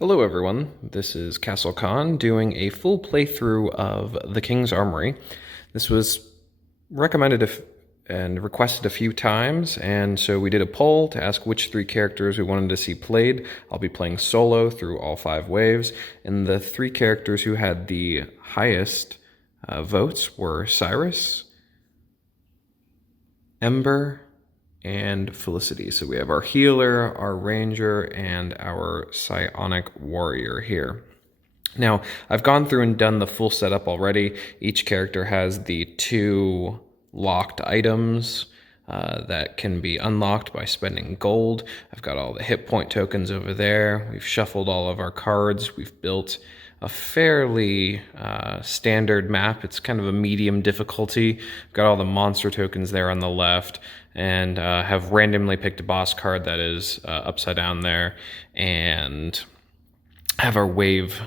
Hello everyone, this is Castle Khan doing a full playthrough of The King's Armory. This was recommended and requested a few times, and so we did a poll to ask which three characters we wanted to see played. I'll be playing solo through all 5 waves, and the 3 characters who had the highest votes were Cyrus, Ember, and Felicity. So we have our healer, our ranger, and our psionic warrior here. Now, I've gone through and done the full setup already. Each character has the 2 locked items that can be unlocked by spending gold. I've got all the hit point tokens over there. We've shuffled all of our cards. We've built a fairly standard map. It's kind of a medium difficulty. Got all the monster tokens there on the left, and have randomly picked a boss card that is upside down there, and have our wave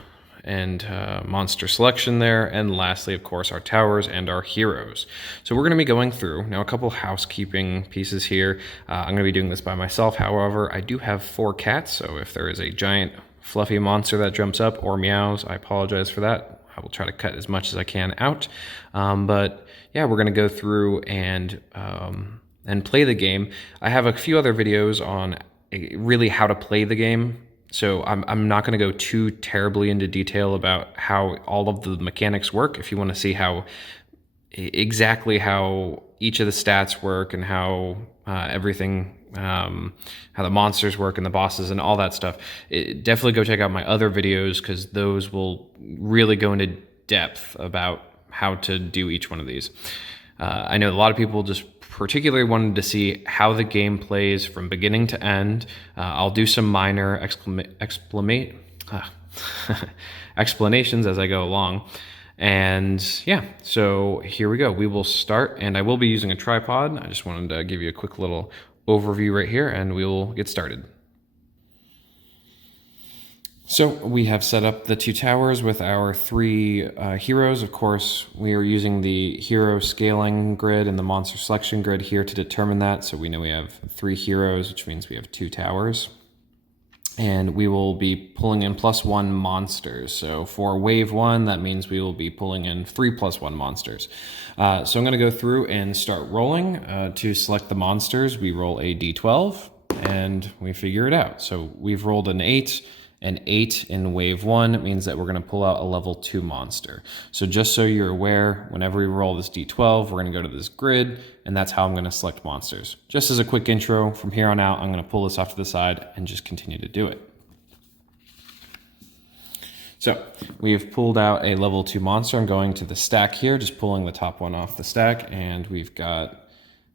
and monster selection there, and lastly, of course, our towers and our heroes. So we're going to be going through now a couple housekeeping pieces here. I'm going to be doing this by myself. However, I do have 4 cats, so if there is a giant fluffy monster that jumps up or meows, I apologize for that. I will try to cut as much as I can out. But yeah, we're going to go through and play the game. I have a few other videos on really how to play the game, so I'm not going to go too terribly into detail about how all of the mechanics work. If you want to see exactly how each of the stats work and how everything, how the monsters work and the bosses and all that stuff, definitely go check out my other videos, because those will really go into depth about how to do each one of these. I know a lot of people just particularly wanted to see how the game plays from beginning to end. I'll do some minor explanations as I go along. And yeah, so here we go. We will start, and I will be using a tripod. I just wanted to give you a quick little overview right here, and we will get started. So we have set up the 2 towers with our 3 heroes. Of course, we are using the hero scaling grid and the monster selection grid here to determine that. So we know we have 3 heroes, which means we have 2 towers. And we will be pulling in +1 monsters. So for wave 1, that means we will be pulling in 3 +1 monsters. So I'm going to go through and start rolling. To select the monsters, we roll a d12 and we figure it out. So we've rolled an 8. An 8 in wave 1 means that we're going to pull out a level 2 monster. So just so you're aware, whenever we roll this d12, we're going to go to this grid, and that's how I'm going to select monsters. Just as a quick intro, from here on out, I'm going to pull this off to the side and just continue to do it. So we have pulled out a level 2 monster. I'm going to the stack here, just pulling the top one off the stack, and we've got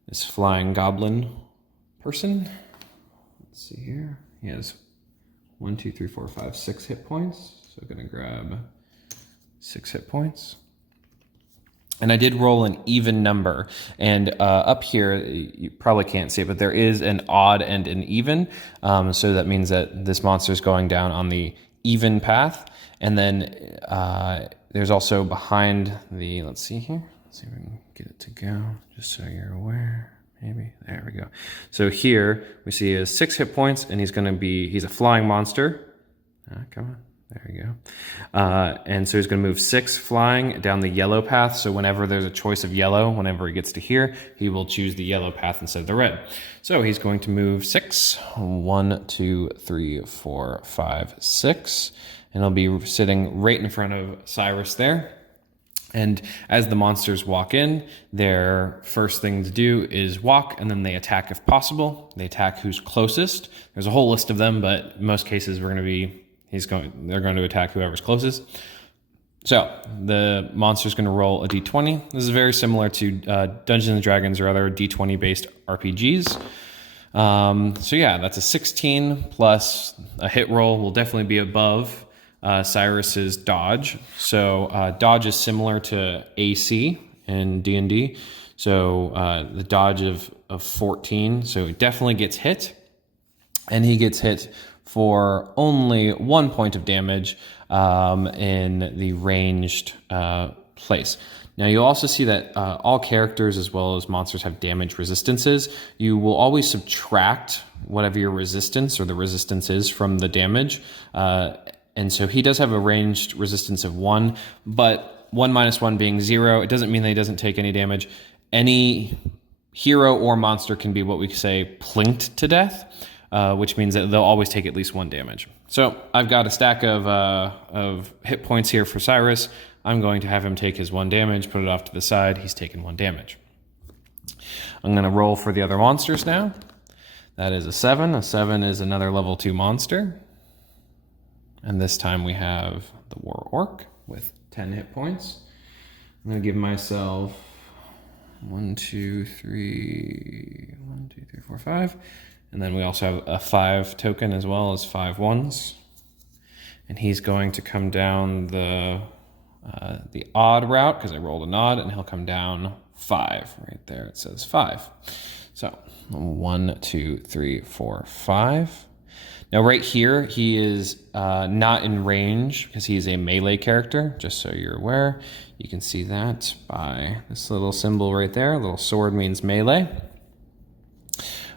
this flying goblin person. Let's see here. He has 1, 2, 3, 4, 5, 6 hit points. So I'm gonna grab 6 hit points. And I did roll an even number. And up here, you probably can't see it, but there is an odd and an even. So that means that this monster is going down on the even path. And then there's also behind the, let's see here. Let's see if we can get it to go, just so you're aware. Maybe, there we go. So here we see he has 6 hit points, and he's a flying monster. Come on, there you go. And so he's gonna move 6 flying down the yellow path. So whenever there's a choice of yellow, whenever he gets to here, he will choose the yellow path instead of the red. So he's going to move 6, 1, 2, 3, 4, 5, 6. And he'll be sitting right in front of Cyrus there. And as the monsters walk in, their first thing to do is walk, and then they attack if possible. They attack who's closest. There's a whole list of them, but in most cases they're going to attack whoever's closest. So the monster's going to roll a d20. This is very similar to Dungeons and Dragons or other d20 based RPGs. So yeah, that's a 16 plus a hit roll will definitely be above Cyrus's dodge. So dodge is similar to AC in D&D. So the dodge of 14. So he definitely gets hit. And he gets hit for only 1 point of damage in the ranged place. Now you'll also see that all characters as well as monsters have damage resistances. You will always subtract whatever your resistance or the resistance is from the damage. And so he does have a ranged resistance of 1, but 1 minus 1 being 0, it doesn't mean that he doesn't take any damage. Any hero or monster can be what we say plinked to death, which means that they'll always take at least 1 damage. So I've got a stack of hit points here for Cyrus. I'm going to have him take his 1 damage, put it off to the side. He's taken 1 damage. I'm going to roll for the other monsters now. That is a 7. A 7 is another level 2 monster. And this time we have the War Orc with 10 hit points. I'm going to give myself 1, 2, 3, 1, 2, 3, 4, 5. And then we also have a 5 token as well as 5 ones. And he's going to come down the odd route because I rolled an odd, and he'll come down 5. Right there it says 5. So 1, 2, 3, 4, 5. Now right here, he is not in range because he is a melee character, just so you're aware. You can see that by this little symbol right there. A little sword means melee.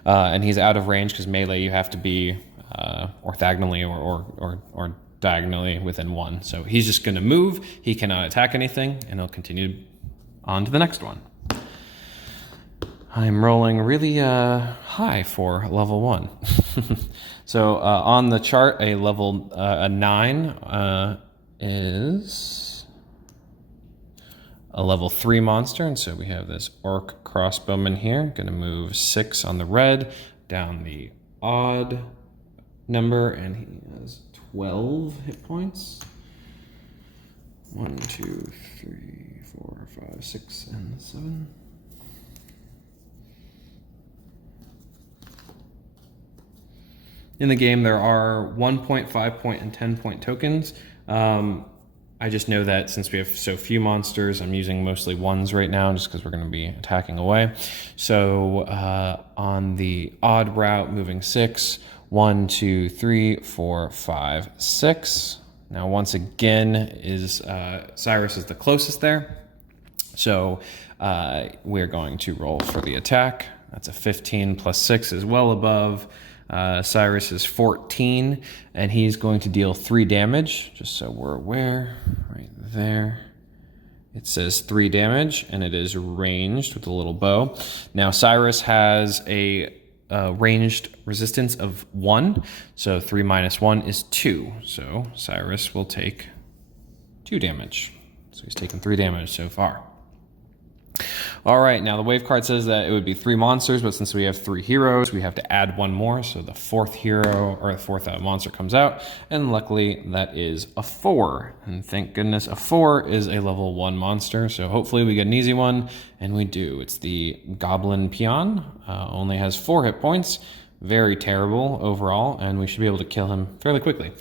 And he's out of range because melee you have to be orthogonally or diagonally within 1. So he's just going to move. He cannot attack anything, and he'll continue on to the next one. I'm rolling really high for level 1. So on the chart, a level 9 is a level 3 monster, and so we have this Orc Crossbowman here. Going to move 6 on the red, down the odd number, and he has 12 hit points. 1, 2, 3, 4, 5, 6, and 7. In the game, there are 1 point, 5 point, and 10 point tokens. I just know that since we have so few monsters, I'm using mostly 1s right now just because we're going to be attacking away. So on the odd route, moving 6, 1, 2, 3, 4, 5, 6. Now once again, Cyrus is the closest there. So we're going to roll for the attack. That's a 15 plus 6 is well above. Cyrus is 14, and he's going to deal 3 damage, just so we're aware. Right there. It says 3 damage, and it is ranged with a little bow. Now, Cyrus has a ranged resistance of 1, so 3 minus 1 is 2. So Cyrus will take 2 damage. So he's taken 3 damage so far. All right, now the wave card says that it would be 3 monsters, but since we have 3 heroes, we have to add 1 more. So the 4th hero or the 4th monster comes out, and luckily that is a 4. And thank goodness a 4 is a level 1 monster. So hopefully we get an easy one, and we do. It's the Goblin Peon. Only has 4 hit points. Very terrible overall, and we should be able to kill him fairly quickly.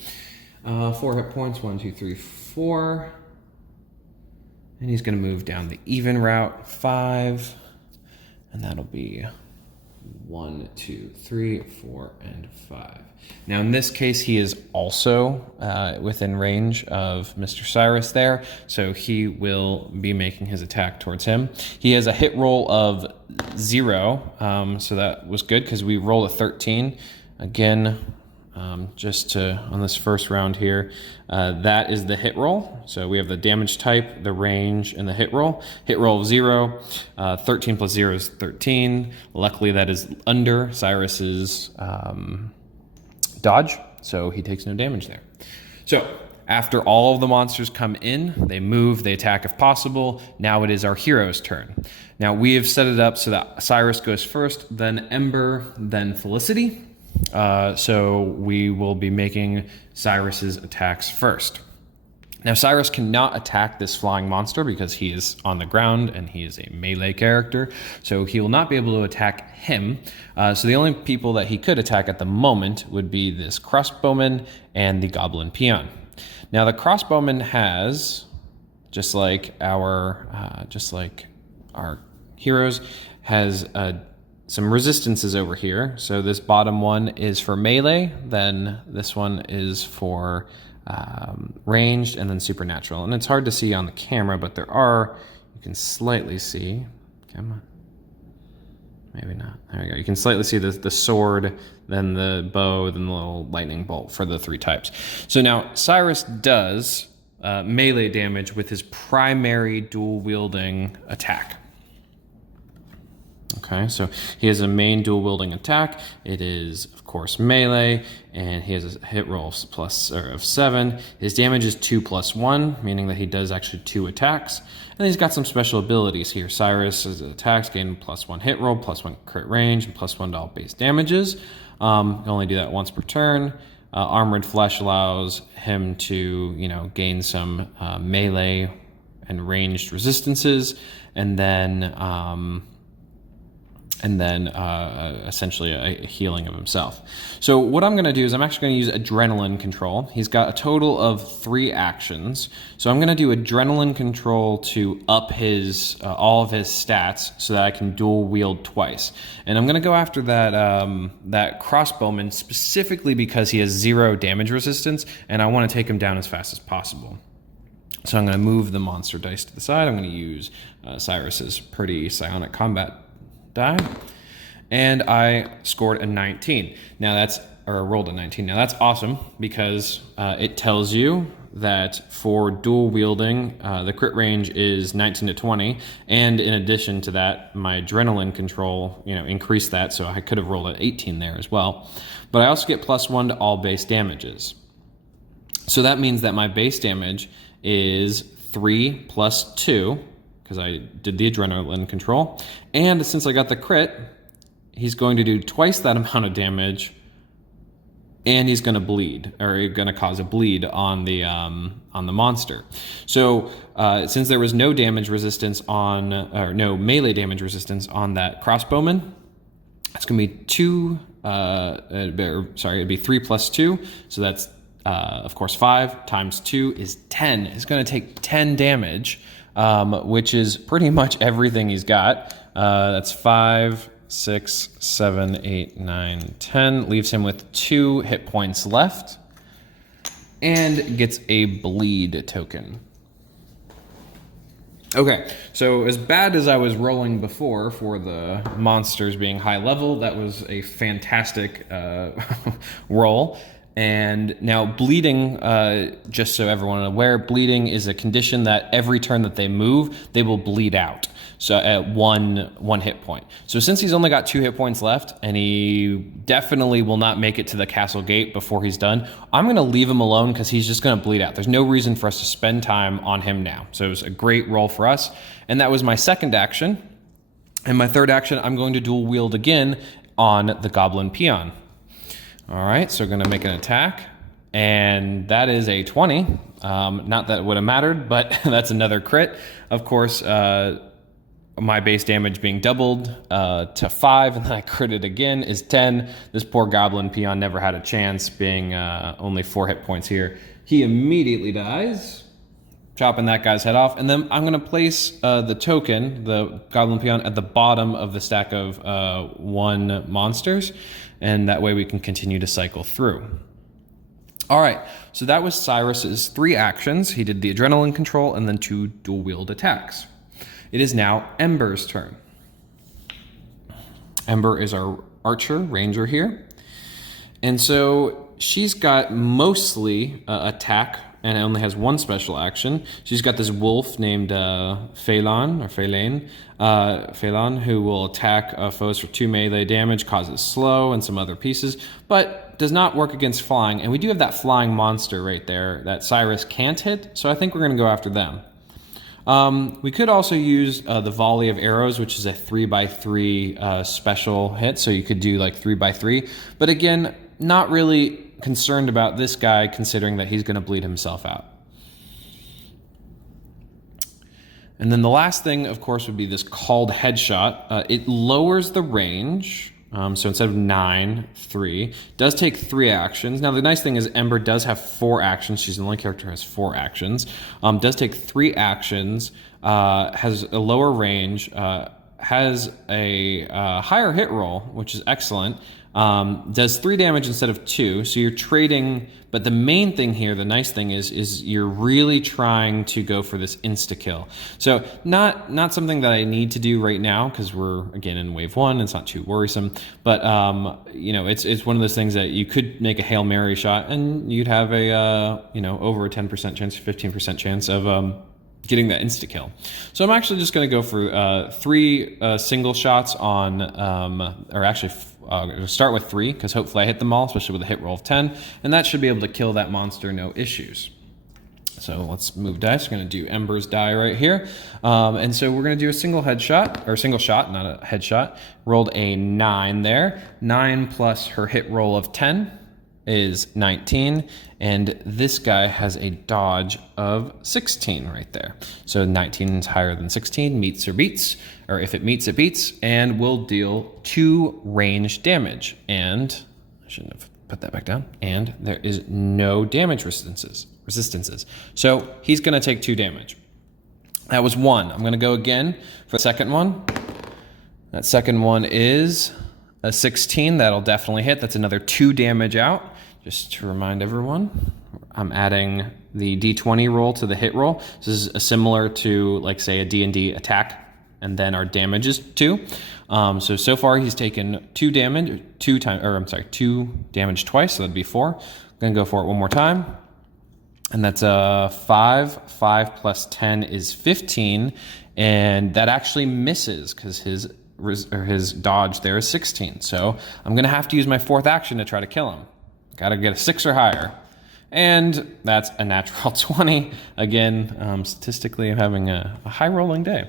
4 hit points, 1, 2, 3, 4. And he's going to move down the even route, 5. And that'll be 1, 2, 3, 4, and 5. Now, in this case, he is also within range of Mr. Cyrus there. So he will be making his attack towards him. He has a hit roll of 0. So that was good because we rolled a 13. Again, on this first round here, that is the hit roll. So we have the damage type, the range, and the hit roll. Hit roll of 0, 13 plus 0 is 13. Luckily that is under Cyrus's dodge, so he takes no damage there. So after all of the monsters come in, they move, they attack if possible. Now it is our hero's turn. Now we have set it up so that Cyrus goes first, then Ember, then Felicity. So we will be making Cyrus's attacks first. Now Cyrus cannot attack this flying monster because he is on the ground and he is a melee character, so he will not be able to attack him. So the only people that he could attack at the moment would be this crossbowman and the goblin peon. Now the crossbowman has, just like our heroes, has a some resistances over here. So this bottom one is for melee, then this one is for ranged, and then supernatural. And it's hard to see on the camera, but there are, you can slightly see, come on, maybe not, there we go. You can slightly see the sword, then the bow, then the little lightning bolt for the 3 types. So now Cyrus does melee damage with his primary dual wielding attack. Okay, so he has a main dual wielding attack. It is, of course, melee, and he has a hit roll of 7. His damage is 2 + 1, meaning that he does actually 2 attacks. And he's got some special abilities here. Cyrus's attacks gain +1 hit roll, +1 crit range, and +1 to all base damages. You can only do that once per turn. Armored Flesh allows him to, gain some melee and ranged resistances, and then essentially a healing of himself. So what I'm going to do is I'm actually going to use Adrenaline Control. He's got a total of 3 actions. So I'm going to do Adrenaline Control to up his all of his stats so that I can dual wield twice. And I'm going to go after that crossbowman specifically because he has 0 damage resistance, and I want to take him down as fast as possible. So I'm going to move the monster dice to the side. I'm going to use Cyrus's pretty psionic combat die, and I scored a 19. Now rolled a 19. Now that's awesome because it tells you that for dual wielding, the crit range is 19 to 20, and in addition to that, my adrenaline control, increased that, so I could have rolled an 18 there as well. But I also get +1 to all base damages. So that means that my base damage is 3 + 2, because I did the adrenaline control. And since I got the crit, he's going to do twice that amount of damage, and he's going to bleed, or going to cause a bleed on the monster. So since there was no damage resistance no melee damage resistance on that crossbowman, it's going to be it'd be 3 + 2, so that's of course 5 times 2 is 10. It's going to take 10 damage. Which is pretty much everything he's got. That's 5, 6, 7, 8, 9, 10. Leaves him with 2 hit points left, and gets a bleed token. Okay, so as bad as I was rolling before for the monsters being high level, that was a fantastic roll. And now bleeding, just so everyone is aware, bleeding is a condition that every turn that they move, they will bleed out. So at one hit point. So since he's only got 2 hit points left, and he definitely will not make it to the castle gate before he's done, I'm going to leave him alone because he's just going to bleed out. There's no reason for us to spend time on him now. So it was a great roll for us. And that was my second action. And my third action, I'm going to dual wield again on the goblin peon. All right, so we're going to make an attack, and that is a 20. Not that it would have mattered, but that's another crit. Of course, my base damage being doubled to 5, and then I critted again, is 10. This poor goblin peon never had a chance, being only 4 hit points here. He immediately dies, chopping that guy's head off, and then I'm going to place the token, the goblin peon, at the bottom of the stack of 1 monsters, and that way we can continue to cycle through. All right, so that was Cyrus's 3 actions. He did the adrenaline control and then 2 dual wield attacks. It is now Ember's turn. Ember is our archer, ranger here. And so she's got mostly attack, and it only has 1 special action. She's got this wolf named Phelan, who will attack foes for 2 melee damage, causes slow, and some other pieces, but does not work against flying. And we do have that flying monster right there that Cyrus can't hit, so I think we're going to go after them. We could also use the volley of arrows, which is a 3x3 special hit, so you could do like 3x3. But again, not really concerned about this guy, considering that he's going to bleed himself out. And then the last thing, of course, would be this called headshot. It lowers the range. So instead of 9, 3, does take 3 actions. Now the nice thing is Ember does have 4 actions. She's the only character who has 4 actions. Does take 3 actions, has a lower range, has a higher hit roll, which is excellent. Does 3 damage instead of 2, so you're trading. But the main thing here, the nice thing is you're really trying to go for this insta kill. So not something that I need to do right now because we're again in wave 1. It's not too worrisome, but you know, it's one of those things that you could make a Hail Mary shot and you'd have a you know, over a 10% chance, 15% chance of getting that insta kill. So I'm actually just going to go for 3 single shots on, or actually start with 3 because hopefully I hit them all, especially with a hit roll of 10, and that should be able to kill that monster no issues. So let's move dice. We're going to do Ember's die right here, and so we're going to do a single headshot, or single shot, not a headshot. Rolled a 9 there. 9 plus her hit roll of 10 is 19, and this guy has a dodge of 16 right there. So 19 is higher than 16, meets or beats, or if it meets, it beats, and will deal 2 range damage. And I shouldn't have put that back down. And there is no damage resistances. So he's going to take 2 damage. That was 1. I'm going to go again for the second one. That second one is a 16. That'll definitely hit. That's another 2 damage out. Just to remind everyone, I'm adding the D20 roll to the hit roll. This is similar to, like, say, a D&D attack, and then our damage is 2. So far he's taken 2 damage, 2 damage twice, so that'd be 4. I'm gonna go for it one more time, and that's a 5. 5 plus 10 is 15, and that actually misses because his dodge there is 16. So I'm gonna have to use my 4th action to try to kill him. Gotta get a 6 or higher. And that's a natural 20. Again, statistically, I'm having a high rolling day.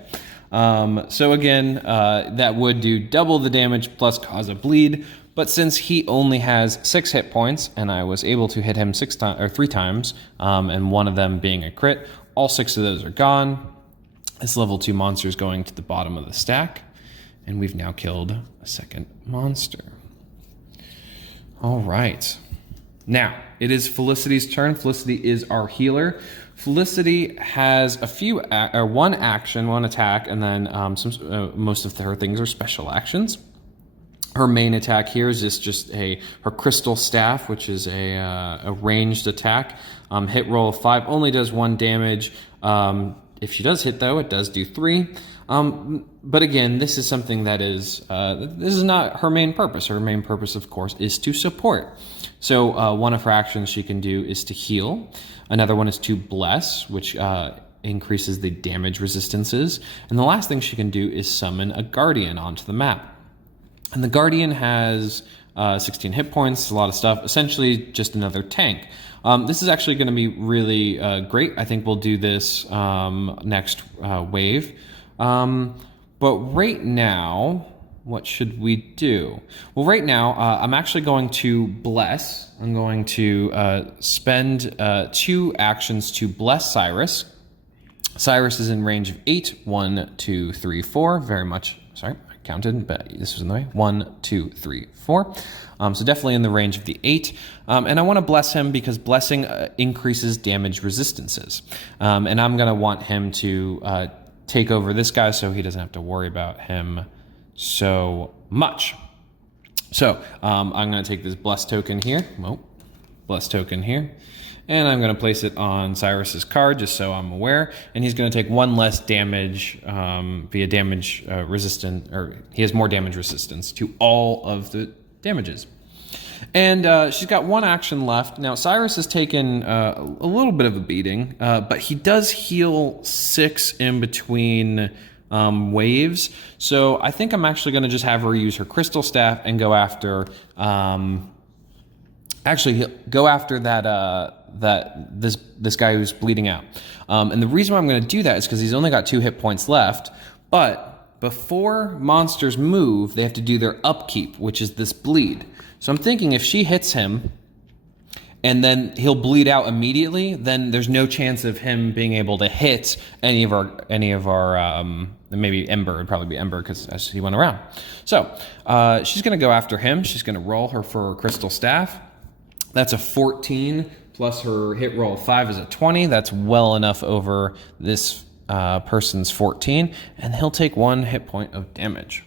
So again, that would do double the damage plus cause a bleed. But since he only has 6 hit points, and I was able to hit him 3 times, and one of them being a crit, all 6 of those are gone. This level 2 monster is going to the bottom of the stack, and we've now killed a second monster. All right. Now, it is Felicity's turn. Felicity is our healer. Felicity has one action, one attack, and then most of her things are special actions. Her main attack here is just her crystal staff, which is a ranged attack. Hit roll of 5 only does 1 damage. If she does hit, though, it does do 3. But again, this is something that this is not her main purpose. Her main purpose, of course, is to support. So one of her actions she can do is to heal. Another one is to bless, which increases the damage resistances. And the last thing she can do is summon a guardian onto the map. And the guardian has 16 hit points, a lot of stuff, essentially just another tank. This is actually going to be really great. I think we'll do this next wave. But right now, what should we do? Well, right now, I'm actually going to bless. I'm going to spend 2 actions to bless Cyrus. Cyrus is in range of 8. 1, 2, 3, 4. Very much, sorry, I counted, but this was in the way. 1, 2, 3, 4. So definitely in the range of the 8. And I want to bless him because blessing increases damage resistances. And I'm going to want him to take over this guy so he doesn't have to worry about him so much. So I'm going to take this bless token here. And I'm going to place it on Cyrus's card just so I'm aware. And he's going to take 1 less damage via damage resistant, or he has more damage resistance to all of the damages. And she's got 1 action left. Now, Cyrus has taken a little bit of a beating, but he does heal 6 in between waves. So I think I'm actually going to just have her use her crystal staff and go after, this guy who's bleeding out. And the reason why I'm going to do that is because he's only got 2 hit points left, but before monsters move, they have to do their upkeep, which is this bleed. So I'm thinking if she hits him and then he'll bleed out immediately, then there's no chance of him being able to hit any of our maybe Ember. It'd probably be Ember because as he went around. So she's going to go after him. She's going to roll her for her crystal staff. That's a 14 plus her hit roll of 5 is a 20. That's well enough over this person's 14, and he'll take 1 hit point of damage.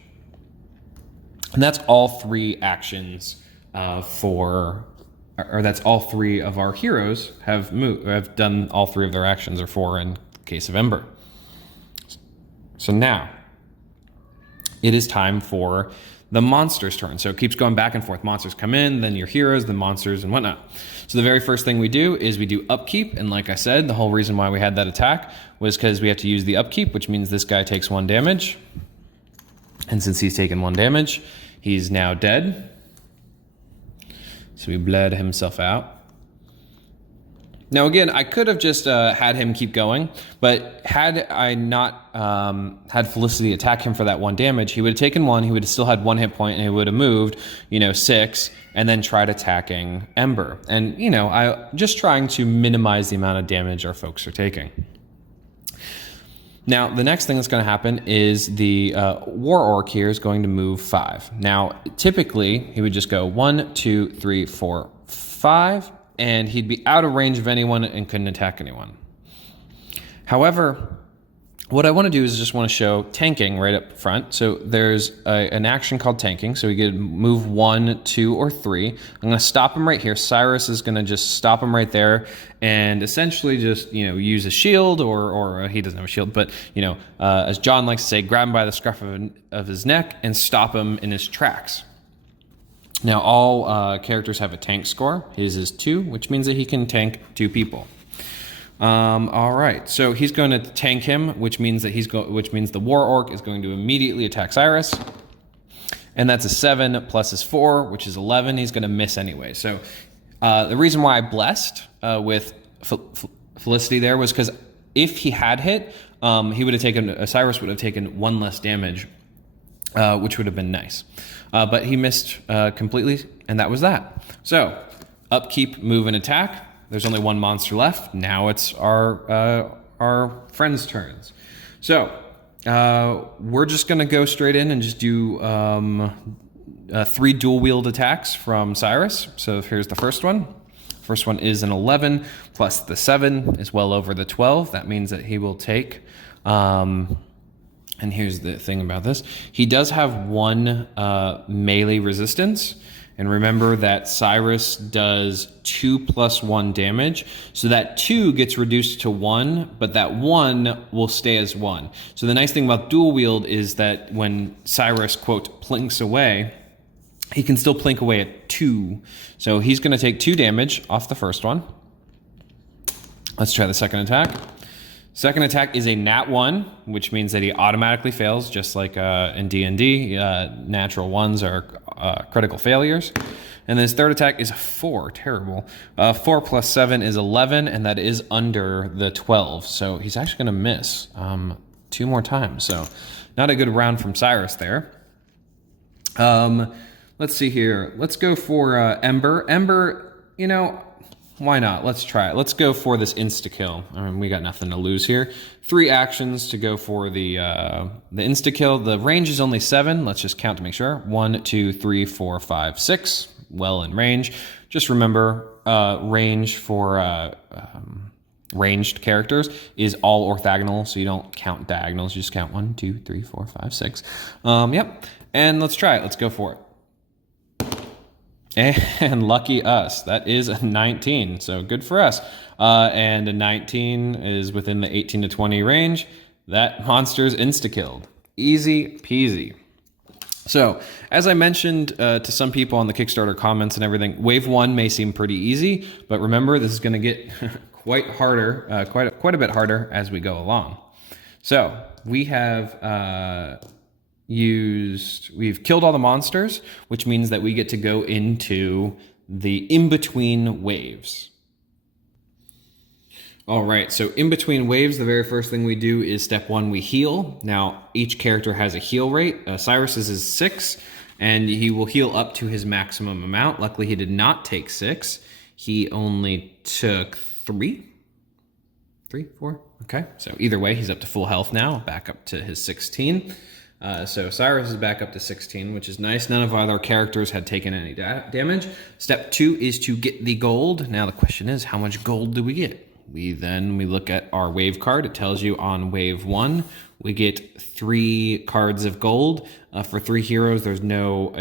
And that's all 3 actions that's all 3 of our heroes have done all 3 of their actions, or 4 in the case of Ember. So now it is time for the monster's turn. So it keeps going back and forth. Monsters come in, then your heroes, then monsters, and whatnot. So the very first thing we do is we do upkeep. And like I said, the whole reason why we had that attack was because we have to use the upkeep, which means this guy takes 1 damage. And since he's taken 1 damage, he's now dead. So he bled himself out. Now again, I could have just had him keep going, but had I not had Felicity attack him for that 1 damage, he would have taken 1, he would have still had 1 hit point, and he would have moved, 6, and then tried attacking Ember. And, I just trying to minimize the amount of damage our folks are taking. Now, the next thing that's going to happen is the War Orc here is going to move 5. Now, typically, he would just go 1, 2, 3, 4, 5, and he'd be out of range of anyone and couldn't attack anyone. However, what I want to do is just want to show tanking right up front. So there's an action called tanking. So we could move 1, 2, or 3. I'm going to stop him right here. Cyrus is going to just stop him right there and essentially just, use a shield or he doesn't have a shield, but, as John likes to say, grab him by the scruff of his neck and stop him in his tracks. Now, all characters have a tank score. His is 2, which means that he can tank 2 people. All right, so he's going to tank him, which means that which means the War Orc is going to immediately attack Cyrus, and that's a 7 plus his 4, which is 11. He's going to miss anyway. So the reason why I blessed with Felicity there was because if he had hit, Cyrus would have taken 1 less damage, which would have been nice. But he missed completely, and that was that. So upkeep, move, and attack. There's only 1 monster left. Now it's our friends' turns. So we're just going to go straight in and just do 3 dual-wield attacks from Cyrus. So here's the first one. First one is an 11 plus the 7 is well over the 12. That means that he will take... and here's the thing about this. He does have 1 melee resistance. And remember that Cyrus does 2 plus 1 damage. So that 2 gets reduced to 1, but that 1 will stay as 1. So the nice thing about dual wield is that when Cyrus, quote, plinks away, he can still plink away at 2. So he's going to take 2 damage off the first one. Let's try the second attack. Second attack is a nat 1, which means that he automatically fails, just like in D&D. Natural 1s are critical failures. And then his third attack is a 4. Terrible. 4 plus 7 is 11, and that is under the 12. So he's actually going to miss 2 more times. So not a good round from Cyrus there. Let's see here. Let's go for Ember. Ember, why not? Let's try it. Let's go for this insta-kill. We got nothing to lose here. 3 actions to go for the insta-kill. The range is only 7. Let's just count to make sure. 1, 2, 3, 4, 5, 6. Well in range. Just remember, range for ranged characters is all orthogonal, so you don't count diagonals. You just count 1, 2, 3, 4, 5, 6. Yep. And let's try it. Let's go for it. And lucky us, that is a 19, so good for us. And a 19 is within the 18 to 20 range. That monster's insta-killed. Easy peasy. So, as I mentioned to some people on the Kickstarter comments and everything, Wave 1 may seem pretty easy, but remember, this is going to get quite harder, quite a bit harder as we go along. So, we have... we've killed all the monsters, which means that we get to go into the in-between waves. All right, so in between waves, the very first thing we do is step 1, we heal. Now, each character has a heal rate. Cyrus's is 6, and he will heal up to his maximum amount. Luckily, he did not take 6. He only took 3. 3, 4, okay. So either way, he's up to full health now, back up to his 16. So Cyrus is back up to 16, which is nice. None of our other characters had taken any damage. Step 2 is to get the gold. Now the question is, how much gold do we get? we look at our wave card. It tells you on wave 1, we get 3 cards of gold. For 3 heroes, there's no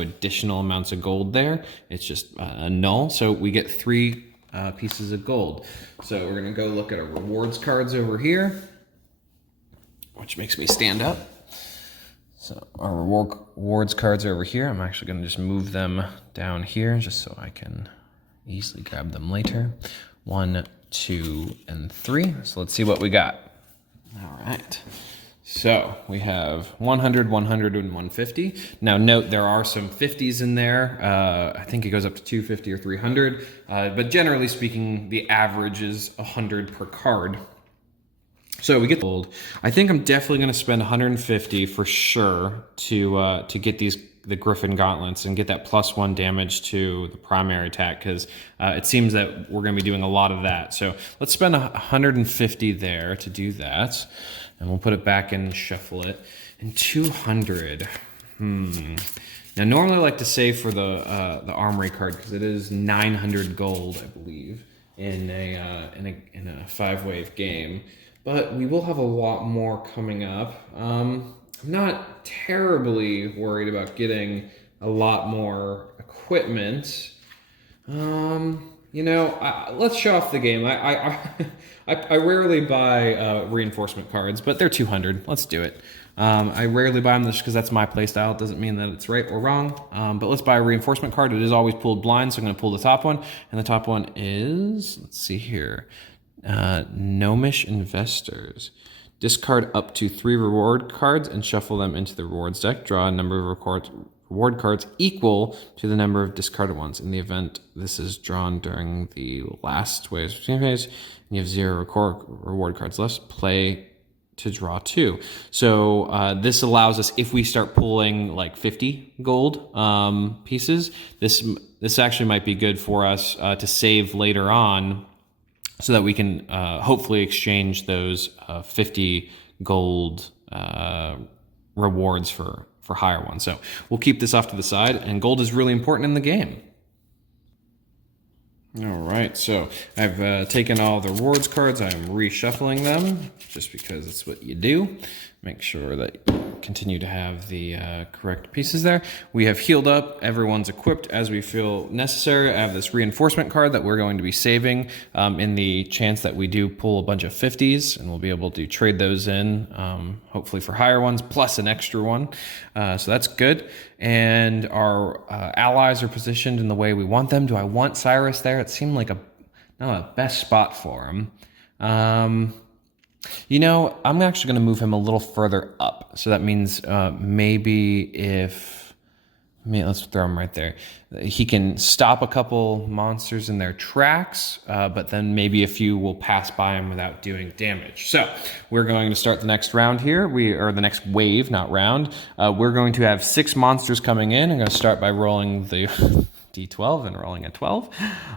additional amounts of gold there. It's just a null. So we get 3 pieces of gold. So we're gonna go look at our rewards cards over here, which makes me stand up. So our rewards cards are over here. I'm actually gonna just move them down here just so I can easily grab them later. 1, 2, and 3. So let's see what we got. All right. So we have 100, 100, and 150. Now note there are some 50s in there. I think it goes up to 250 or 300. But generally speaking, the average is 100 per card. So we get gold. I think I'm definitely going to spend 150 for sure to get the Griffin gauntlets and get that +1 damage to the primary attack, because it seems that we're going to be doing a lot of that. So let's spend 150 there to do that, and we'll put it back in and shuffle it. And 200. Now normally I like to save for the Armory card because it is 900 gold, I believe, in a 5-wave game. But we will have a lot more coming up. I'm not terribly worried about getting a lot more equipment. You know, let's show off the game. I rarely buy reinforcement cards, but they're 200. Let's do it. I rarely buy them just because that's my playstyle. It doesn't mean that it's right or wrong. But let's buy a reinforcement card. It is always pulled blind, so I'm going to pull the top one. And the top one is, let's see here, Gnomish Investors. Discard up to 3 reward cards and shuffle them into the rewards deck. Draw a number of reward cards equal to the number of discarded ones. In the event this is drawn during the last wave phase, and you have 0 reward cards left, play to draw 2. So this allows us, if we start pulling like 50 gold pieces, this actually might be good for us to save later on, so that we can hopefully exchange those 50 gold rewards for higher ones. So we'll keep this off to the side, and gold is really important in the game. All right, so I've taken all the rewards cards. I'm reshuffling them just because it's what you do. Make sure that you continue to have the correct pieces there. We have healed up. Everyone's equipped as we feel necessary. I have this reinforcement card that we're going to be saving in the chance that we do pull a bunch of 50s, and we'll be able to trade those in, hopefully for higher ones, plus an extra one. So that's good. And our allies are positioned in the way we want them. Do I want Cyrus there? It seemed like not a best spot for him. You know, I'm actually going to move him a little further up. So that means let's throw him right there. He can stop a couple monsters in their tracks, but then maybe a few will pass by him without doing damage. So we're going to start the next round here. Or the next wave, not round. We're going to have 6 monsters coming in. I'm going to start by rolling the D12 and rolling a 12.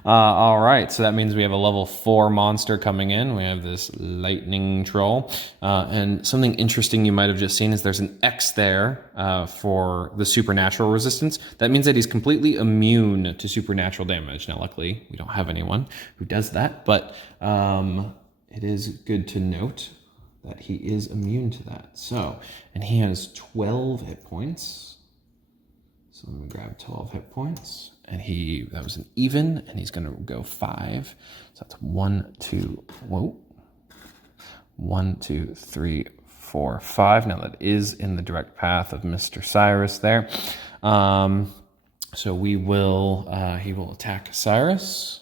All right, so that means we have a level 4 monster coming in. We have this lightning troll. And something interesting you might have just seen is there's an X there for the supernatural resistance. That means that he's completely immune to supernatural damage. Now, luckily, we don't have anyone who does that, but it is good to note that he is immune to that. So, and he has 12 hit points. So let me grab 12 hit points. And that was an even, and he's going to go 5. So that's 1, 2, 3, 4, 5. Now that is in the direct path of Mr. Cyrus there. So he will attack Cyrus.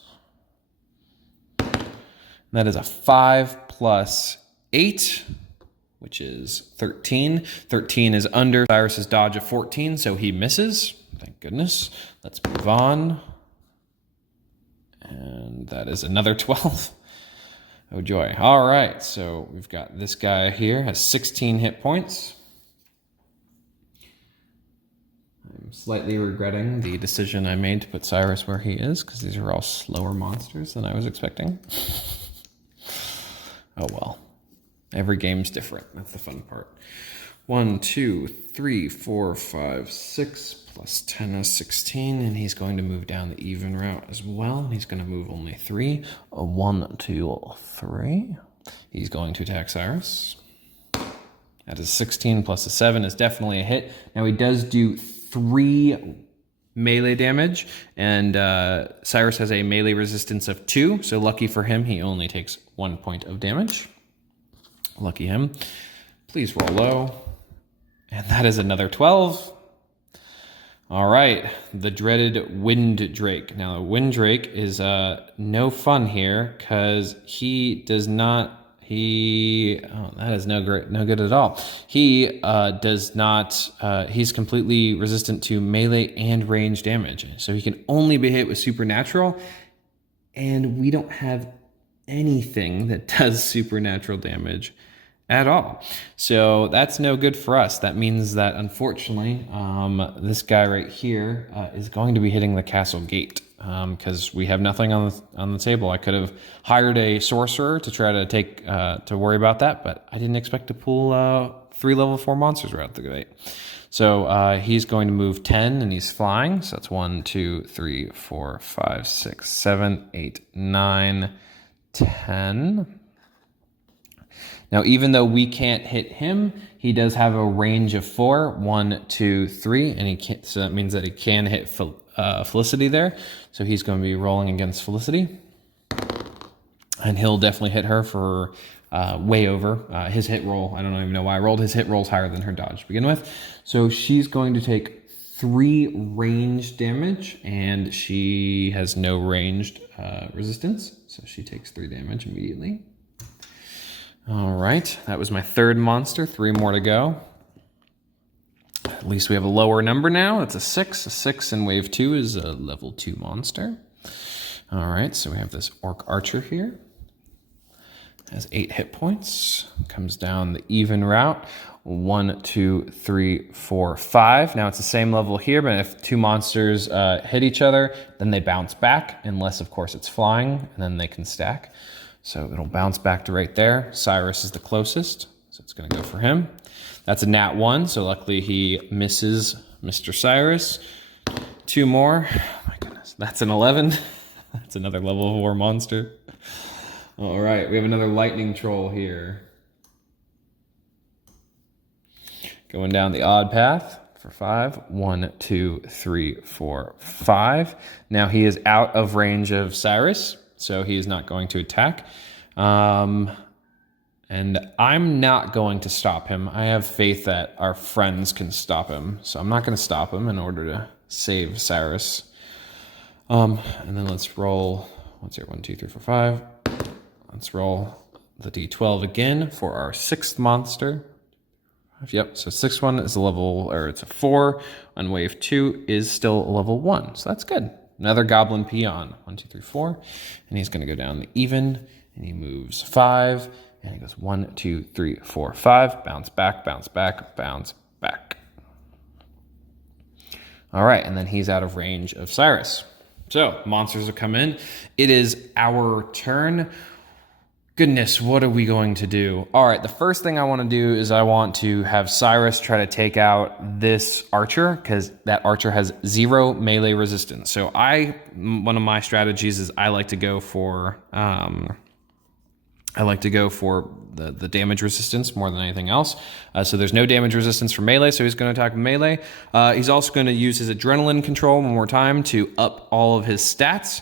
That is a 5 plus 8, which is 13. 13 is under Cyrus's dodge of 14, so he misses. Thank goodness. Let's move on. And that is another 12. Oh joy. All right, so we've got this guy here, has 16 hit points. I'm slightly regretting the decision I made to put Cyrus where he is, because these are all slower monsters than I was expecting. Oh well. Every game's different. That's the fun part. 1, 2, 3, 4, 5, 6 plus 10 is 16, and he's going to move down the even route as well. He's going to move only 3. 1, 2, 3. He's going to attack Cyrus. That is 16 plus a 7 is definitely a hit. Now he does do 3 melee damage, and Cyrus has a melee resistance of 2, so lucky for him, he only takes 1 point of damage. Lucky him. Please roll low. And that is another 12. All right, the dreaded Wind Drake. Now, the Wind Drake is no fun here because he does not. That is no good at all. He does not. He's completely resistant to melee and range damage, so he can only be hit with supernatural. And we don't have anything that does supernatural damage at all. So that's no good for us. That means that, unfortunately, this guy right here is going to be hitting the castle gate because we have nothing on the table. I could have hired a sorcerer to try to take to worry about that, but I didn't expect to pull 3 level 4 monsters right out the gate. So he's going to move 10, and he's flying. So that's 1, 2, 3, 4, 5, 6, 7, 8, 9, 10. Now, even though we can't hit him, he does have a range of 4, 1, 2, 3, and he can't. So that means that he can hit Felicity there. So he's going to be rolling against Felicity, and he'll definitely hit her for way over his hit roll. I don't even know why I rolled. His hit roll's higher than her dodge to begin with. So she's going to take 3 range damage, and she has no ranged resistance, so she takes 3 damage immediately. All right, that was my 3rd monster. 3 more to go. At least we have a lower number now. It's a 6. A 6 in wave 2 is a level 2 monster. All right, so we have this Orc Archer here. Has 8 hit points. Comes down the even route. 1, 2, 3, 4, 5. Now it's the same level here, but if 2 monsters hit each other, then they bounce back, unless, of course, it's flying, and then they can stack. So it'll bounce back to right there. Cyrus is the closest, so it's going to go for him. That's a nat 1, so luckily he misses Mr. Cyrus. 2 more. Oh my goodness, that's an 11. That's another level 4 monster. All right, we have another lightning troll here. Going down the odd path for 5. 1, 2, 3, 4, 5. Now he is out of range of Cyrus, so he is not going to attack. And I'm not going to stop him. I have faith that our friends can stop him, so I'm not going to stop him in order to save Cyrus. And then let's roll. What's here? 1, 2, 3, 4, 5. Let's roll the d12 again for our 6th monster. Yep, so 6th one is a level, or it's a 4. On wave 2 is still a level 1, so that's good. Another goblin peon. 1, 2, 3, 4. And he's going to go down the even, and he moves 5. And he goes 1, 2, 3, 4, 5. Bounce back, bounce back, bounce back. All right, and then he's out of range of Cyrus. So monsters have come in. It is our turn. Goodness, what are we going to do? All right, the first thing I want to do is I want to have Cyrus try to take out this archer, because that archer has 0 melee resistance. So one of my strategies is I like to go for the damage resistance more than anything else. So there's no damage resistance for melee, so he's going to attack with melee. He's also going to use his adrenaline control one more time to up all of his stats.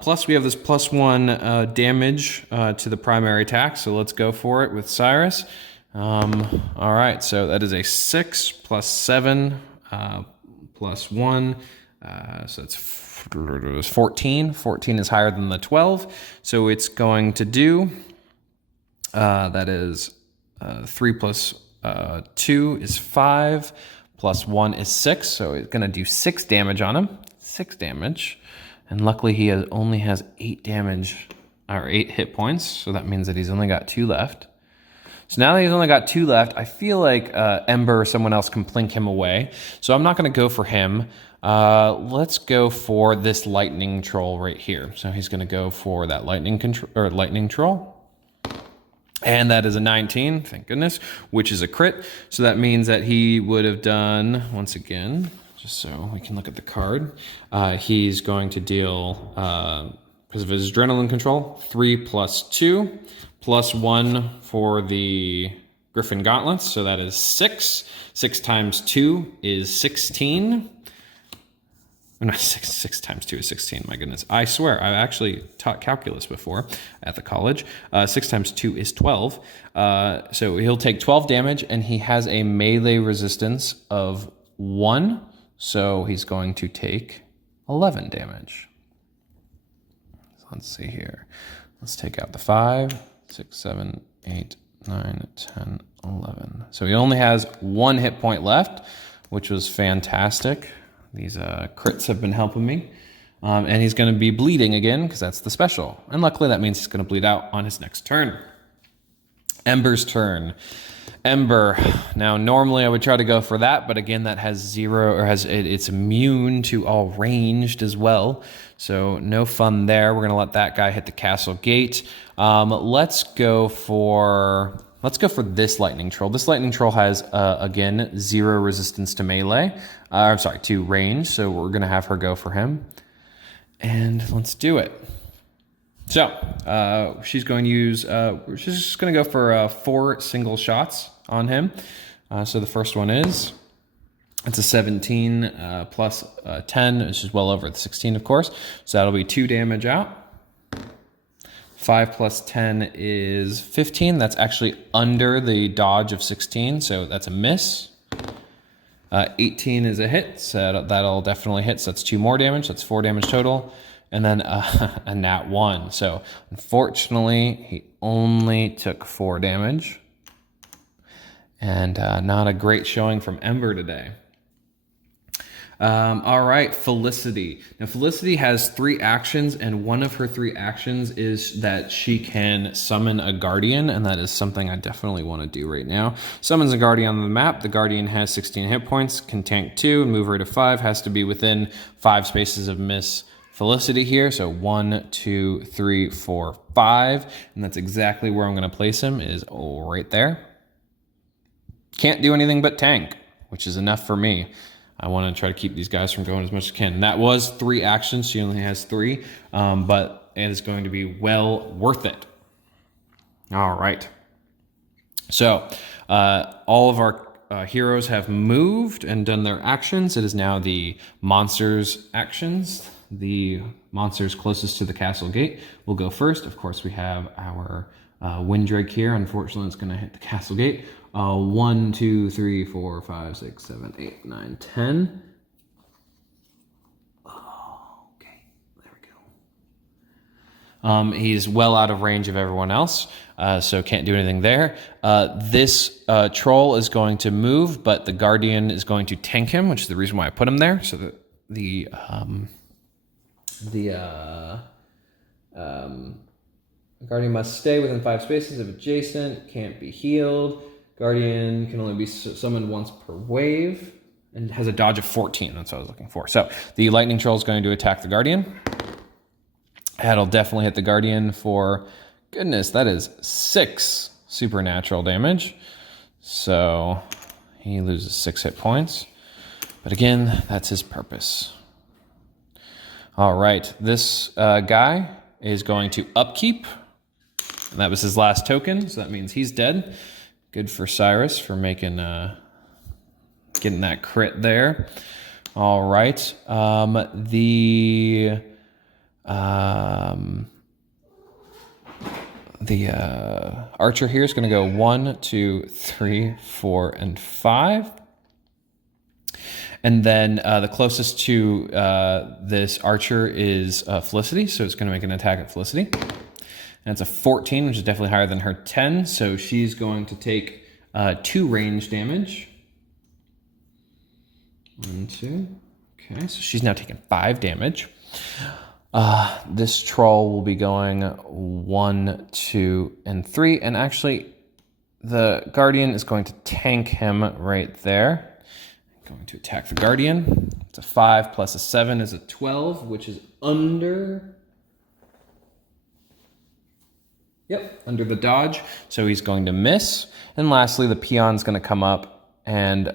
Plus, we have this +1 damage to the primary attack, so let's go for it with Cyrus. All right, so that is a 6 plus 7 plus 1, so it's 14. 14 is higher than the 12, so it's going to do, that is 3 plus 2 is 5, plus 1 is 6, so it's going to do 6 damage on him. 6 damage. And luckily he only has 8 damage, or 8 hit points, so that means that he's only got 2 left. So now that he's only got 2 left, I feel like Ember or someone else can plink him away. So I'm not going to go for him. Let's go for this lightning troll right here. So he's going to go for that lightning troll. And that is a 19, thank goodness, which is a crit. So that means that he would have done, once again, just so we can look at the card. He's going to deal, because of his adrenaline control, 3 plus 2, plus 1 for the Griffin Gauntlets, so that is 6. 6 times 2 is 16. No, 6 times 2 is 16, my goodness. I swear, I actually taught calculus before at the college. 6 times 2 is 12. So he'll take 12 damage, and he has a melee resistance of 1. So he's going to take 11 damage. So let's see here. Let's take out the 5, 6, 7, 8, 9, 10, 11. So he only has 1 hit point left, which was fantastic. These crits have been helping me. And he's going to be bleeding again, because that's the special. And luckily that means he's going to bleed out on his next turn. Ember's turn. Ember. Now, normally I would try to go for that, but again, that has 0, or it's immune to all ranged as well. So no fun there. We're going to let that guy hit the castle gate. Let's go for this lightning troll. This lightning troll has, again, 0 resistance to melee. To range. So we're going to have her go for him. And let's do it. So she's going to use, she's just going to go for 4 single shots on him. So the first one is, it's a 17 plus 10, which is well over the 16, of course. So that'll be 2 damage out. 5 plus 10 is 15. That's actually under the dodge of 16, so that's a miss. 18 is a hit, so that'll definitely hit. So that's 2 more damage. That's 4 damage total. And then a nat 1. So unfortunately, he only took 4 damage. And not a great showing from Ember today. All right, Felicity. Now, Felicity has 3 actions, and one of her 3 actions is that she can summon a Guardian, and that is something I definitely want to do right now. Summons a Guardian on the map. The Guardian has 16 hit points, can tank 2, and move her to 5. Has to be within 5 spaces of Miss Felicity here. So 1, 2, 3, 4, 5, and that's exactly where I'm going to place him, is right there. Can't do anything but tank, which is enough for me. I want to try to keep these guys from going as much as I can. And that was 3 actions. She only has 3, but it is going to be well worth it. All right. So all of our heroes have moved and done their actions. It is now the monsters' actions. The monsters closest to the castle gate will go first. Of course, we have our Windrake here. Unfortunately, it's going to hit the castle gate. 1, 2, 3, 4, 5, 6, 7, 8, 9, 10. Oh, okay, there we go. He's well out of range of everyone else, so can't do anything there. This troll is going to move, but the Guardian is going to tank him, which is the reason why I put him there. So that the Guardian must stay within 5 spaces of adjacent, can't be healed. Guardian can only be summoned once per wave, and has a dodge of 14. That's what I was looking for. So the lightning troll is going to attack the Guardian. That'll definitely hit the Guardian for, goodness, that is 6 supernatural damage. So he loses 6 hit points. But again, that's his purpose. All right, this guy is going to upkeep. And that was his last token, so that means he's dead. Good for Cyrus for making getting that crit there. All right. The archer here is going to go 1, 2, 3, 4, and 5. And then the closest to this archer is Felicity, so it's going to make an attack at Felicity. And it's a 14, which is definitely higher than her 10. So she's going to take 2 range damage. 1, 2. Okay, so she's now taking 5 damage. This troll will be going 1, 2, and 3. And actually, the Guardian is going to tank him right there. Going to attack the Guardian. It's a 5 plus a 7 is a 12, which is under... Yep, under the dodge, so he's going to miss. And lastly, the peon's going to come up and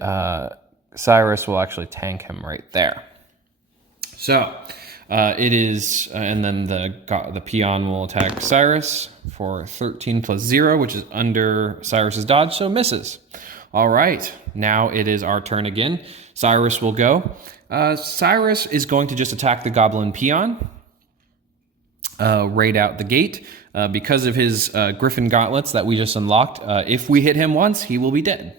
Cyrus will actually tank him right there. So it is, and then the peon will attack Cyrus for 13 plus 0, which is under Cyrus's dodge, so misses. All right, now it is our turn again. Cyrus will go. Cyrus is going to just attack the goblin peon right out the gate. Because of his griffin gauntlets that we just unlocked, if we hit him once, he will be dead.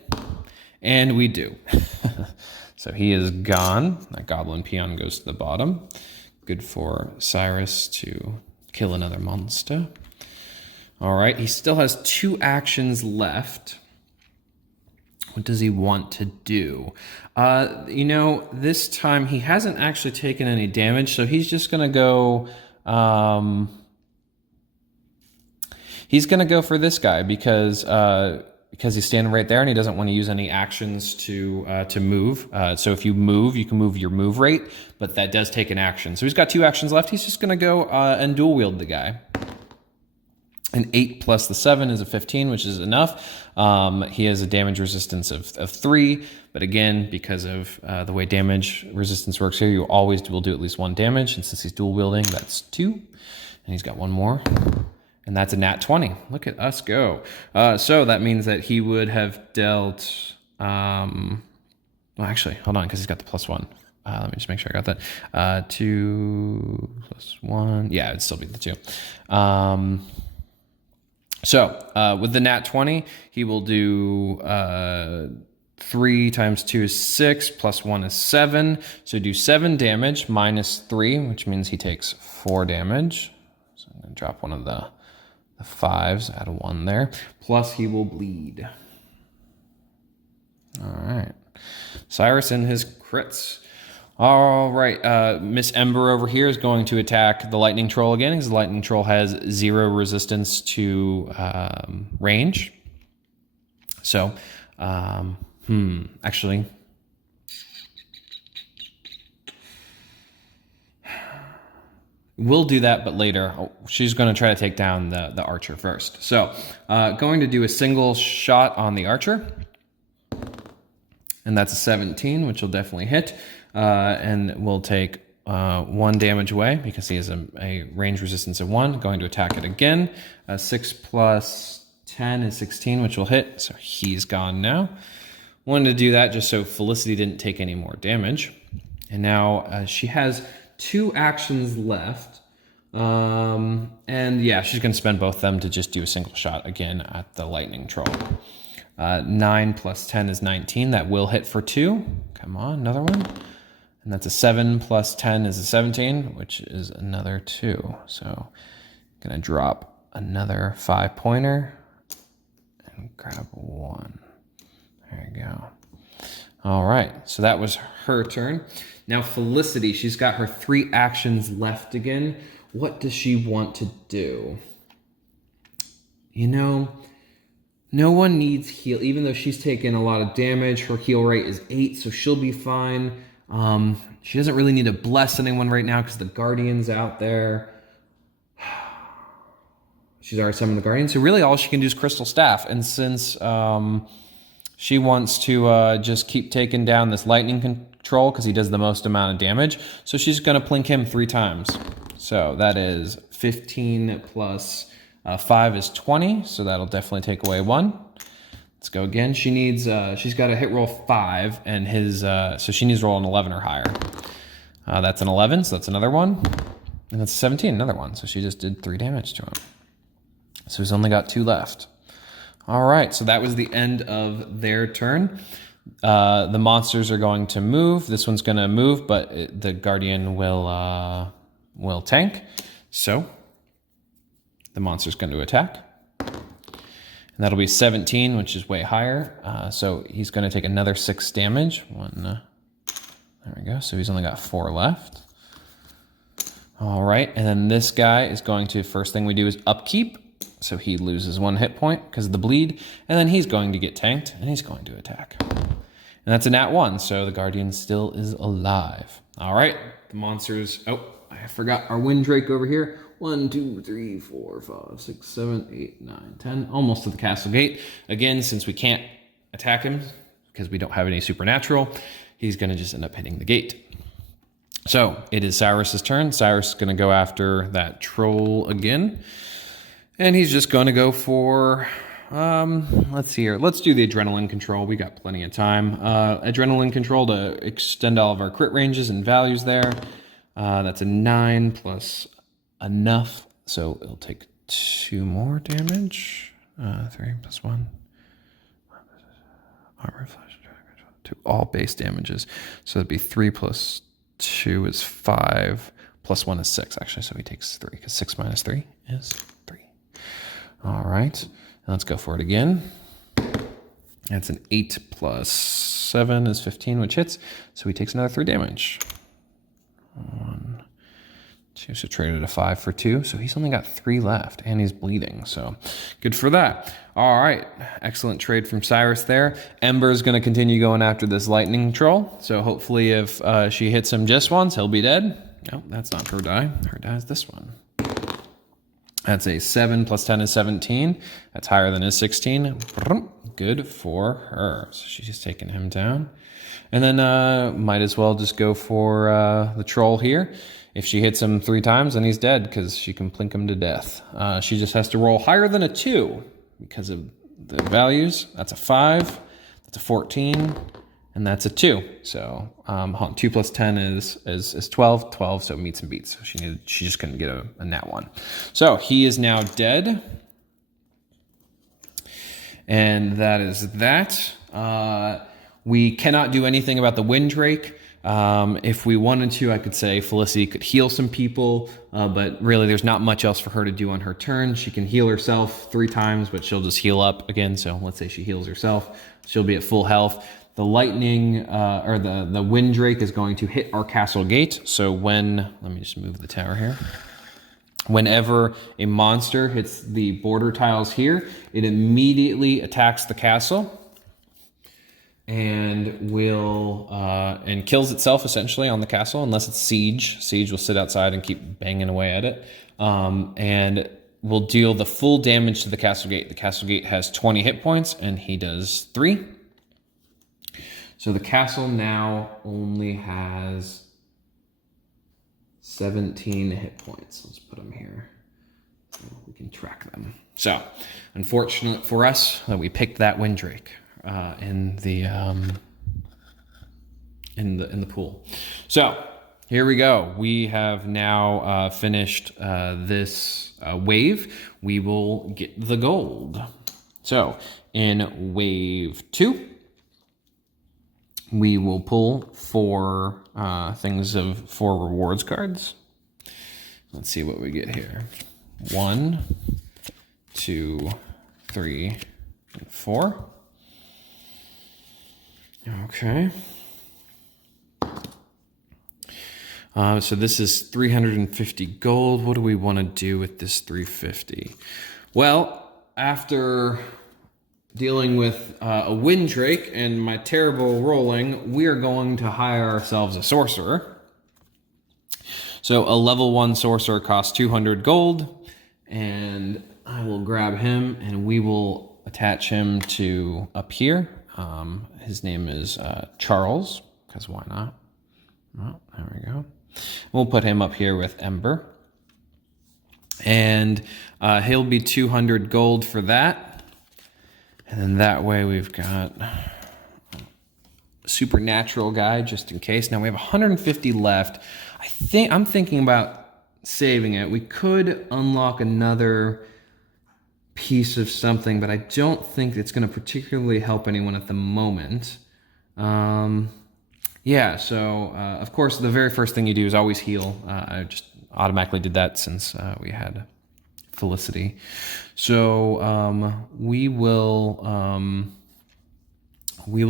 And we do. So he is gone. That goblin peon goes to the bottom. Good for Cyrus to kill another monster. All right, he still has 2 actions left. What does he want to do? You know, this time he hasn't actually taken any damage, so he's just going to go... he's going to go for this guy because he's standing right there and he doesn't want to use any actions to move. So if you move, you can move your move rate, but that does take an action. So he's got 2 actions left. He's just going to go and dual wield the guy. An 8 plus the 7 is a 15, which is enough. He has a damage resistance of 3, but again, because of the way damage resistance works here, you always will do at least 1 damage, and since he's dual wielding, that's 2. And he's got 1 more. And that's a nat 20. Look at us go. So that means that he would have dealt... well, actually, hold on, because he's got the +1. Let me just make sure I got that. 2 plus 1. Yeah, it'd still be the 2. So with the nat 20, he will do 3 times 2 is 6, plus 1 is 7. So do 7 damage minus 3, which means he takes 4 damage. So I'm going to drop one of the 5s, add a 1 there. Plus he will bleed. All right. Cyrus and his crits. All right. Miss Ember over here is going to attack the lightning troll again, because the lightning troll has 0 resistance to range. So, actually... we'll do that, but later. She's going to try to take down the archer first. So, going to do a single shot on the archer. And that's a 17, which will definitely hit. And we'll take 1 damage away because he has a range resistance of 1. Going to attack it again. 6 plus 10 is 16, which will hit. So he's gone now. Wanted to do that just so Felicity didn't take any more damage. And now she has 2 actions left. And yeah, she's going to spend both of them to just do a single shot again at the lightning troll. 9 plus 10 is 19. That will hit for 2. Come on, another one. And that's a 7 plus 10 is a 17, which is another 2. So I'm going to drop another 5-pointer and grab 1. There you go. All right, so that was her turn. Now Felicity, she's got her 3 actions left again. What does she want to do? You know, no one needs heal. Even though she's taken a lot of damage, her heal rate is 8, so she'll be fine. She doesn't really need to bless anyone right now because the Guardian's out there. She's already summoned the Guardian, so really all she can do is Crystal Staff. And since she wants to just keep taking down this lightning control because he does the most amount of damage, so she's going to plink him 3 times. So that is 15 plus 5 is 20, so that'll definitely take away 1. Let's go again. She needs, she's got a hit roll 5, and his, so she needs to roll an 11 or higher. That's an 11, so that's another one. And that's a 17, another one. So she just did 3 damage to him. So he's only got 2 left. All right, so that was the end of their turn. The monsters are going to move. This one's going to move, but the Guardian will tank. So the monster's going to attack. And that'll be 17, which is way higher. So he's going to take another 6 damage. There we go. So he's only got 4 left. All right. And then this guy is going to, first thing we do is upkeep. So he loses 1 hit point because of the bleed. And then he's going to get tanked, and he's going to attack. And that's a nat 1, so the Guardian still is alive. All right. The monsters... Oh, I forgot our Windrake over here. 1, 2, 3, 4, 5, 6, 7, 8, 9, 10. Almost to the castle gate. Again, since we can't attack him because we don't have any supernatural, he's going to just end up hitting the gate. So it is Cyrus's turn. Cyrus is going to go after that troll again. And he's just going to go for, let's see here. Let's do the adrenaline control. We got plenty of time. Adrenaline control to extend all of our crit ranges and values there. That's a 9 plus enough. So it'll take 2 more damage. 3 plus 1. Armor, flash, to all base damages. So it'd be 3 plus 2 is 5, plus 1 is 6, actually. So he takes 3, because 6 minus 3 is 3. All right, let's go for it again. That's an 8 plus 7 is 15, which hits. So he takes another 3 damage. 1, 2, so traded a 5 for 2. So he's only got 3 left, and he's bleeding. So good for that. All right, excellent trade from Cyrus there. Ember is going to continue going after this lightning troll. So hopefully if she hits him just once, he'll be dead. No, that's not her die. Her die is this one. That's a 7 plus 10 is 17. That's higher than his 16. Good for her. So she's just taking him down. And then might as well just go for the troll here. If she hits him 3 times, then he's dead because she can plink him to death. She just has to roll higher than a 2 because of the values. That's a 5. That's a 14. And that's a 2. So 2 plus 10 is 12. 12, so it meets and beats. So she just couldn't get a nat 1. So he is now dead. And that is that. We cannot do anything about the Windrake. If we wanted to, I could say Felicity could heal some people, but really there's not much else for her to do on her turn. She can heal herself 3 times, but she'll just heal up again. So let's say she heals herself. She'll be at full health. The lightning, or the Windrake is going to hit our castle gate. So let me just move the tower here. Whenever a monster hits the border tiles here, it immediately attacks the castle and and kills itself essentially on the castle, unless it's siege. Siege will sit outside and keep banging away at it. And will deal the full damage to the castle gate. The castle gate has 20 hit points and he does 3. So the castle now only has 17 hit points. Let's put them here so we can track them. So, unfortunate for us that we picked that Windrake in the pool. So here we go. We have now finished this wave. We will get the gold. So in wave 2. We will pull 4 4 rewards cards. Let's see what we get here. 1, 2, 3, and 4. Okay. So this is 350 gold. What do we want to do with this 350? Well, after dealing with a Windrake and my terrible rolling, we are going to hire ourselves a sorcerer. So a level 1 sorcerer costs 200 gold, and I will grab him and we will attach him to up here. His name is Charles, because why not? Oh, there we go. We'll put him up here with Ember. And he'll be 200 gold for that. And then that way we've got a supernatural guy just in case. Now we have 150 left. I'm thinking about saving it. We could unlock another piece of something, but I don't think it's going to particularly help anyone at the moment. Yeah, so of course the very first thing you do is always heal. I just automatically did that since we had Felicity. So we will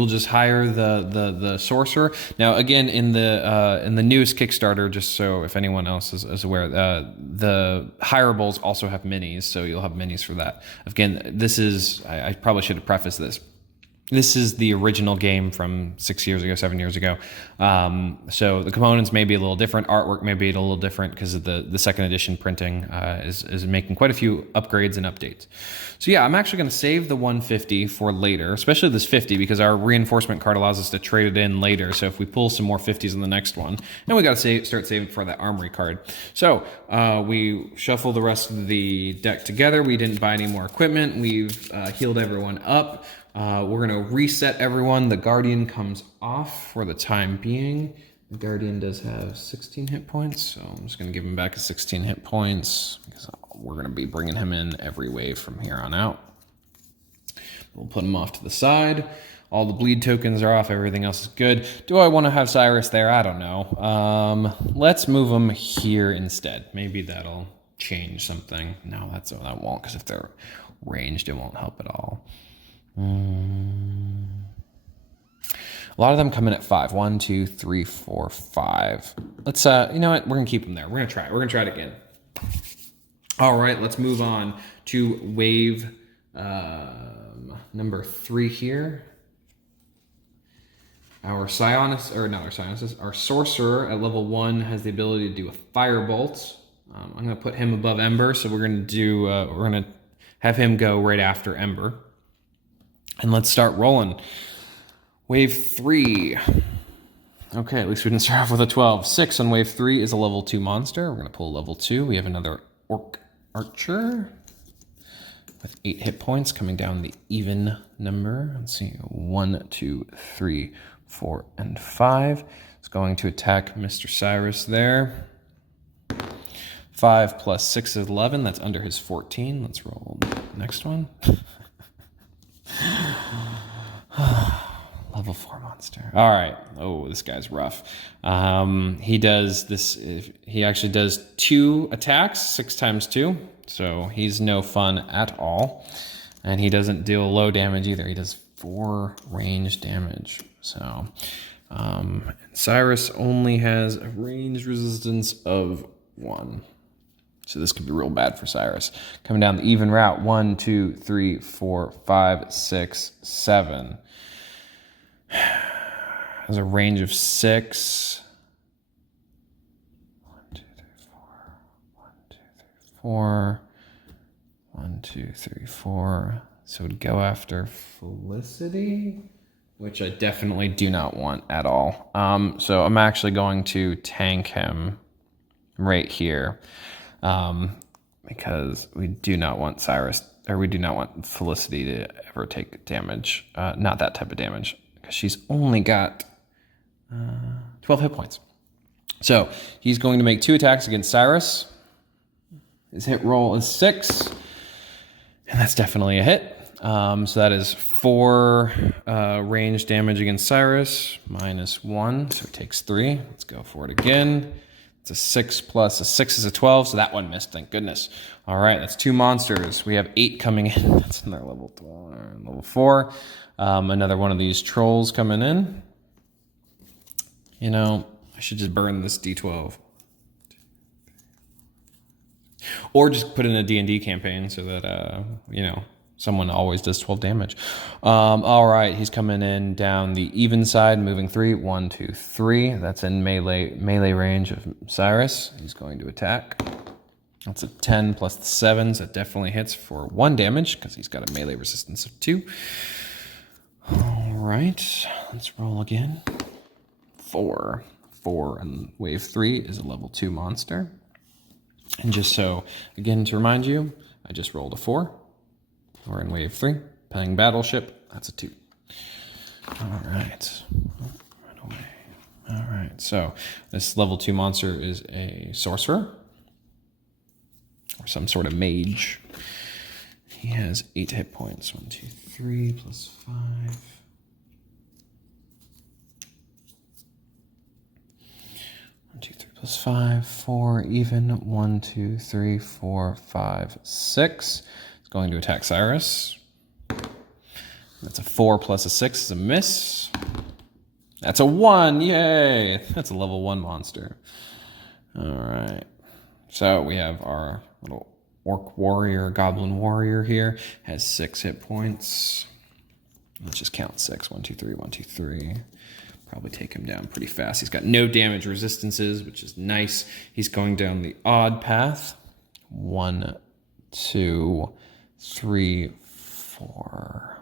just hire the sorcerer. Now again, in the newest Kickstarter, just so if anyone else is aware, the hireables also have minis, so you'll have minis for that. Again, this is I probably should have prefaced this. This is the original game from 6 years ago, 7 years ago. So the components may be a little different. Artwork may be a little different because of the second edition printing is making quite a few upgrades and updates. So yeah, I'm actually going to save the 150 for later, especially this 50, because our reinforcement card allows us to trade it in later. So if we pull some more 50s in the next one, and we got to start saving for that Armory card. So we shuffle the rest of the deck together. We didn't buy any more equipment. We've healed everyone up. We're going to reset everyone. The Guardian comes off for the time being. The Guardian does have 16 hit points, so I'm just going to give him back a 16 hit points because we're going to be bringing him in every wave from here on out. We'll put him off to the side. All the bleed tokens are off. Everything else is good. Do I want to have Cyrus there? I don't know. Let's move him here instead. Maybe that'll change something. No, that won't, because if they're ranged, it won't help at all. A lot of them come in at 5. 1, 2, 3, 4, 5. Let's, you know what? We're going to keep them there. We're going to try it. We're going to try it again. All right, let's move on to wave number 3 here. Our sorcerer at level 1 has the ability to do a firebolt. I'm going to put him above Ember, so we're going to have him go right after Ember. And let's start rolling. Wave 3. Okay, at least we didn't start off with a 12. 6 on wave 3 is a level 2 monster. We're going to pull level 2. We have another Orc Archer with 8 hit points coming down the even number. Let's see, 1, 2, 3, 4, and 5. It's going to attack Mr. Cyrus there. 5 plus 6 is 11. That's under his 14. Let's roll the next one. Level 4 monster. All right. Oh, this guy's rough. He does this. He actually does 2 attacks, 6 times 2. So he's no fun at all. And he doesn't deal low damage either. He does 4 range damage. So Cyrus only has a range resistance of 1. So this could be real bad for Cyrus. Coming down the even route. 1, 2, 3, 4, 5, 6, 7. Has a range of 6. 1, 2, 3, 4. 1, 2, 3, 4. 1, 2, 3, 4. So it would go after Felicity, which I definitely do not want at all. So I'm actually going to tank him right here. Because we do not want we do not want Felicity to ever take damage. Not that type of damage, because she's only got 12 hit points. So he's going to make 2 attacks against Cyrus. His hit roll is 6, and that's definitely a hit. So that is 4 range damage against Cyrus, minus 1, so it takes 3. Let's go for it again. It's a 6 plus a 6 is a 12, so that one missed, thank goodness. All right, that's 2 monsters. We have 8 coming in. That's another level 12, level 4. Another one of these trolls coming in. You know, I should just burn this D12. Or just put in a D&D campaign so that, you know, someone always does 12 damage. All right, he's coming in down the even side, moving 3. 1, 2, 3. That's in melee range of Cyrus. He's going to attack. That's a 10 plus the 7, so it definitely hits for 1 damage because he's got a melee resistance of 2. All right, let's roll again. 4. 4 and wave 3 is a level 2 monster. And just so, again, to remind you, I just rolled a 4. We're in wave 3. Playing Battleship, that's a 2. All right. Run away. All right, so this level 2 monster is a sorcerer. Or some sort of mage. He has 8 hit points. 1, 2, 3 plus 5. 1, 2, 3 plus 5. 4 even. 1, 2, 3, 4, 5, 6. Going to attack Cyrus. That's a 4 plus a 6 is a miss. That's a 1, yay! That's a level 1 monster. All right. So we have our little orc warrior, goblin warrior here. Has 6 hit points. Let's just count 6. 1, 2, 3, 1, 2, 3. Probably take him down pretty fast. He's got no damage resistances, which is nice. He's going down the odd path. 1, 2, 3, 4.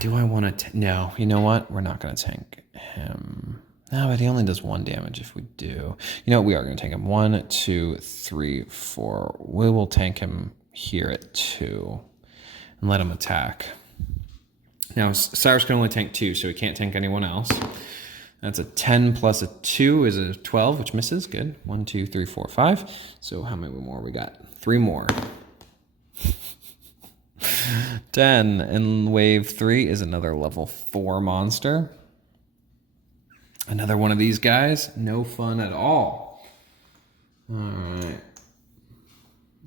Do I want to? No, you know what? We're not going to tank him. No, but he only does 1 damage if we do. You know what? We are going to tank him. 1, 2, 3, 4. We will tank him here at 2 and let him attack. Now, Cyrus can only tank 2, so he can't tank anyone else. That's a 10 plus a 2 is a 12, which misses. Good. 1, 2, 3, 4, 5. So how many more we got? 3 more. 10. And wave 3 is another level 4 monster. Another one of these guys. No fun at all. All right.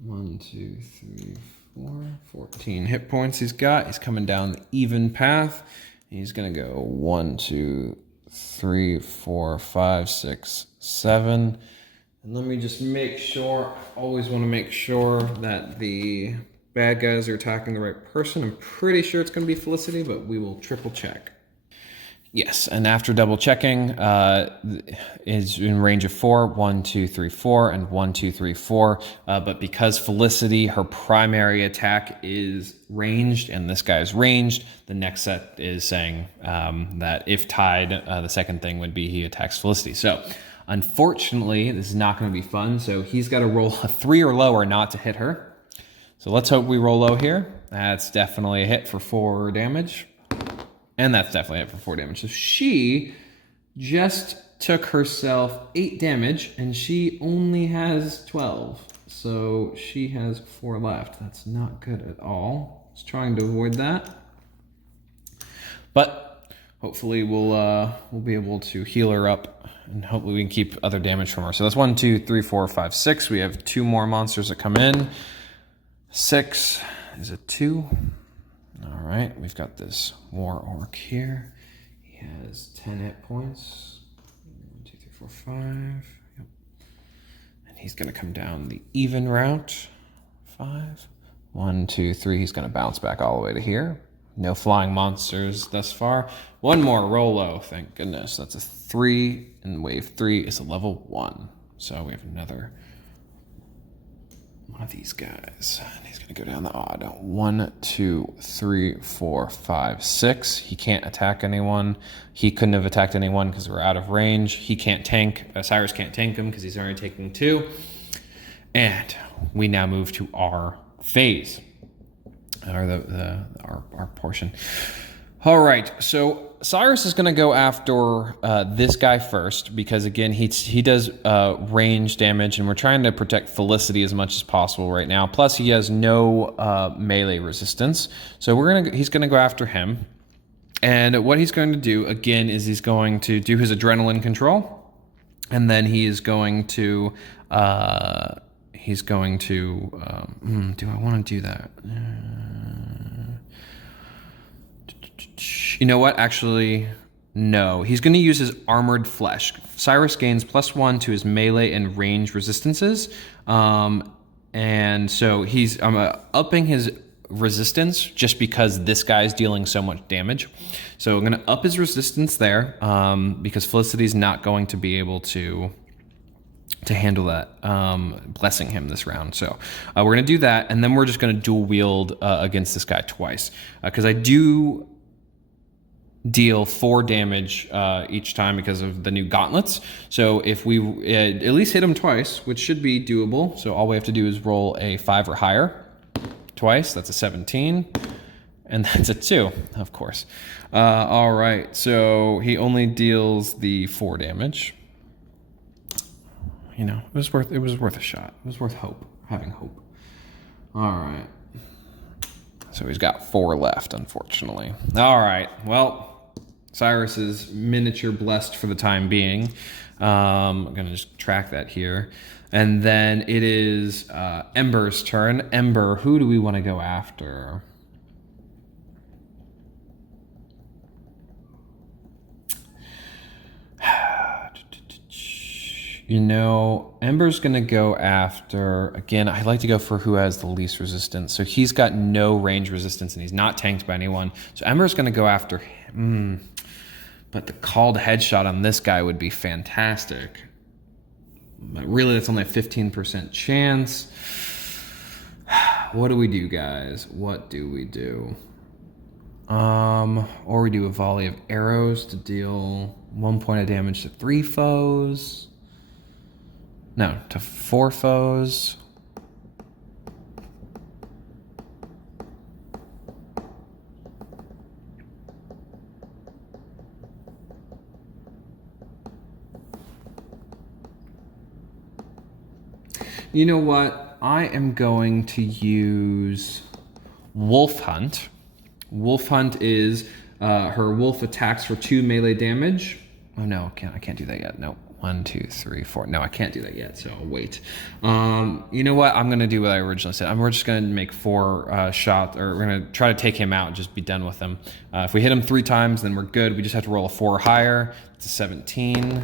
1, 2, 3, 4. 14 hit points he's got. He's coming down the even path. He's going to go 1, 2, 3, 4, 5, 6, 7. And let me just make sure. I always want to make sure that the bad guys are attacking the right person. I'm pretty sure it's going to be Felicity, but we will triple check. Yes, and after double checking, is in range of 4, 1, 2, 3, 4, and 1, 2, 3, 4. But because Felicity, her primary attack is ranged, and this guy's ranged, the next set is saying that if tied, the second thing would be he attacks Felicity. So, unfortunately, this is not going to be fun. So he's got to roll a 3 or lower not to hit her. So let's hope we roll low here. That's definitely a hit for 4 damage. And that's definitely it for 4 damage. So she just took herself 8 damage, and she only has 12. So she has 4 left. That's not good at all. Just trying to avoid that. But hopefully we'll be able to heal her up, and hopefully we can keep other damage from her. So that's 1, 2, 3, 4, 5, 6. We have 2 more monsters that come in. 6 is a 2. All right, we've got this war orc here. He has 10 hit points. 1, 2, 3, 4, 5. Yep. And he's going to come down the even route. 5. 1, 2, 3. He's going to bounce back all the way to here. No flying monsters thus far. 1 more, roll low, thank goodness. That's a 3, and wave 3 is a level 1. So we have another one of these guys. And he's going to go down the odd. 1, 2, 3, 4, 5, 6. He can't attack anyone. He couldn't have attacked anyone because we're out of range. He can't tank. Cyrus can't tank him because he's already taking 2. And we now move to our phase. Or our portion. All right, so Cyrus is going to go after this guy first because, again, he does range damage, and we're trying to protect Felicity as much as possible right now. Plus, he has no melee resistance, so he's going to go after him. And what he's going to do, again, is he's going to do his adrenaline control, and then he is going to... do I want to do that? You know what? Actually, no. He's going to use his armored flesh. Cyrus gains +1 to his melee and range resistances. And so he's upping his resistance just because this guy's dealing so much damage. So I'm going to up his resistance there because Felicity's not going to be able to handle that, blessing him this round. So we're going to do that, and then we're just going to dual wield against this guy twice. Because I do deal 4 damage each time because of the new gauntlets. So if we at least hit him twice, which should be doable. So all we have to do is roll a 5 or higher twice. That's a 17. And that's a 2, of course. All right, so he only deals the 4 damage. You know, it was worth a shot. It was worth having hope. All right. So he's got 4 left, unfortunately. All right. Well, Cyrus is miniature blessed for the time being. I'm going to just track that here. And then it is Ember's turn. Ember, who do we want to go after? You know, Ember's going to go after, again, I like to go for who has the least resistance. So he's got no range resistance and he's not tanked by anyone. So Ember's going to go after him. But the called headshot on this guy would be fantastic. But really, that's only a 15% chance. What do we do, guys? What do we do? Or we do a volley of arrows to deal 1 point of damage to 3 foes. No, to 4 foes. You know what? I am going to use Wolf Hunt. Wolf Hunt is her wolf attacks for 2 melee damage. Oh no, I can't do that yet. No. 1, 2, 3, 4. No, I can't do that yet, so I'll wait. You know what? I'm going to do what I originally said. We're just going to make 4 shots, or we're going to try to take him out and just be done with him. If we hit him 3 times, then we're good. We just have to roll a 4 or higher. That's a 17.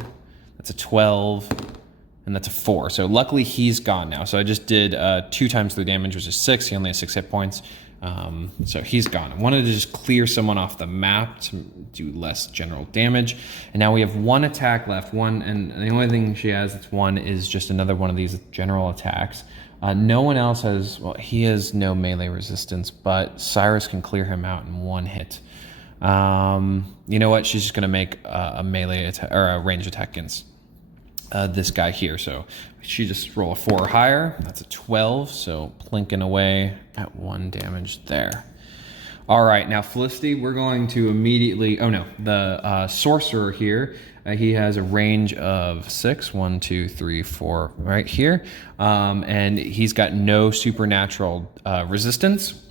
That's a 12. And that's a 4. So luckily he's gone now. So I just did 2 times 3 damage, which is 6. He only has 6 hit points. So he's gone. I wanted to just clear someone off the map to do less general damage. And now we have 1 attack left. And the only thing she has that's 1 is just another one of these general attacks. No one else has, well, he has no melee resistance, but Cyrus can clear him out in 1 hit. You know what? She's just going to make a melee attack, or a range attack against this guy here. So she just roll a 4 or higher. That's a 12. So plinking away at 1 damage there. All right, now Felicity, we're going to immediately, oh no, the sorcerer here, he has a range of 6, 1, 2, 3, 4 right here. And he's got no supernatural resistance.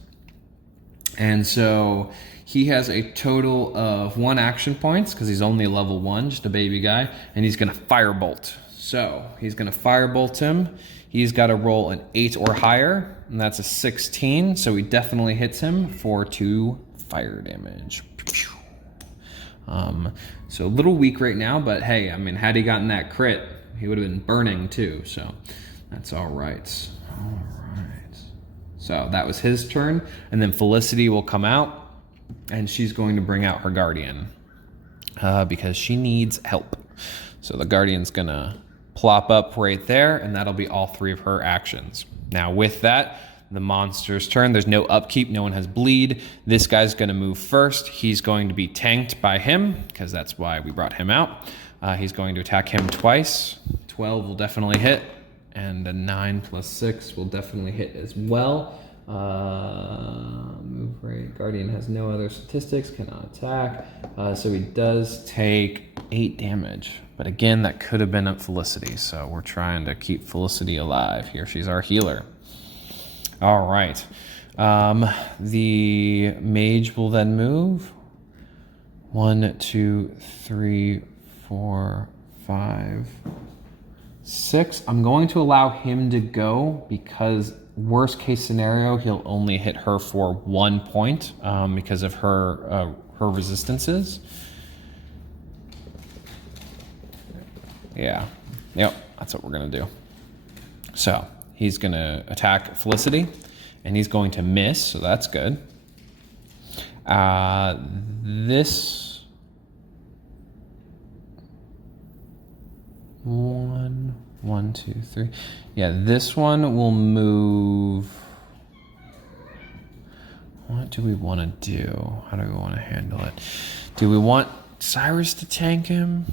And so he has a total of 1 action points because he's only level 1, just a baby guy, and he's going to firebolt. So he's going to firebolt him. He's got to roll an 8 or higher, and that's a 16. So he definitely hits him for 2 fire damage. So a little weak right now, but hey, I mean, had he gotten that crit, he would have been burning too. So that's all right. All right. So that was his turn, and then Felicity will come out. And she's going to bring out her guardian because she needs help. So the guardian's going to plop up right there, and that'll be all 3 of her actions. Now with that, the monster's turn. There's no upkeep. No one has bleed. This guy's going to move first. He's going to be tanked by him because that's why we brought him out. He's going to attack him twice. 12 will definitely hit, and a 9 plus 6 will definitely hit as well. Move rate. Guardian has no other statistics, cannot attack. So he does take 8 damage. But again, that could have been at Felicity. So we're trying to keep Felicity alive here. She's our healer. All right. The mage will then move. 1, 2, 3, 4, 5, 6. I'm going to allow him to go because worst case scenario, he'll only hit her for 1 point because of her resistances. Yeah, yep, that's what we're gonna do. So he's gonna attack Felicity, and he's going to miss, so that's good. This 1, 1, 2, 3. Yeah, this one will move. What do we want to do? How do we want to handle it? Do we want Cyrus to tank him?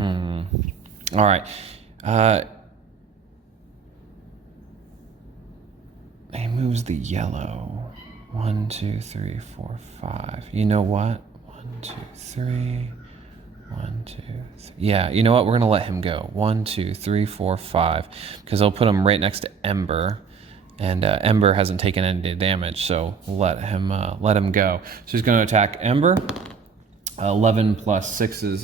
All right. He moves the yellow. 1, 2, 3, 4, 5. You know what? 1, 2, 3. 1, 2, 3. Yeah, you know what? We're gonna let him go. 1, 2, 3, 4, 5, because I'll put him right next to Ember, and Ember hasn't taken any damage, so we'll let him go. So he's gonna attack Ember. 11 plus 6 is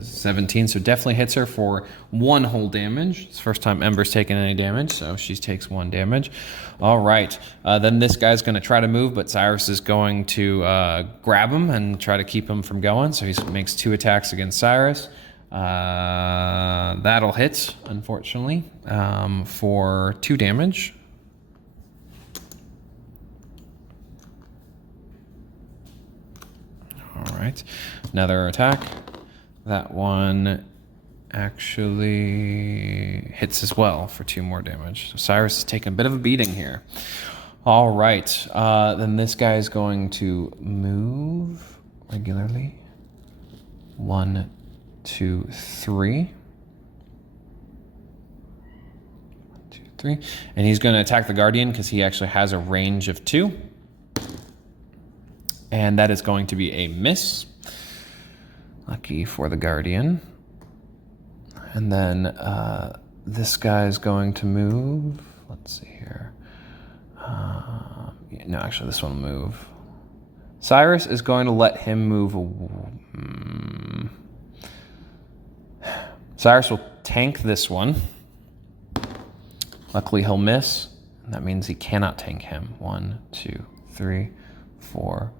17, so definitely hits her for 1 whole damage. It's the first time Ember's taken any damage, so she takes 1 damage. All right, then this guy's going to try to move, but Cyrus is going to grab him and try to keep him from going, so he makes 2 attacks against Cyrus. That'll hit, unfortunately, for 2 damage. All right, another attack. That one actually hits as well for 2 more damage. So Cyrus is taking a bit of a beating here. All right, then this guy is going to move regularly. 1, 2, 3. 1, 2, 3. And he's going to attack the Guardian because he actually has a range of 2. And that is going to be a miss. Lucky for the Guardian. And then this guy is going to move. Let's see here. No, actually, this one will move. Cyrus is going to let him move. Cyrus will tank this one. Luckily, he'll miss. And that means he cannot tank him. 1, 2, 3, 4,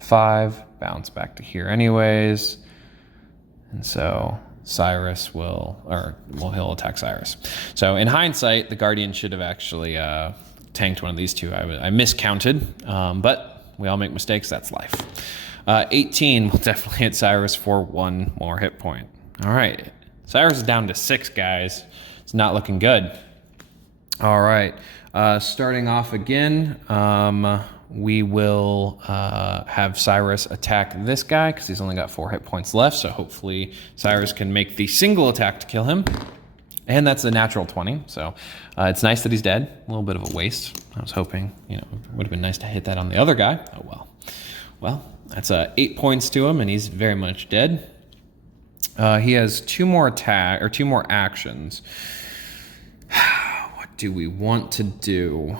5. Bounce back to here anyways. And so Cyrus he'll attack Cyrus. So in hindsight, the Guardian should have actually tanked one of these 2. I miscounted, but we all make mistakes. That's life. 18 will definitely hit Cyrus for 1 more hit point. All right. Cyrus is down to 6, guys. It's not looking good. All right. Starting off again, we will have Cyrus attack this guy because he's only got 4 hit points left. So hopefully Cyrus can make the single attack to kill him. And that's a natural 20. So it's nice that he's dead. A little bit of a waste. I was hoping, it would have been nice to hit that on the other guy. Oh, well. Well, that's 8 points to him, and he's very much dead. He has 2 more actions. What do we want to do?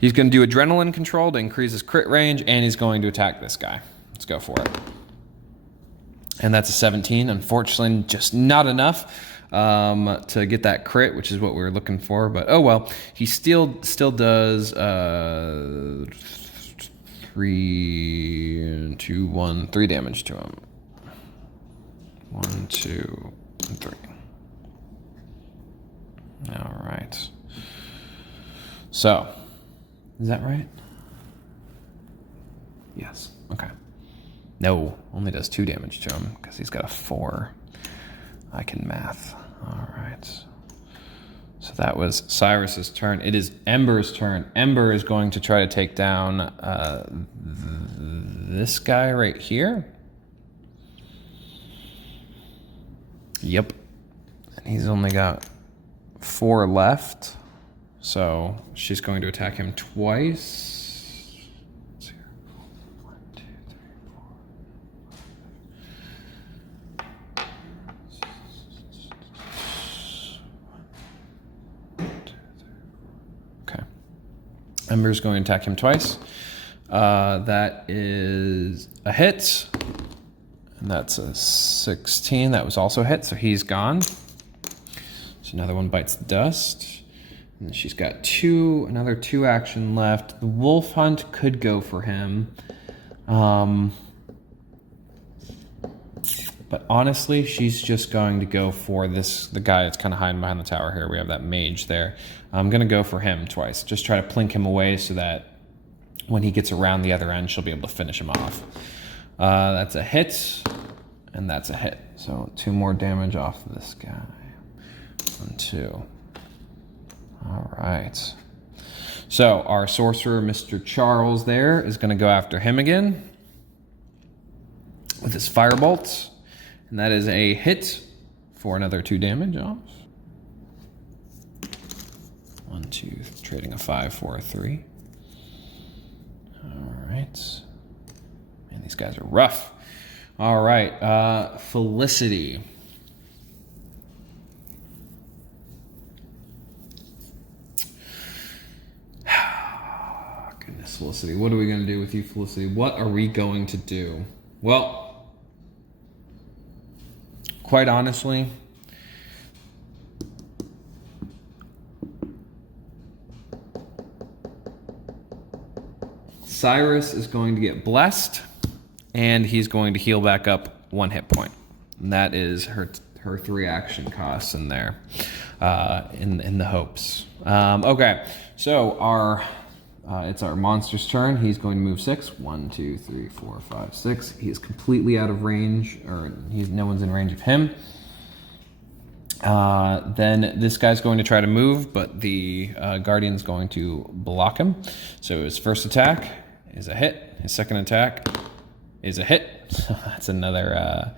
He's going to do adrenaline control to increase his crit range, and he's going to attack this guy. Let's go for it. And that's a 17. Unfortunately, just not enough to get that crit, which is what we were looking for. But oh well, he still does 3, 2, 1, 3 damage to him. 1, 2, and 3. All right. So, is that right? Yes. Okay. No, only does 2 damage to him because he's got a 4. I can math. All right. So that was Cyrus's turn. It is Ember's turn. Ember is going to try to take down this guy right here. Yep. And he's only got 4 left. So she's going to attack him twice. Let's see here. 1, 2, 3, 4. 1, 2, 3, 4. Okay. Ember's going to attack him twice. That is a hit. And that's a 16. That was also a hit, so he's gone. So another one bites the dust. And she's got another 2 action left. The wolf hunt could go for him. But honestly, she's just going to go for the guy that's kind of hiding behind the tower here. We have that mage there. I'm going to go for him twice. Just try to plink him away so that when he gets around the other end, she'll be able to finish him off. That's a hit, and that's a hit. So 2 more damage off of this guy. 1, 2. All right. So our sorcerer, Mr. Charles there, is going to go after him again with his firebolt. And that is a hit for another 2 damage off. 1, 2, trading a 5 for a 3. All right. Man, these guys are rough. All right. Felicity. Yes, Felicity. What are we going to do with you, Felicity? What are we going to do? Well, quite honestly, Cyrus is going to get blessed, and he's going to heal back up 1 hit point. And that is her 3 action costs in there, in the hopes. Okay, so it's our monster's turn. He's going to move 6. 1, 2, 3, 4, 5, 6. He is completely out of range, or no one's in range of him. Then this guy's going to try to move, but the Guardian's going to block him. So his first attack is a hit. His second attack is a hit. So that's another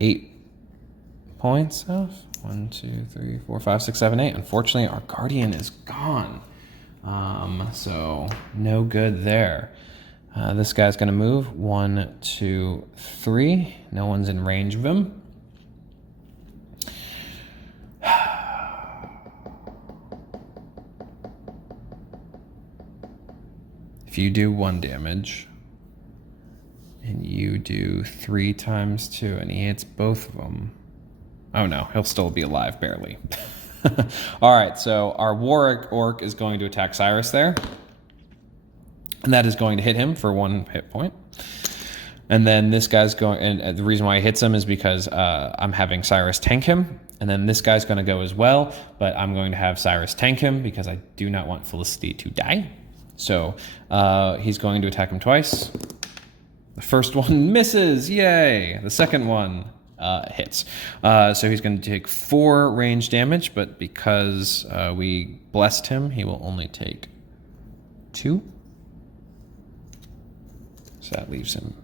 8 points of 1, 2, 3, 4, 5, 6, 7, 8. Unfortunately, our Guardian is gone. So no good there. This guy's going to move 1, 2, 3. No one's in range of him. If you do 1 damage, and you do 3 times 2, and he hits both of them. Oh no, he'll still be alive, barely. All right, so our Warwick Orc is going to attack Cyrus there. And that is going to hit him for 1 hit point. And then this guy's going, and the reason why he hits him is because I'm having Cyrus tank him. And then this guy's going to go as well, but I'm going to have Cyrus tank him because I do not want Felicity to die. So he's going to attack him twice. The first one misses, yay! The second one hits. So he's going to take 4 range damage, but because we blessed him, he will only take 2. So that leaves him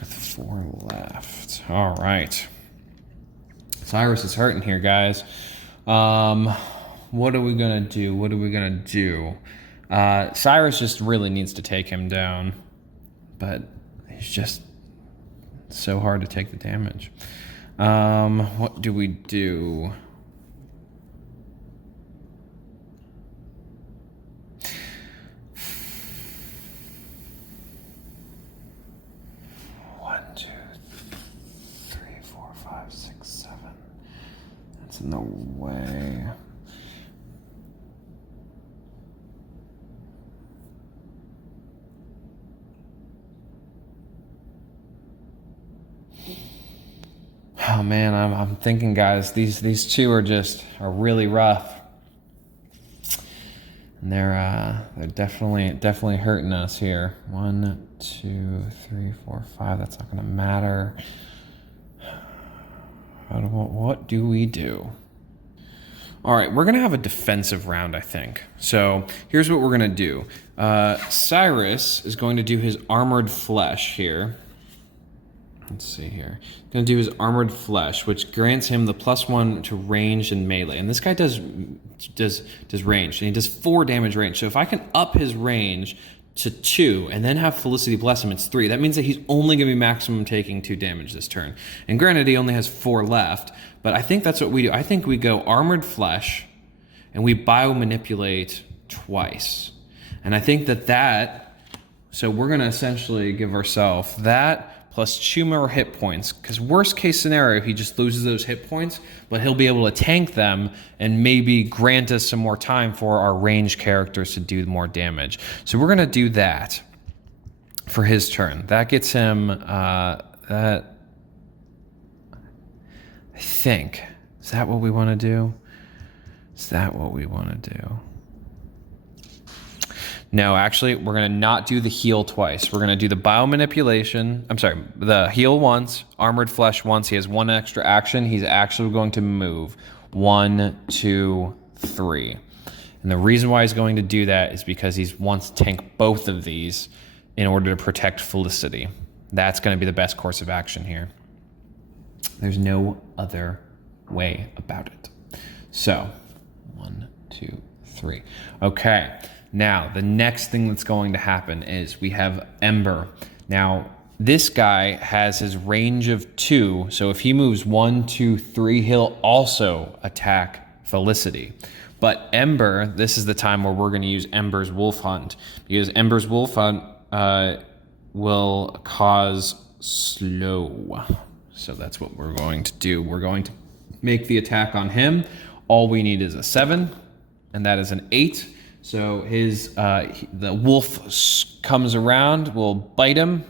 with 4 left. All right. Cyrus is hurting here, guys. What are we going to do? What are we going to do? Cyrus just really needs to take him down, but he's just so hard to take the damage. What do we do? One, 2, 3, 4, 5, 6, 7. That's in the way. Oh man, I'm thinking, guys, these 2 are really rough, and they're definitely hurting us here. 1, 2, 3, 4, 5. That's not gonna matter. What do we do? All right, we're gonna have a defensive round, I think. So here's what we're gonna do. Cyrus is going to do his armored flesh here. Let's see here. He's going to do his armored flesh, which grants him the +1 to range and melee. And this guy does range, and he does 4 damage range. So if I can up his range to 2 and then have Felicity bless him, it's 3. That means that he's only going to be maximum taking 2 damage this turn. And granted, he only has 4 left, but I think that's what we do. I think we go armored flesh, and we biomanipulate twice. And I think so we're going to essentially give ourselves that plus 2 more hit points, because worst case scenario, he just loses those hit points, but he'll be able to tank them and maybe grant us some more time for our ranged characters to do more damage. So we're going to do that for his turn. That gets him, that, I think, is that what we want to do? Is that what we want to do? No, actually, we're going to not do the heal twice. We're going to do the biomanipulation. I'm sorry, the heal once, armored flesh once. He has 1 extra action. He's actually going to move 1, 2, 3. And the reason why he's going to do that is because he wants to tank both of these in order to protect Felicity. That's going to be the best course of action here. There's no other way about it. So, 1, 2, 3. Okay. Now, the next thing that's going to happen is we have Ember. Now, this guy has his range of 2, so if he moves 1, 2, 3, he'll also attack Felicity. But Ember, this is the time where we're going to use Ember's Wolf Hunt, because Ember's Wolf Hunt will cause slow. So that's what we're going to do. We're going to make the attack on him. All we need is a 7, and that is an 8. So the wolf comes around, will bite him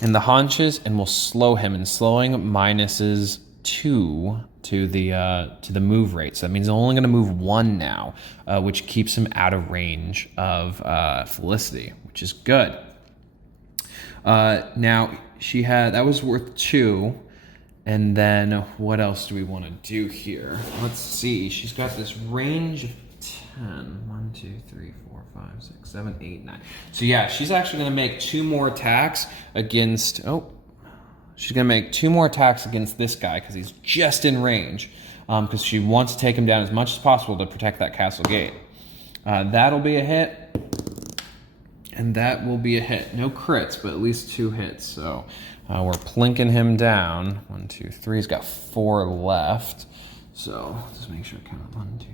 in the haunches, and will slow him. And slowing minuses 2 to the move rate. So that means I'm only going to move 1 now, which keeps him out of range of Felicity, which is good. Now that was worth 2. And then what else do we want to do here? Let's see. She's got this range of 10. 1, 2, 3, 4, 5, 6, 7, 8, 9. So yeah, she's actually going to make 2 more attacks against... she's going to make 2 more attacks against this guy because he's just in range. Because she wants to take him down as much as possible to protect that castle gate. That'll be a hit. And that will be a hit. No crits, but at least 2 hits. So we're plinking him down. 1, 2, 3. He's got 4 left. So just make sure I count 1, 2.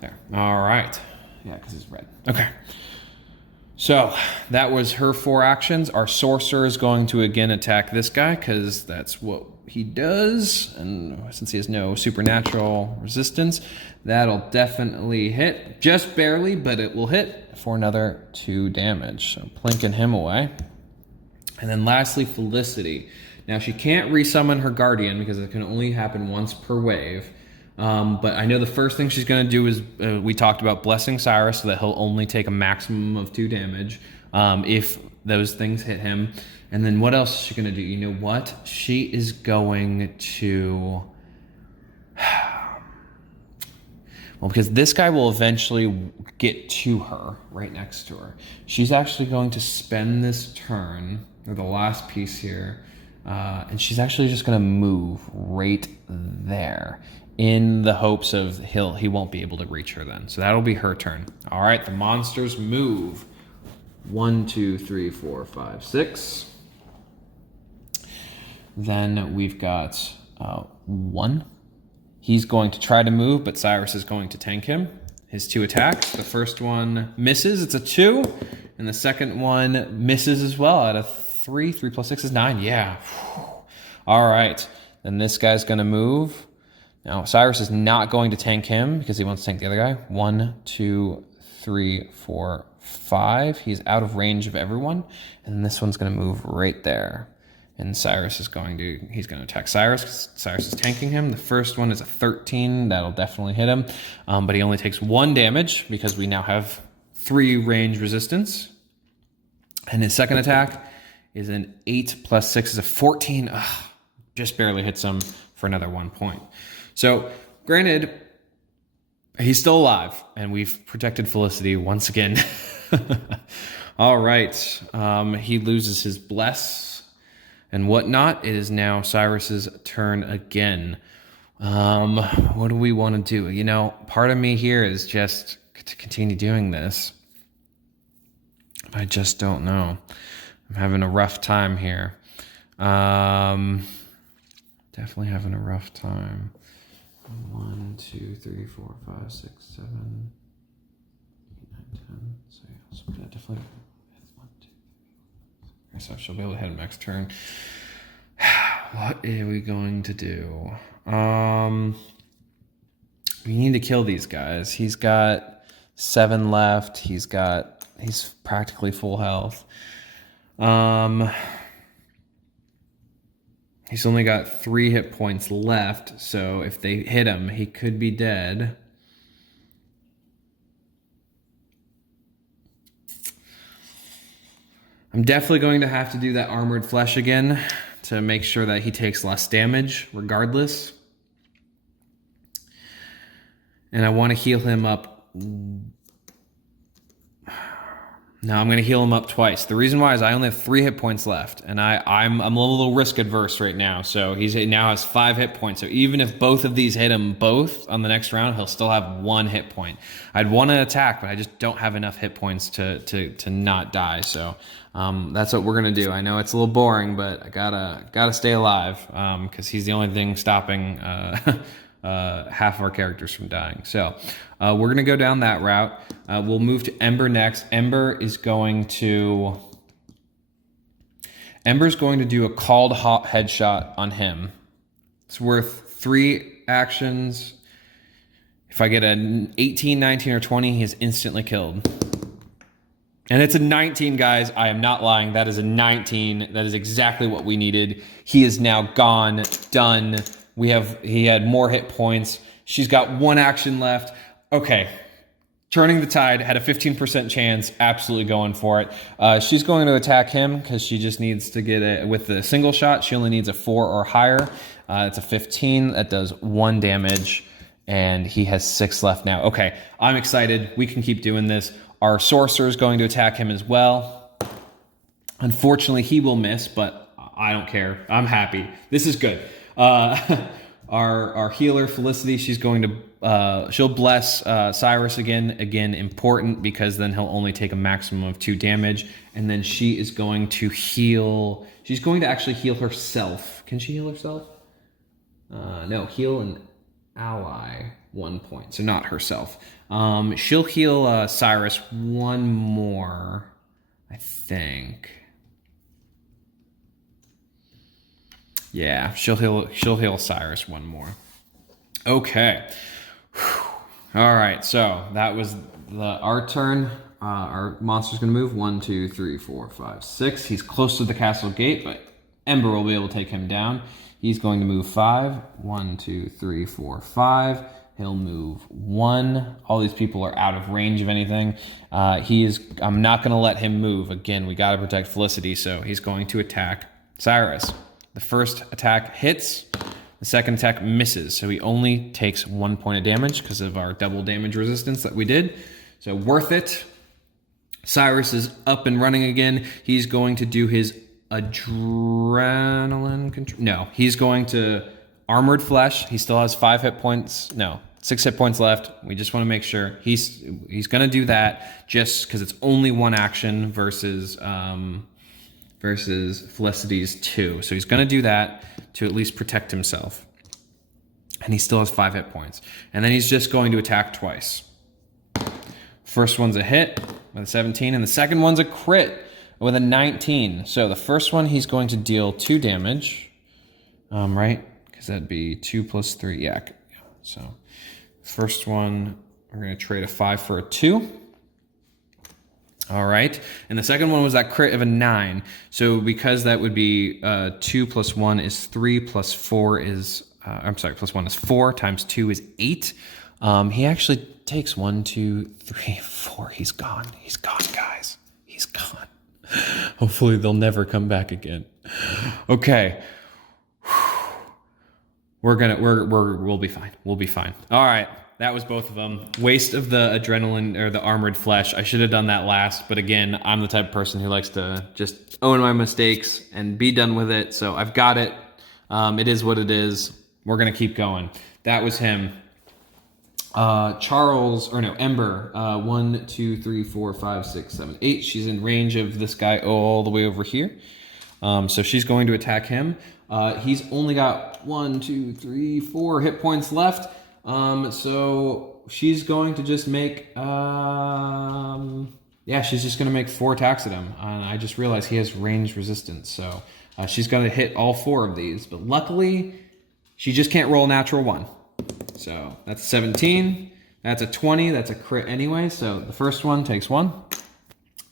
There. All right. Yeah, because it's red. Okay. So that was her 4 actions. Our sorcerer is going to again attack this guy because that's what he does. And since he has no supernatural resistance, that'll definitely hit. Just barely, but it will hit for another 2 damage. So plinking him away. And then lastly, Felicity. Now she can't resummon her guardian because it can only happen once per wave. But I know the first thing she's going to do is, we talked about blessing Cyrus so that he'll only take a maximum of 2 damage if those things hit him. And then what else is she going to do? You know what? She is going to... Well, because this guy will eventually get to her, right next to her. She's actually going to spend this turn, or the last piece here, and she's actually just going to move right there, in the hopes of he won't be able to reach her then. So that'll be her turn. All right, the monsters move. 1, 2, 3, 4, 5, 6. Then we've got 1. He's going to try to move, but Cyrus is going to tank him. His 2 attacks. The first one misses, it's a 2. And the second one misses as well at a 3. 3 plus 6 is 9. Yeah. All right. Then this guy's going to move. Now, Cyrus is not going to tank him because he wants to tank the other guy. 1, 2, 3, 4, 5. He's out of range of everyone. And this one's going to move right there. And Cyrus is going to attack Cyrus because Cyrus is tanking him. The first one is a 13. That'll definitely hit him. But he only takes 1 damage because we now have 3 range resistance. And his second attack is an 8 plus 6 is a 14. Ugh, just barely hits him for another 1 point. So, granted, he's still alive, and we've protected Felicity once again. All right. He loses his bless and whatnot. It is now Cyrus's turn again. What do we want to do? You know, part of me here is just to continue doing this. I just don't know. I'm having a rough time here. Definitely having a rough time. 1, 2, 3, 4, 5, 6, 7, 8, 9, 10. So yeah, so definitely 1, 2, 3. So she'll be able to hit him next turn. What are we going to do? We need to kill these guys. He's got 7 left. He's practically full health. He's only got 3 hit points left, so if they hit him, he could be dead. I'm definitely going to have to do that armored flesh again to make sure that he takes less damage regardless. And I want to heal him up. Now I'm going to heal him up twice. The reason why is I only have 3 hit points left, and I'm a little risk adverse right now. So he now has 5 hit points. So even if both of these hit him both on the next round, he'll still have 1 hit point. I'd want to attack, but I just don't have enough hit points to not die. So that's what we're going to do. I know it's a little boring, but I gotta stay alive because he's the only thing stopping half of our characters from dying. So we're going to go down that route. We'll move to Ember next. Ember's going to do a called headshot on him. It's worth 3 actions. If I get an 18, 19, or 20, he is instantly killed. And it's a 19, guys. I am not lying. That is a 19. That is exactly what we needed. He is now gone, done. He had more hit points. She's got 1 action left. Okay. Turning the tide, had a 15% chance, absolutely going for it. She's going to attack him because she just needs to get it with the single shot. She only needs a 4 or higher. It's a 15. That does 1 damage, and he has 6 left now. Okay, I'm excited. We can keep doing this. Our sorcerer is going to attack him as well. Unfortunately, he will miss, but I don't care. I'm happy. This is good. Our healer, Felicity, she's going to she'll bless Cyrus again. Again, important because then he'll only take a maximum of 2 damage. And then she is going to heal. She's going to actually heal herself. Can she heal herself? No, heal an ally 1 point. So not herself. She'll heal Cyrus 1 more, I think. Yeah, she'll heal Cyrus 1 more. Okay. All right, so that was our turn. Our monster's going to move 1, 2, 3, 4, 5, 6. He's close to the castle gate, but Ember will be able to take him down. He's going to move 5. 1, 2, 3, 4, 5. He'll move 1. All these people are out of range of anything. I'm not going to let him move. Again, we got to protect Felicity, so he's going to attack Cyrus. The first attack hits. The second attack misses, so he only takes 1 point of damage because of our double damage resistance that we did. So worth it. Cyrus is up and running again. He's going to do his adrenaline control. No, he's going to armored flesh. He still has 5 hit points. No, 6 hit points left. We just want to make sure he's going to do that just because it's only 1 action versus Felicity's 2. So he's going to do that to at least protect himself. And he still has 5 hit points. And then he's just going to attack twice. First one's a hit with a 17, and the second one's a crit with a 19. So the first one, he's going to deal 2 damage, right? Because that'd be 2 plus 3. Yeah. So first one, we're going to trade a 5 for a 2. All right, and the second one was that crit of a 9. So because that would be 2 plus 1 is 3 plus 4 is, plus 1 is 4 times 2 is 8. He actually takes 1, 2, 3, 4. He's gone. He's gone, guys. He's gone. Hopefully they'll never come back again. Okay. We'll be fine. We'll be fine. All right. That was both of them. Waste of the adrenaline or the armored flesh. I should have done that last, but again, I'm the type of person who likes to just own my mistakes and be done with it. So I've got it. It is what it is. We're going to keep going. That was him. Ember. 1, 2, 3, 4, 5, 6, 7, 8. She's in range of this guy all the way over here. So she's going to attack him. He's only got 1, 2, 3, 4 hit points left. So she's going to just make, she's just going to make 4 attacks at him. And I just realized he has range resistance. So, she's going to hit all 4 of these, but luckily she just can't roll a natural 1. So that's 17. That's a 20. That's a crit anyway. So the first one takes 1.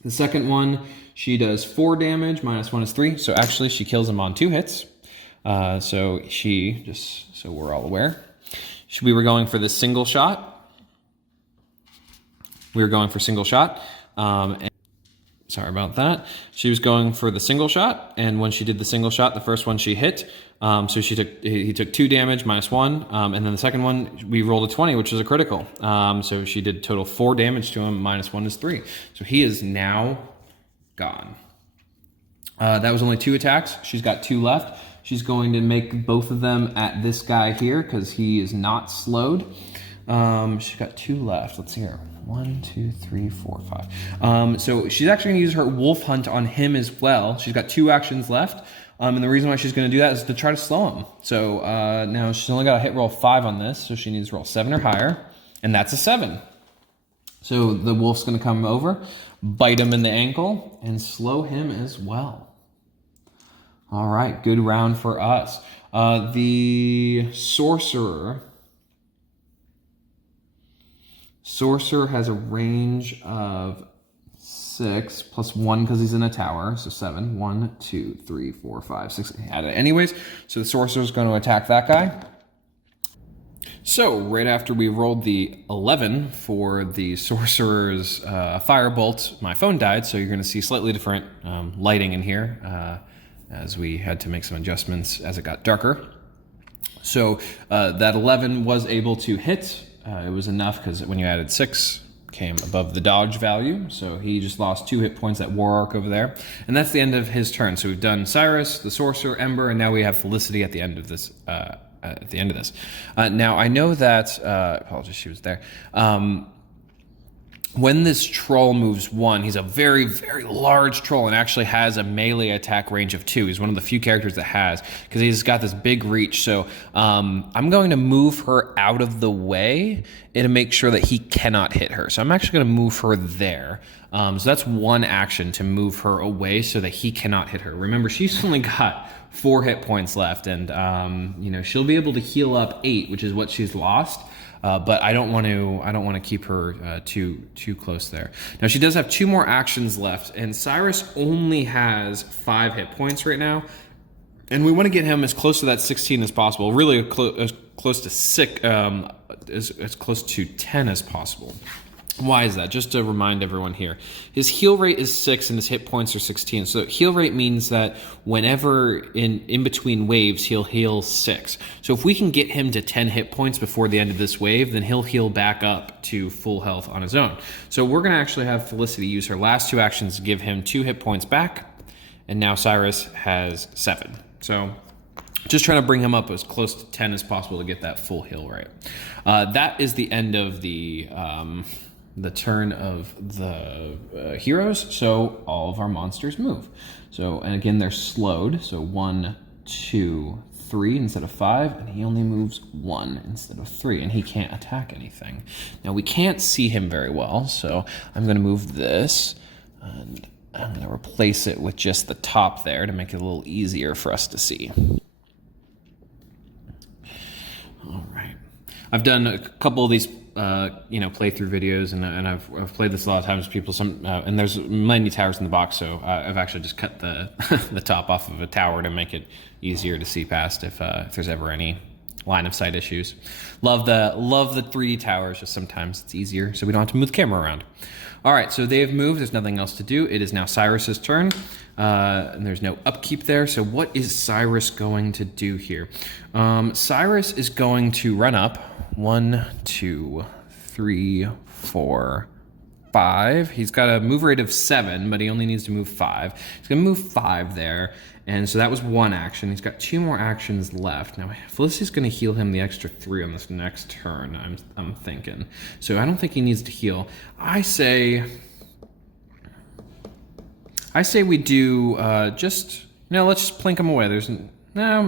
The second one, she does 4 damage. Minus 1 is 3. So actually she kills him on 2 hits. So we're all aware. We were going for this single shot. And Sorry about that. She was going for the single shot, and when she did the single shot, the first one she hit. So he took 2 damage, -1, and then the second one, we rolled a 20, which was a critical. So she did total 4 damage to him, -1 is 3. So he is now gone. That was only 2 attacks. She's got 2 left. She's going to make both of them at this guy here because he is not slowed. She's got 2 left. Let's see here. 1, 2, 3, 4, 5. So she's actually going to use her wolf hunt on him as well. She's got 2 actions left. And the reason why she's going to do that is to try to slow him. So now she's only got a hit roll 5 on this. So she needs to roll 7 or higher. And that's a 7. So the wolf's going to come over, bite him in the ankle, and slow him as well. All right, good round for us. The sorcerer. Sorcerer has a range of 6 plus 1 because he's in a tower, so 7. 1, 2, 3, 4, 5, 6. Add it anyways. So the sorcerer's going to attack that guy. So right after we rolled the 11 for the sorcerer's firebolt, my phone died. So you're going to see slightly different lighting in here as we had to make some adjustments as it got darker. So that 11 was able to hit. It was enough because when you added 6, came above the dodge value. So he just lost 2 hit points, that war arc over there. And that's the end of his turn. So we've done Cyrus, the sorcerer, Ember, and now we have Felicity at the end of this. Now I know that, apologies, she was there. When this troll moves 1, he's a very, very large troll and actually has a melee attack range of 2. He's one of the few characters that has, because he's got this big reach. So I'm going to move her out of the way and to make sure that he cannot hit her. So I'm actually going to move her there. So that's 1 action to move her away so that he cannot hit her. Remember, she's only got 4 hit points left, and she'll be able to heal up 8, which is what she's lost. But I don't want to keep her too close there. Now she does have 2 more actions left, and Cyrus only has 5 hit points right now, and we want to get him as close to that 16 as possible. Really as close to 6, as close to 10 as possible. Why is that? Just to remind everyone here, his heal rate is 6 and his hit points are 16. So heal rate means that whenever in between waves, he'll heal 6. So if we can get him to 10 hit points before the end of this wave, then he'll heal back up to full health on his own. So we're going to actually have Felicity use her last 2 actions to give him 2 hit points back. And now Cyrus has 7. So just trying to bring him up as close to 10 as possible to get that full heal rate. That is the end of the turn of the heroes, so all of our monsters move. So, and again, they're slowed, so 1, 2, 3 instead of 5, and he only moves 1 instead of 3, and he can't attack anything. Now, we can't see him very well, so I'm going to move this, and I'm going to replace it with just the top there to make it a little easier for us to see. All right. I've done a couple of these playthrough videos, and I've played this a lot of times with people. And there's many towers in the box, so I've actually just cut the the top off of a tower to make it easier to see past if there's ever any line of sight issues. Love the 3D towers. Just sometimes it's easier, so we don't have to move the camera around. All right, so they have moved. There's nothing else to do. It is now Cyrus's turn, and there's no upkeep there. So what is Cyrus going to do here? Cyrus is going to run up. 1, 2, 3, 4, 5. He's got a move rate of 7, but he only needs to move 5. He's going to move 5 there, and so that was 1 action. He's got 2 more actions left. Now, Felicity's going to heal him the extra 3 on this next turn, I'm thinking. So I don't think he needs to heal. I say we do let's just plink him away. There's I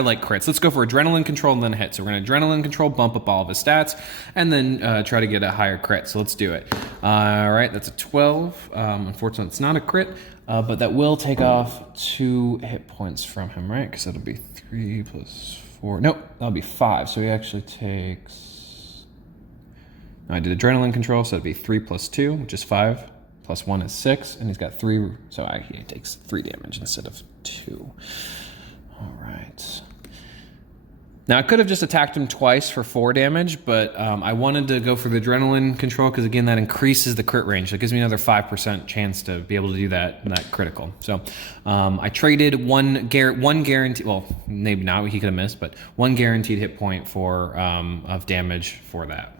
like crits. Let's go for adrenaline control and then hit. So we're going to adrenaline control, bump up all of his stats, and then try to get a higher crit. So let's do it. All right, that's a 12. Unfortunately, it's not a crit, but that will take off 2 hit points from him, right? Because that'll be 3 plus 4. Nope, that'll be 5. So he actually takes... No, I did adrenaline control, so that'd be 3 plus 2, which is 5. Plus 1 is 6, and he's got 3, so he takes 3 damage instead of 2. All right. Now, I could have just attacked him twice for 4 damage, but I wanted to go for the adrenaline control because, again, that increases the crit range. So it gives me another 5% chance to be able to do that critical. So I traded one guarantee, well, maybe not, he could have missed, but 1 guaranteed hit point of damage for that.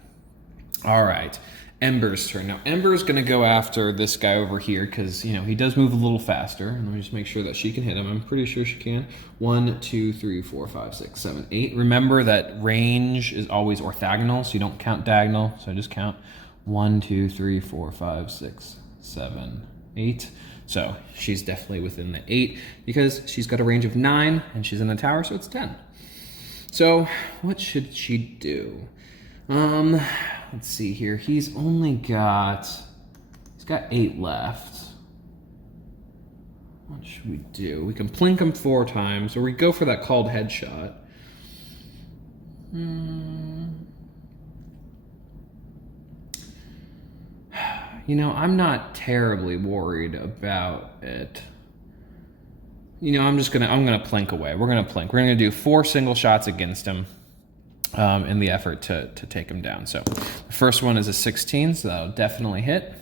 All right. Ember's turn. Now, Ember's going to go after this guy over here because, you know, he does move a little faster. And let me just make sure that she can hit him. I'm pretty sure she can. 1, 2, 3, 4, 5, 6, 7, 8. Remember that range is always orthogonal, so you don't count diagonal. So I just count 1, 2, 3, 4, 5, 6, 7, 8. So she's definitely within the 8 because she's got a range of 9 and she's in the tower, so it's 10. So what should she do? Let's see here. He's got 8 left. What should we do? We can plink him 4 times, or we go for that called headshot. You know, I'm not terribly worried about it. You know, I'm gonna plink away. We're gonna plink. We're gonna do 4 single shots against him. In the effort to take him down. So the first one is a 16, so that'll definitely hit.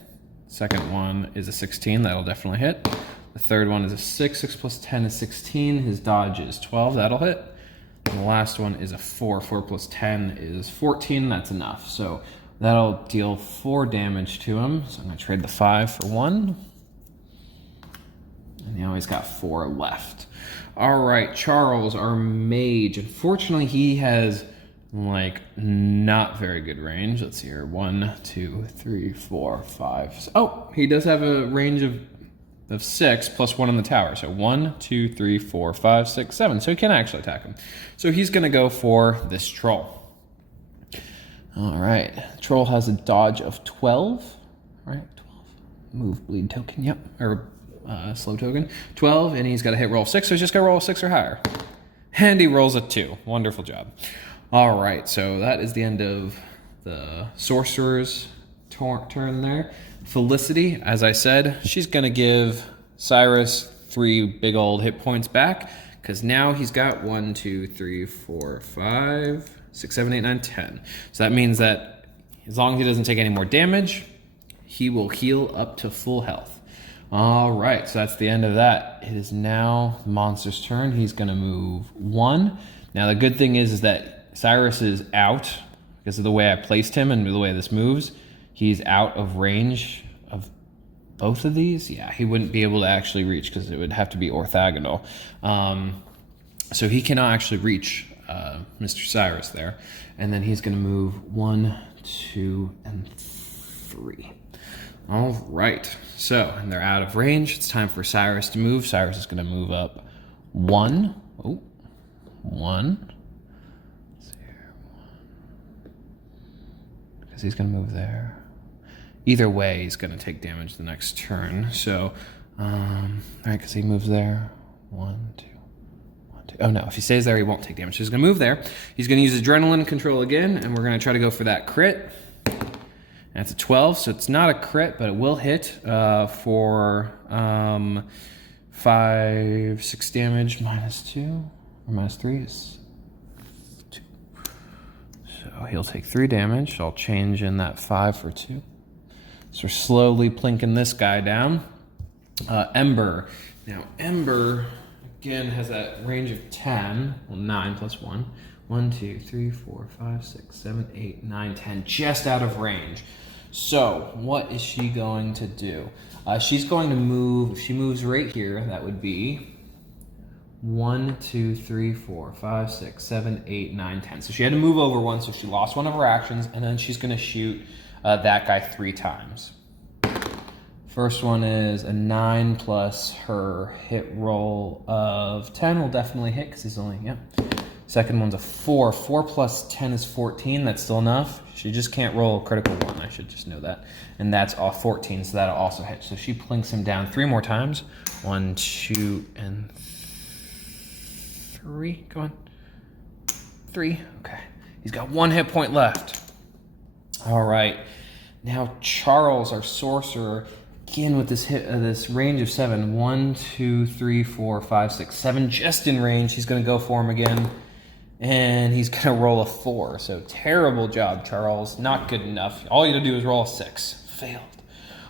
Second one is a 16, that'll definitely hit. The third one is a 6, 6 plus 10 is 16, his dodge is 12, that'll hit. And the last one is a 4, 4 plus 10 is 14, that's enough. So that'll deal 4 damage to him. So I'm gonna trade the 5 for 1. And now he's got 4 left. All right, Charles, our mage. Unfortunately, he has like not very good range. Let's see here. 1, 2, 3, 4, 5. Oh, he does have a range of 6 plus 1 on the tower. So 1, 2, 3, 4, 5, 6, 7. So he can actually attack him. So he's gonna go for this troll. All right, troll has a dodge of 12. All right, 12. Move bleed token. Yep, or slow token. 12, and he's got a hit roll 6. So he's just gonna roll a 6 or higher. And he rolls a 2. Wonderful job. All right, so that is the end of the sorcerer's turn there. Felicity, as I said, she's going to give Cyrus 3 big old hit points back because now he's got 1, 2, 3, 4, 5, 6, 7, 8, 9, 10. So that means that as long as he doesn't take any more damage, he will heal up to full health. All right, so that's the end of that. It is now the monster's turn. He's going to move 1. Now, the good thing is that Cyrus is out because of the way I placed him and the way this moves. He's out of range of both of these. Yeah, he wouldn't be able to actually reach because it would have to be orthogonal. So he cannot actually reach Mr. Cyrus there. And then he's going to move 1, 2, and 3. All right. So, and they're out of range. It's time for Cyrus to move. Cyrus is going to move up 1. Oh, 1. He's going to move there. Either way, he's going to take damage the next turn. So, all right, because he moves there. 1, 2, 1, 2. Oh, no, if he stays there, he won't take damage. So he's going to move there. He's going to use adrenaline control again, and we're going to try to go for that crit. That's a 12, so it's not a crit, but it will hit for 5, 6 damage minus 2, or minus 3 is... So he'll take 3 damage. I'll change in that 5 for 2. So we're slowly plinking this guy down. Ember. Now, Ember, again, has that range of 10. Well, 9 plus 1. 1, 2, 3, 4, 5, 6, 7, 8, 9, 10. Just out of range. So what is she going to do? She's going to move. If she moves right here, that would be 1, 2, 3, 4, 5, 6, 7, 8, 9, 10. So she had to move over 1, so she lost 1 of her actions, and then she's going to shoot that guy 3 times. First one is a 9 plus her hit roll of 10 will definitely hit because he's only, yeah. Second one's a 4. 4 plus 10 is 14. That's still enough. She just can't roll a critical 1. I should just know that. And that's all 14, so that'll also hit. So she plinks him down 3 more times. 1, 2, and 3. Go on. 3. Okay. He's got 1 hit point left. All right. Now Charles, our sorcerer, again with this this range of 7. 1, 2, 3, 4, 5, 6, 7, just in range. He's going to go for him again. And he's gonna roll a 4. So terrible job, Charles. Not good enough. All you gotta do is roll a 6. Failed.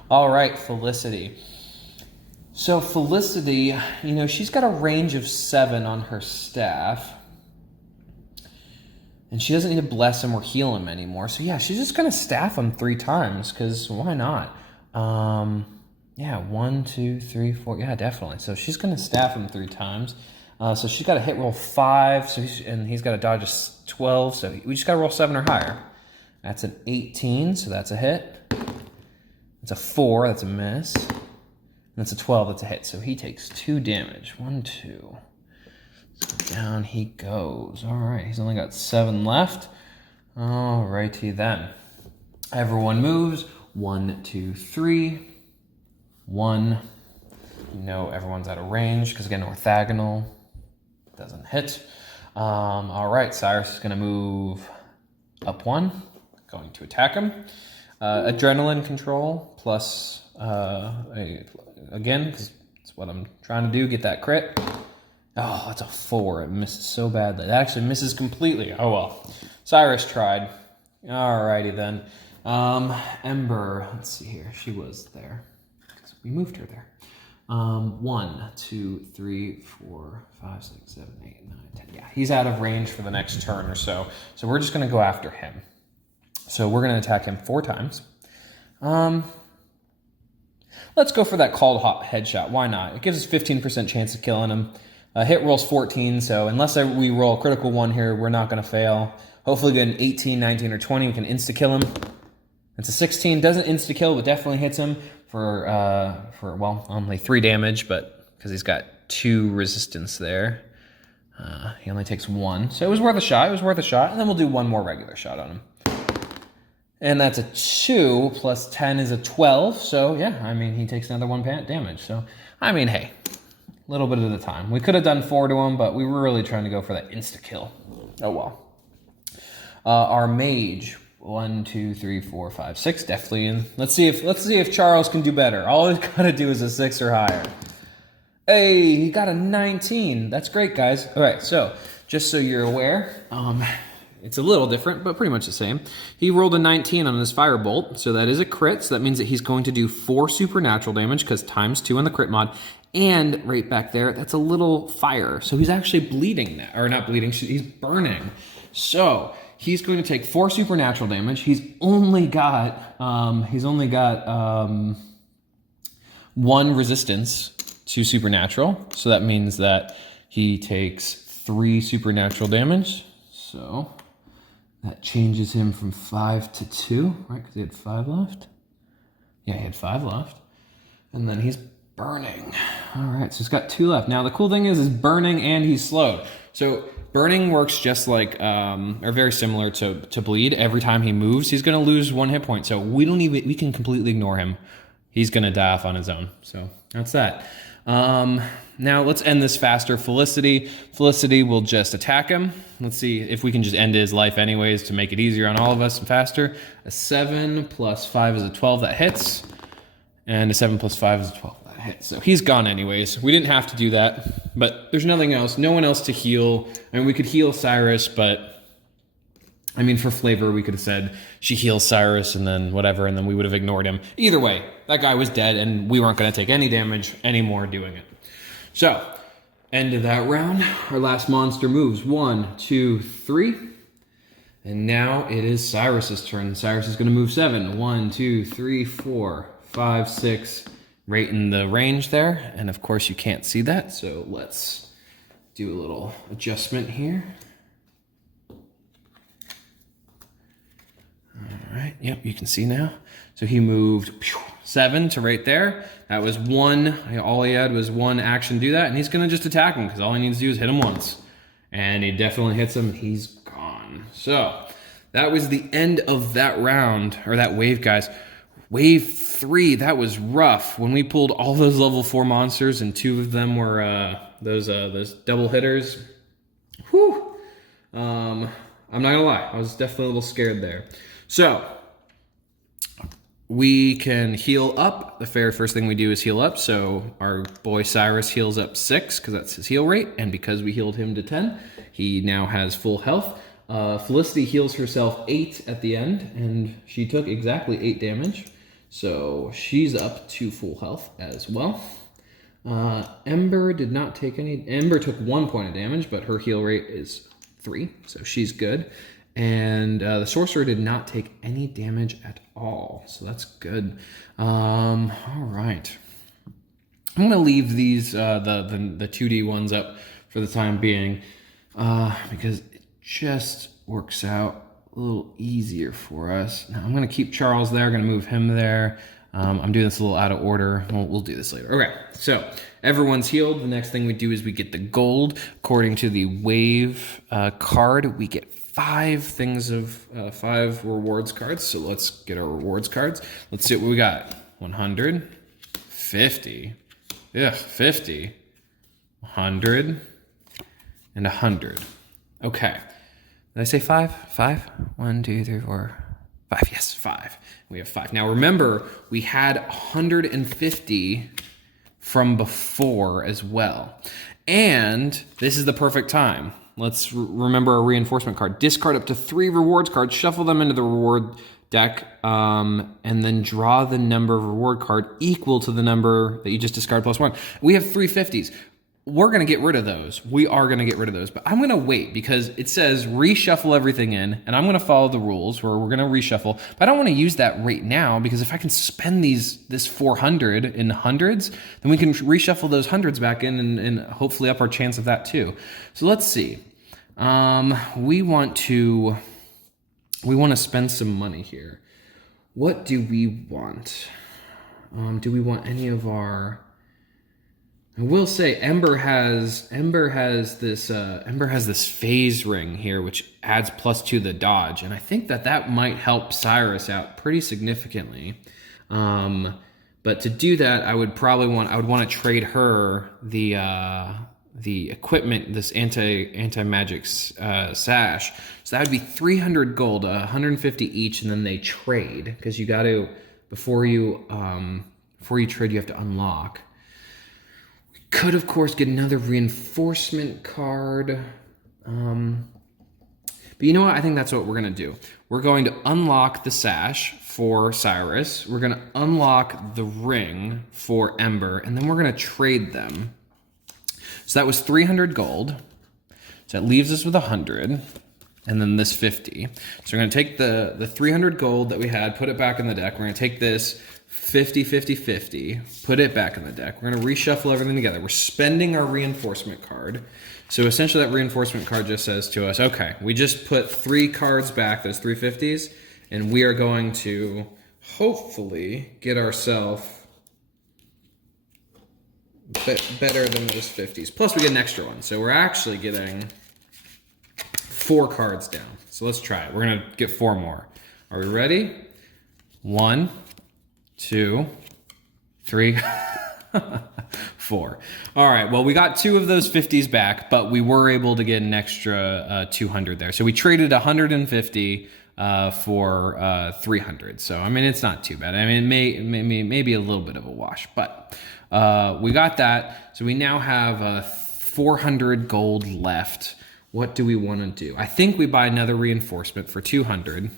All right, Felicity. So Felicity, you know, she's got a range of 7 on her staff. And she doesn't need to bless him or heal him anymore. So yeah, she's just gonna staff him 3 times, because why not? Yeah, 1, 2, 3, 4. Yeah, definitely. So she's gonna staff him 3 times. So she's got to hit roll 5, so and he's got to dodge a 12, so we just got to roll 7 or higher. That's an 18, so that's a hit. That's a 4, that's a miss. And that's a 12, that's a hit. So he takes 2 damage. 1, 2. So down he goes. All right, he's only got 7 left. All righty then. Everyone moves. 1, 2, 3. 1. You know everyone's out of range, because again, orthogonal. Doesn't hit. All right, Cyrus is going to move up 1, going to attack him. Adrenaline control plus, again, because it's what I'm trying to do, get that crit. Oh, that's a 4. It misses so badly. That actually misses completely. Oh, well. Cyrus tried. All righty then. Ember, let's see here. She was there. We moved her there. 1, 2, 3, 4, 5, 6, 7, 8, 9, 10. Yeah, he's out of range for the next turn or so. So we're just going to go after him. So we're going to attack him 4 times. Let's go for that called headshot. Why not? It gives us 15% chance of killing him. Hit roll's 14, so unless we roll a critical 1 here, we're not going to fail. Hopefully get an 18, 19, or 20. We can insta-kill him. It's a 16. Doesn't insta-kill, but definitely hits him for well, only 3 damage, but because he's got 2 resistance there. He only takes 1. So it was worth a shot. It was worth a shot. And then we'll do 1 more regular shot on him. And that's a 2 plus 10 is a 12. So yeah, I mean, he takes another 1 damage. So, I mean, hey, a little bit at a time. We could have done 4 to him, but we were really trying to go for that insta-kill. Oh, well. Our mage, 1, 2, 3, 4, 5, 6, definitely in. Let's see if Charles can do better. All he's got to do is a 6 or higher. Hey, he got a 19. That's great, guys. All right, so just so you're aware, it's a little different, but pretty much the same. He rolled a 19 on his firebolt, so that is a crit. So that means that he's going to do 4 supernatural damage, because times 2 on the crit mod. And right back there, that's a little fire. So he's actually bleeding now, or not bleeding, he's burning. So he's going to take 4 supernatural damage. He's only got 1 resistance to supernatural. So that means that he takes 3 supernatural damage. So that changes him from 5 to 2, right? Because he had 5 left. Yeah, he had 5 left. And then he's burning. All right, so he's got 2 left. Now, the cool thing is burning and he's slowed. So burning works just like, or very similar to bleed. Every time he moves, he's going to lose 1 hit point. So we can completely ignore him. He's going to die off on his own. So that's that. Now let's end this faster. Felicity will just attack him. Let's see if we can just end his life anyways to make it easier on all of us and faster. A 7 plus 5 is a 12, that hits. And a 7 plus 5 is a 12, that hits. So he's gone anyways. We didn't have to do that, but there's nothing else. No one else to heal. I mean, we could heal Cyrus, but I mean, for flavor, we could have said she heals Cyrus and then whatever, and then we would have ignored him. Either way, that guy was dead, and we weren't going to take any damage anymore doing it. So, end of that round. Our last monster moves. 1, 2, 3. And now it is Cyrus's turn. Cyrus is going to move 7. 1, 2, 3, 4, 5, 6. Right in the range there. And of course, you can't see that. So let's do a little adjustment here. All right, yep, you can see now. So he moved 7 to right there. That was 1, all he had was 1 action to do that, and he's gonna just attack him, because all he needs to do is hit him once. And he definitely hits him, he's gone. So, that was the end of that round, or that wave, guys. Wave 3, that was rough. When we pulled all those level 4 monsters, and 2 of them were those double hitters. Whew! I'm not gonna lie, I was definitely a little scared there. So, we can heal up. The very first thing we do is heal up. So our boy Cyrus heals up 6 because that's his heal rate. And because we healed him to 10, he now has full health. Felicity heals herself 8 at the end, and she took exactly 8 damage. So she's up to full health as well. Ember did not take any. Ember took 1 point of damage, but her heal rate is 3, so she's good. And the sorcerer did not take any damage at all, so that's good. All right. I'm going to leave these, the 2D ones up for the time being, because it just works out a little easier for us. Now, I'm going to keep Charles there, going to move him there. I'm doing this a little out of order. We'll do this later. Okay, so everyone's healed. The next thing we do is we get the gold. According to the wave card, we get 5 things of 5 rewards cards. So let's get our rewards cards. Let's see what we got. 100, 50, 50, 100, and 100. Okay. Did I say 5? 5? 1, 2, 3, 4, 5. Yes, 5. We have 5. Now remember, we had 150 from before as well. And this is the perfect time. Let's remember our reinforcement card. Discard up to 3 rewards cards, shuffle them into the reward deck, and then draw the number of reward card equal to the number that you just discarded plus 1. We have 3 50s. We're going to get rid of those. We are going to get rid of those. But I'm going to wait because it says reshuffle everything in, and I'm going to follow the rules where we're going to reshuffle. But I don't want to use that right now because if I can spend this 400 in hundreds, then we can reshuffle those hundreds back in and hopefully up our chance of that too. So let's see. We want to spend some money here. What do we want? Do we want any of our... I will say Ember has this phase ring here, which adds +2 the dodge, and I think that might help Cyrus out pretty significantly. But to do that, I would want to trade her the equipment, this anti-magic sash. So that would be 300 gold, 150 each, and then they trade because you got to before you trade, you have to unlock. Could, of course, get another reinforcement card. But you know what? I think that's what we're going to do. We're going to unlock the sash for Cyrus. We're going to unlock the ring for Ember. And then we're going to trade them. So that was 300 gold. So that leaves us with 100. And then this 50. So we're going to take the 300 gold that we had, put it back in the deck. We're going to take this 50, 50, 50, put it back in the deck. We're going to reshuffle everything together. We're spending our reinforcement card. So essentially that reinforcement card just says to us, okay, we just put 3 cards back, those 350s, and we are going to hopefully get ourselves better than those 50s. Plus we get an extra one. So we're actually getting 4 cards down. So let's try it. We're going to get 4 more. Are we ready? 1, 2, 3, 4. All right, well, we got 2 of those 50s back, but we were able to get an extra 200 there. So we traded 150 for 300. So, I mean, it's not too bad. I mean, it may be a little bit of a wash, but we got that. So we now have 400 gold left. What do we want to do? I think we buy another reinforcement for 200.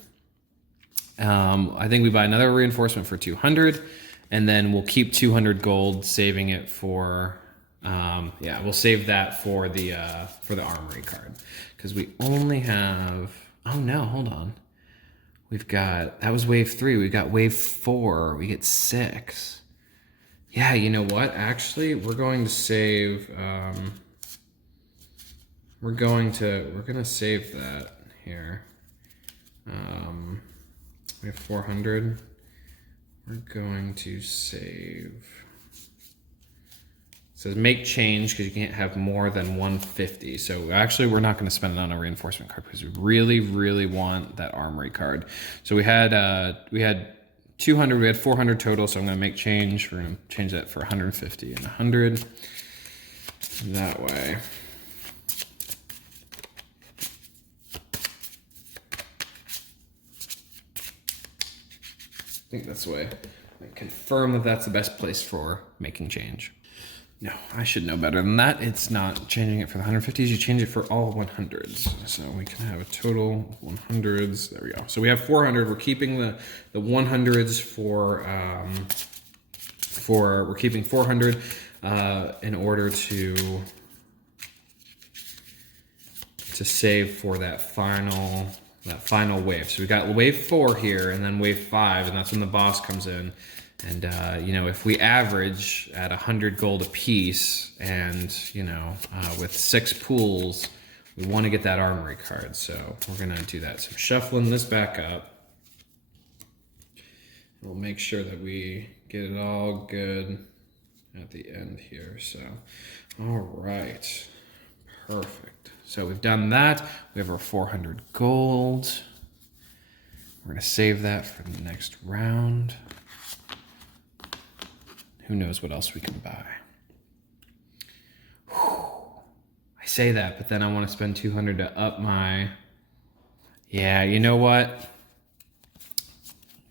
I think we buy another reinforcement for 200, and then we'll keep 200 gold, saving it for, we'll save that for the Armory card, because we only have, oh no, hold on. We've got, that was wave 3, we've got wave 4, we get 6. Yeah, you know what, actually, we're going to save, we're going to save that here. We have 400. We're going to save. It says make change because you can't have more than 150. So actually, we're not going to spend it on a reinforcement card because we really, really want that Armory card. So we had 200. We had 400 total. So I'm going to make change. We're going to change that for 150 and 100. That way. think that's the way. I confirm that that's the best place for making change. No, I should know better than that. It's not changing it for the 150s. You change it for all 100s. So we can have a total 100s. There we go. So we have 400. We're keeping the 100s we're keeping 400 in order to save for that final wave. So we got wave 4 here, and then wave 5, and that's when the boss comes in. And you know, if we average at 100 gold a piece, and you know, with 6 pools, we want to get that armory card. So we're gonna do that. So shuffling this back up. We'll make sure that we get it all good at the end here. So, all right, perfect. So we've done that. We have our 400 gold. We're gonna save that for the next round. Who knows what else we can buy. Whew. I say that, but then I want to spend 200 to up my... Yeah, you know what?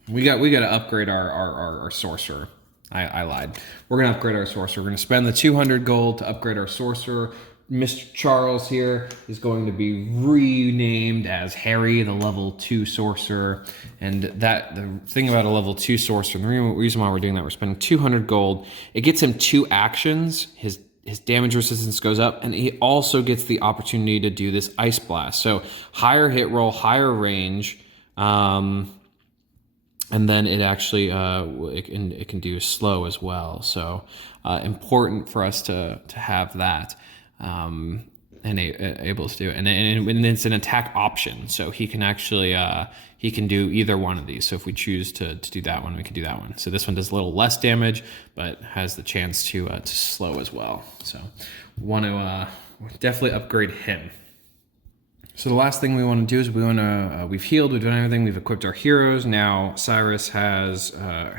We got to upgrade our sorcerer. I lied. We're going to upgrade our sorcerer. We're going to spend the 200 gold to upgrade our sorcerer. Mr. Charles here is going to be renamed as Harry, the level 2 sorcerer. And the thing about a level 2 sorcerer, and the reason why we're doing that, we're spending 200 gold. It gets him 2 actions. His damage resistance goes up, and he also gets the opportunity to do this ice blast. So higher hit roll, higher range, and then it actually it can do slow as well. So important for us to have that. And able to do it, and it's an attack option, so he can actually he can do either one of these. So if we choose to do that one, we can do that one. So this one does a little less damage, but has the chance to slow as well. So want to definitely upgrade him. So the last thing we want to do is we've healed, we've done everything, we've equipped our heroes. Now Cyrus has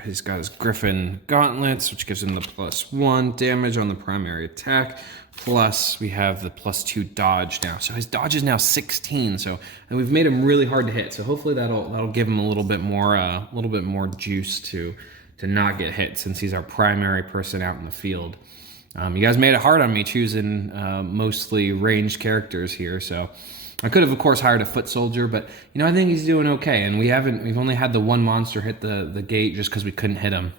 he's got his Griffin gauntlets, which gives him the +1 damage on the primary attack. Plus we have the +2 dodge now. So his dodge is now 16. So, and we've made him really hard to hit. So hopefully that'll give him a little bit more juice to not get hit, since he's our primary person out in the field. You guys made it hard on me choosing mostly ranged characters here. So I could have, of course, hired a foot soldier, but you know, I think he's doing okay. And we've only had the one monster hit the gate just because we couldn't hit him.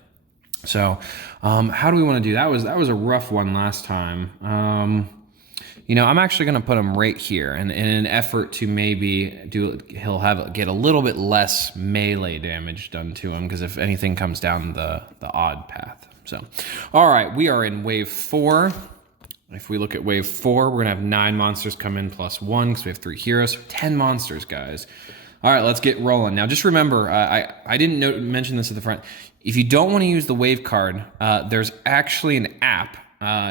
So how do we want to do that? Was a rough one last time. You know, I'm actually going to put him right here, and in an effort to maybe he'll get a little bit less melee damage done to him, because if anything comes down the odd path. So, all right, we are in wave 4. If we look at wave 4, we're gonna have 9 monsters come in +1, because we have 3 heroes. So 10 monsters, guys. All right, let's get rolling. Now, just remember, I didn't mention this at the front. If you don't want to use the wave card, there's actually an app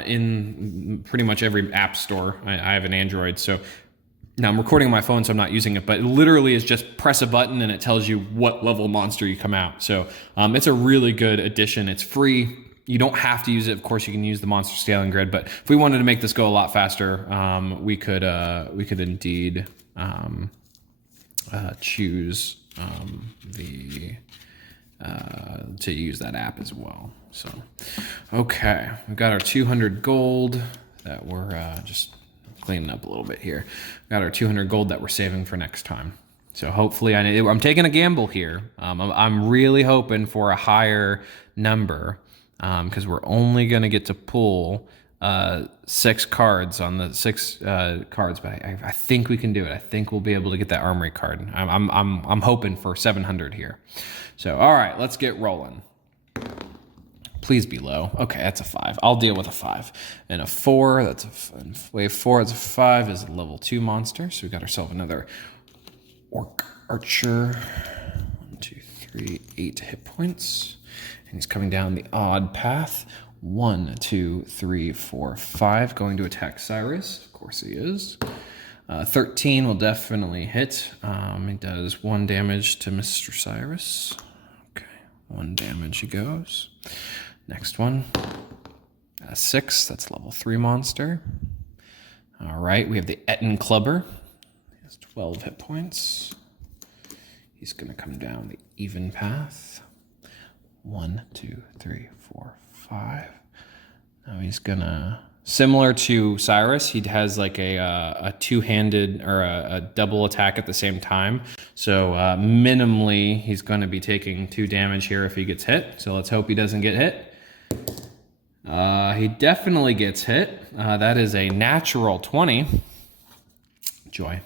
in pretty much every app store. I have an Android, so now I'm recording on my phone, so I'm not using it, but it literally is just press a button and it tells you what level monster you come out. So it's a really good addition. It's free. You don't have to use it. Of course, you can use the monster scaling grid, but if we wanted to make this go a lot faster, we could indeed choose to use that app as well. So, okay, we've got our 200 gold that we're just cleaning up a little bit here. We've got our 200 gold that we're saving for next time. So hopefully, I'm taking a gamble here. I'm really hoping for a higher number, because we're only going to get to pull 6 cards on the 6 cards, but I think we can do it. I think we'll be able to get that armory card. I'm hoping for 700 here. So all right, let's get rolling. Please be low. Okay, that's a 5. I'll deal with a 5. And a 4, wave 4, it's a 5, is a level 2 monster. So we got ourselves another Orc Archer. 1, 2, 3, 8 hit points. And he's coming down the odd path. 1, 2, 3, 4, 5, going to attack Cyrus. Of course he is. 13 will definitely hit. He does 1 damage to Mr. Cyrus. Okay, 1 damage he goes. Next one, 6, that's level 3 monster. All right, we have the Ettin Clubber. He has 12 hit points. He's gonna come down the even path. 1, 2, 3, 4, 5. Now he's gonna, similar to Cyrus, he has like a two-handed or a double attack at the same time. So minimally, he's gonna be taking 2 damage here if he gets hit. So let's hope he doesn't get hit. He definitely gets hit. That is a natural 20. Joy.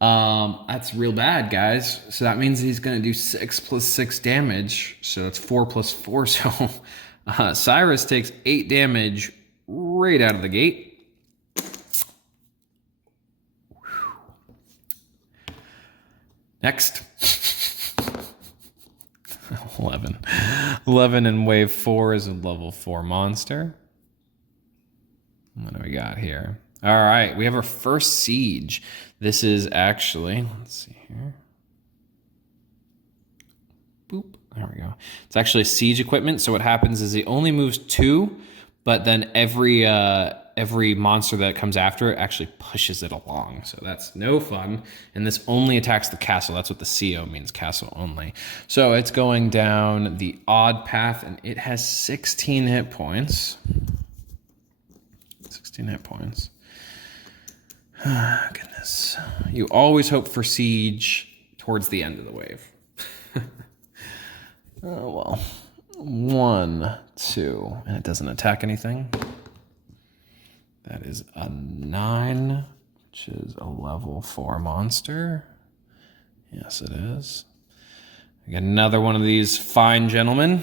That's real bad, guys. So that means he's gonna do 6 plus 6 damage. So that's 4 plus 4. So Cyrus takes 8 damage right out of the gate. Next. 11. 11 in wave 4 is a level 4 monster. What do we got here? All right, we have our first siege. This is actually, let's see here. Boop, there we go. It's actually siege equipment. So what happens is he only moves 2, but then every monster that comes after it actually pushes it along. So that's no fun. And this only attacks the castle. That's what the CO means, castle only. So it's going down the odd path, and it has 16 hit points. 16 hit points. Goodness. You always hope for siege towards the end of the wave. Oh, well. 1, 2, and it doesn't attack anything. That is a 9, which is a level 4 monster. Yes, it is. I got another one of these fine gentlemen.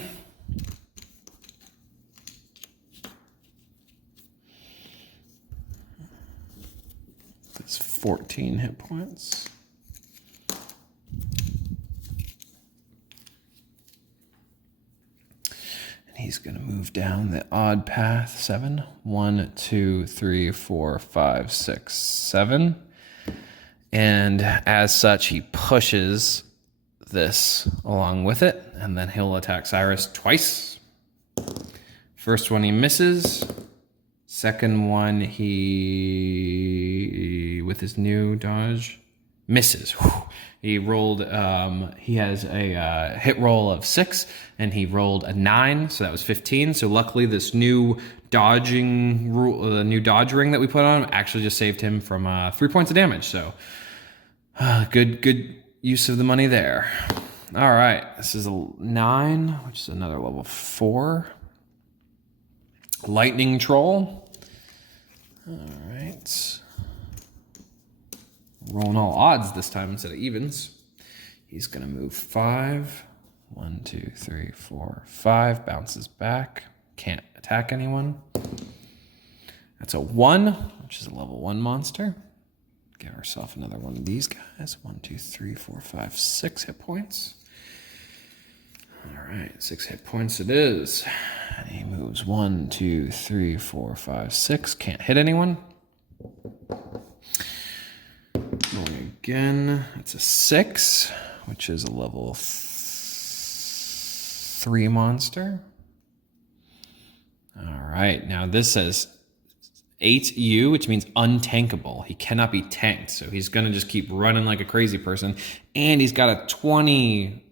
That's 14 hit points. He's going to move down the odd path, 7. 1, 2, 3, 4, 5, 6, 7. And as such, he pushes this along with it, and then he'll attack Cyrus twice. First one he misses. Second one he, with his new dodge, misses. Whew. He rolled, he has a hit roll of 6, and he rolled a 9, so that was 15. So luckily this new dodging rule, the new dodge ring that we put on him actually just saved him from 3 points of damage. So good use of the money there. All right, this is a 9, which is another level 4. Lightning Troll. All right. Rolling all odds this time instead of evens. He's going to move 5. 1, 2, 3, 4, 5. Bounces back. Can't attack anyone. That's a 1, which is a level 1 monster. Give ourselves another one of these guys. 1, 2, 3, 4, 5, 6 hit points. All right, 6 hit points it is. And he moves 1, 2, 3, 4, 5, 6. Can't hit anyone. Going again. It's a 6, which is a level 3 monster. All right, now this says 8U, which means untankable. He cannot be tanked, so he's going to just keep running like a crazy person. And he's got a 20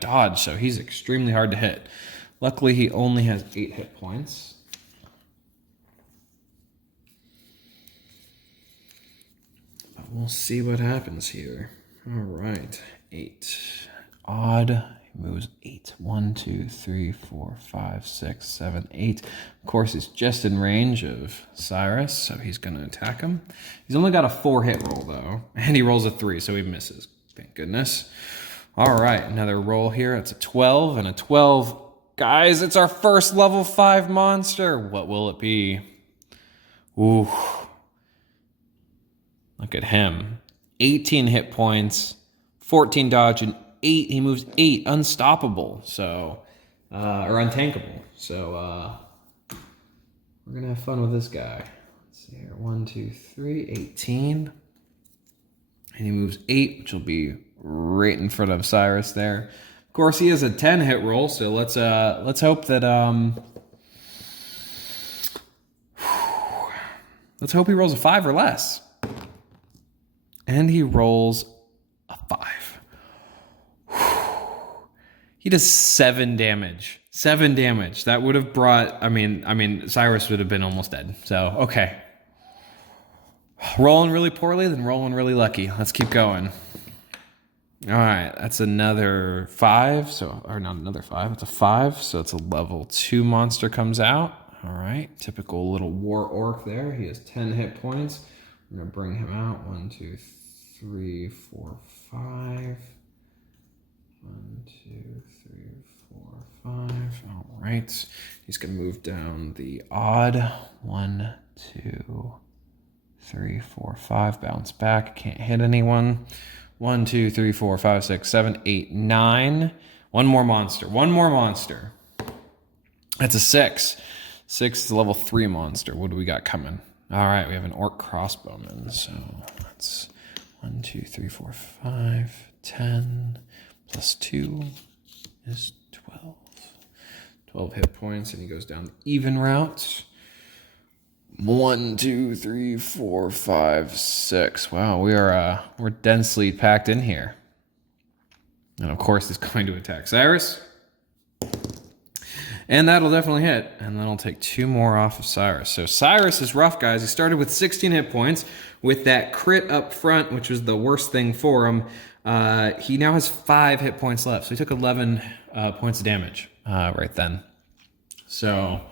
dodge, so he's extremely hard to hit. Luckily, he only has 8 hit points. But we'll see what happens here. All right, 8. Odd. He moves 8. 1, 2, 3, 4, 5, 6, 7, 8. Of course, he's just in range of Cyrus, so he's going to attack him. He's only got a 4 hit roll, though, and he rolls a 3, so he misses. Thank goodness. All right, another roll here. It's a 12 and a 12. Guys, it's our first level 5 monster. What will it be? Ooh. Look at him. 18 hit points, 14 dodge, and 8. He moves 8. Unstoppable. So, or untankable. So, we're going to have fun with this guy. Let's see here. 1, 2, 3, 18. And he moves 8, which will be right in front of Cyrus there. Of course, he has a 10 hit roll, so let's hope that let's hope he rolls a 5 or less. And he rolls a 5. He does 7 damage. 7 damage. That would have brought, I mean, Cyrus would have been almost dead. So, okay. Rolling really poorly, then rolling really lucky. Let's keep going. All right, that's another 5. So, or not another 5, it's a 5. So it's a level 2 monster comes out. All right, typical little war orc there. He has 10 hit points. We're gonna bring him out. 1, 2, 3, 4, 5. 1, 2, 3, 4, 5. All right. He's going to move down the odd. 1, 2, 3, 4, 5. Bounce back. Can't hit anyone. 1, 2, 3, 4, 5, 6, 7, 8, 9. One more monster. One more monster. That's a 6. 6 is a level 3 monster. What do we got coming? All right. We have an Orc Crossbowman. So that's 1, 2, 3, 4, 5, 10. Plus 2 is 12. 12 hit points, and he goes down the even route. 1, 2, 3, 4, 5, 6. Wow, we're densely packed in here. And of course, he's going to attack Cyrus. And that'll definitely hit. And then I'll take 2 more off of Cyrus. So Cyrus is rough, guys. He started with 16 hit points with that crit up front, which was the worst thing for him. He now has 5 hit points left. So he took 11 points of damage right then. So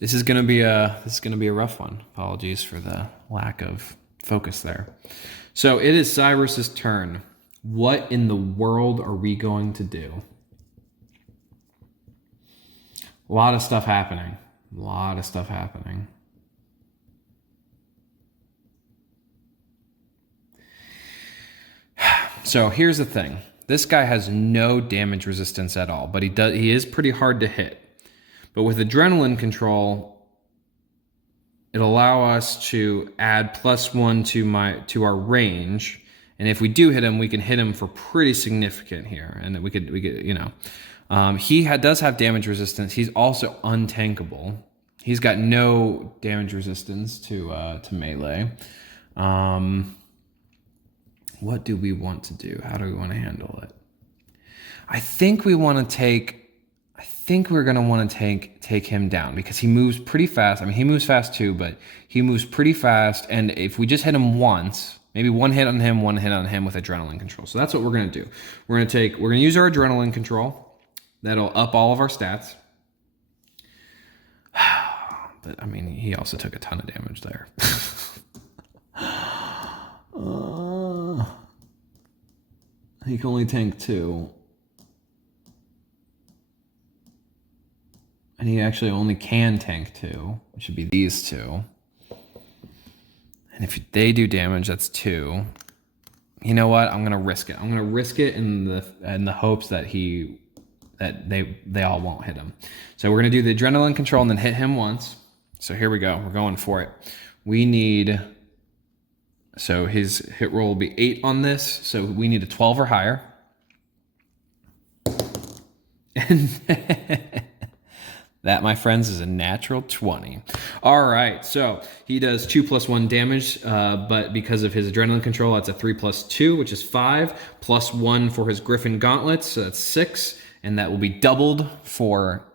this is gonna be a rough one. Apologies for the lack of focus there. So it is Cyrus's turn. What in the world are we going to do? A lot of stuff happening. A lot of stuff happening. So here's the thing. This guy has no damage resistance at all, but he is pretty hard to hit. But with adrenaline control, it'll allow us to add +1 to our range. And if we do hit him, we can hit him for pretty significant here. And we could, you know, he does have damage resistance. He's also untankable. He's got no damage resistance to melee. What do we want to do? How do we want to handle it? I think we're going to want to take him down because he moves pretty fast. I mean, he moves fast too, but he moves pretty fast. And if we just hit him once, maybe one hit on him with adrenaline control. So that's what we're going to do. We're going to use our adrenaline control. That'll up all of our stats. But I mean, he also took a ton of damage there. He can only tank 2. And he actually only can tank 2, which should be these 2. And if they do damage, that's 2. You know what? I'm gonna risk it. I'm gonna risk it in the hopes that they all won't hit him. So we're gonna do the adrenaline control and then hit him once. So here we go. We're going for it. We need. So his hit roll will be 8 on this. So we need a 12 or higher. And that, my friends, is a natural 20. All right, so he does 2 + 1 damage, but because of his adrenaline control, that's a 3 + 2, which is 5, +1 for his Griffin gauntlets, so that's 6, and that will be doubled for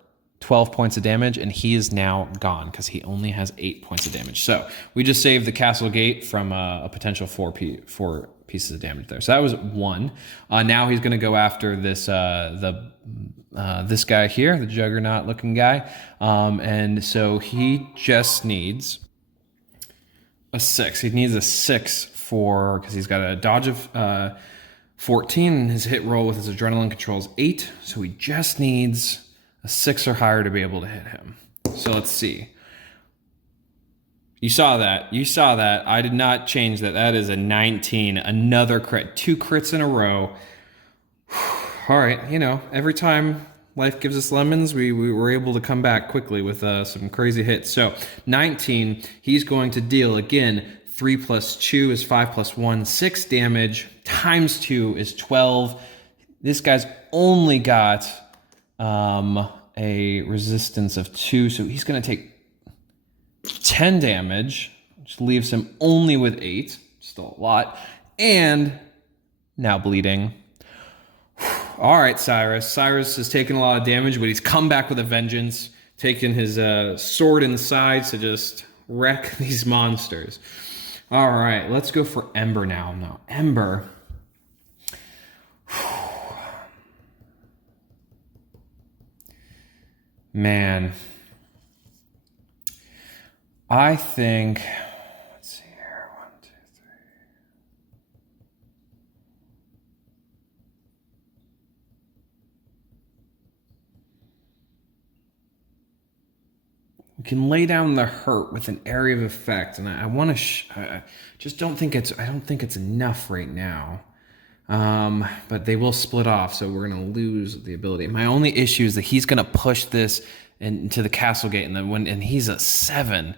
12 points of damage, and he is now gone because he only has 8 points of damage. So we just saved the castle gate from a potential 4 pieces of damage there. So that was 1. Now he's going to go after this this guy here, the juggernaut-looking guy, and so he just needs a 6. He needs a 6 because he's got a dodge of 14, and his hit roll with his adrenaline control is 8. So he just needs a 6 or higher to be able to hit him. So let's see. You saw that. I did not change that. That is a 19. Another crit. 2 crits in a row. All right. You know, every time life gives us lemons, we were able to come back quickly with some crazy hits. So 19, he's going to deal, again, 3 + 2 is 5 + 1, 6 damage, times 2 is 12. This guy's only got a resistance of 2, so he's going to take 10 damage, which leaves him only with 8, still a lot, and now bleeding. All right, Cyrus. Cyrus has taken a lot of damage, but he's come back with a vengeance, taking his sword inside to just wreck these monsters. All right, let's go for Ember now. Now, Ember. Man. I think... Let's see here. 1, 2, 3. We can lay down the hurt with an area of effect, and I want to. I just don't think it's. I don't think it's enough right now. But they will split off, so we're gonna lose the ability. My only issue is that he's gonna push this into the castle gate, and then and he's a 7.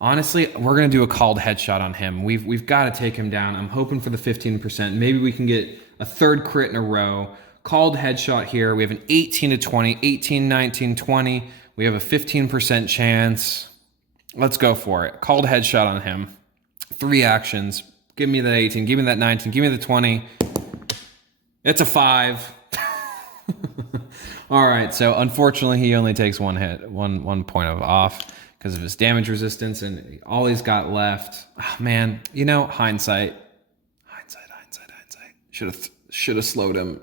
Honestly, we're gonna do a called headshot on him. We've got to take him down. I'm hoping for the 15%. Maybe we can get a 3rd crit in a row. Called headshot here. We have an 18 to 20, 18, 19, 20. We have a 15% chance. Let's go for it. Called headshot on him. 3 actions. Give me that 18. Give me that 19. Give me the 20. It's a 5. All right. So unfortunately, he only takes 1 hit, one point of off because of his damage resistance, and all he's got left. Oh, man, you know, hindsight. Should have slowed him.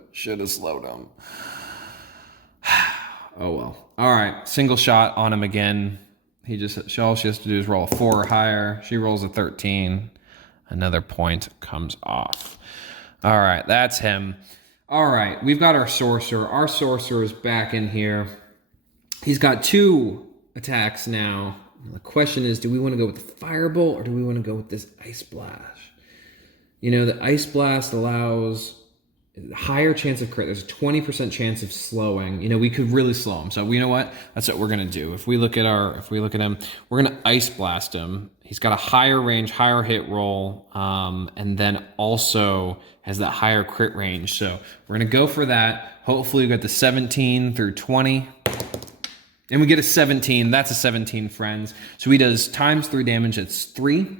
Oh well. All right, single shot on him again. All she has to do is roll a 4 or higher. She rolls a 13. Another point comes off. All right, that's him. All right, we've got our sorcerer. Our sorcerer is back in here. He's got 2 attacks now. The question is, do we want to go with the firebolt or do we want to go with this ice blast? You know, the ice blast allows higher chance of crit. There's a 20% chance of slowing. You know, we could really slow him. So you know what? That's what we're gonna do. If we look at him, we're gonna ice blast him. He's got a higher range, higher hit roll, and then also has that higher crit range. So we're gonna go for that. Hopefully we got the 17 through 20. And we get a 17. That's a 17, friends. So he does times 3 damage. It's 3.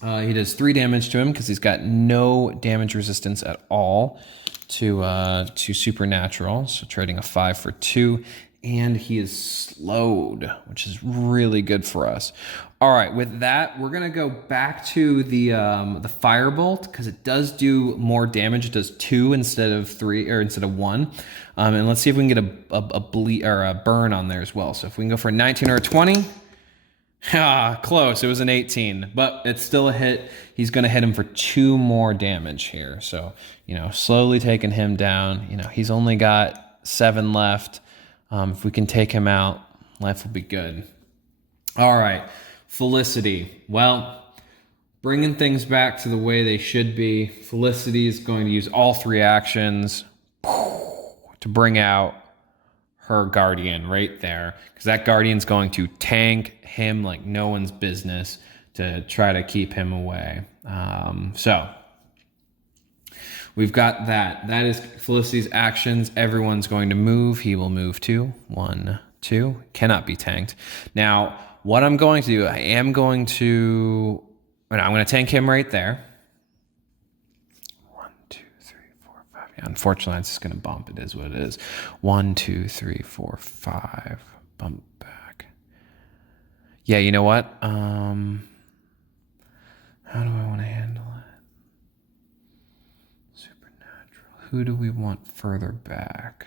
He does 3 damage to him because he's got no damage resistance at all to supernatural. So trading a 5 for 2, and he is slowed, which is really good for us. All right, with that, we're gonna go back to the firebolt because it does do more damage. It does 2 instead of 3, or instead of 1. And let's see if we can get a bleed or a burn on there as well. So if we can go for a 19 or a 20. Close. It was an 18, but it's still a hit. He's going to hit him for 2 more damage here. So, you know, slowly taking him down. You know, he's only got 7 left. If we can take him out, life will be good. All right. Felicity. Well, bringing things back to the way they should be. Felicity is going to use all 3 actions to bring out her guardian right there, because that guardian's going to tank him like no one's business to try to keep him away. So we've got that. That is Felicity's actions. Everyone's going to move. He will move too. 1, 2. Cannot be tanked. Now, what I'm going to do, I'm going to tank him right there. 1, 2, 3, 4, 5. Yeah, unfortunately, it's just going to bump. It is what it is. 1, 2, 3, 4, 5. Bump back. Yeah, you know what? How do I want to handle it? Supernatural. Who do we want further back?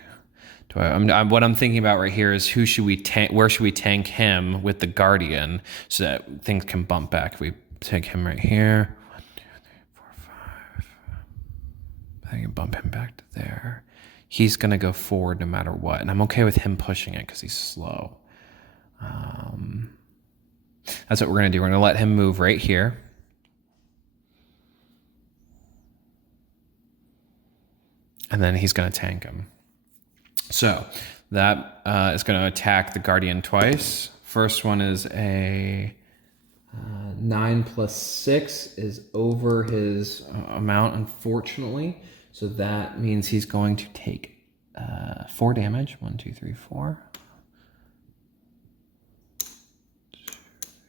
What I'm thinking about right here is who should we tank? Where should we tank him with the guardian so that things can bump back? If we take him right here. 1, 2, 3, 4, 5. I can bump him back to there. He's gonna go forward no matter what, and I'm okay with him pushing it because he's slow. That's what we're gonna do. We're gonna let him move right here. And then he's gonna tank him. So that is going to attack the Guardian twice. First one is a 9 plus 6 is over his amount, unfortunately. So that means he's going to take 4 damage. 1, 2, 3, 4. 2, 3,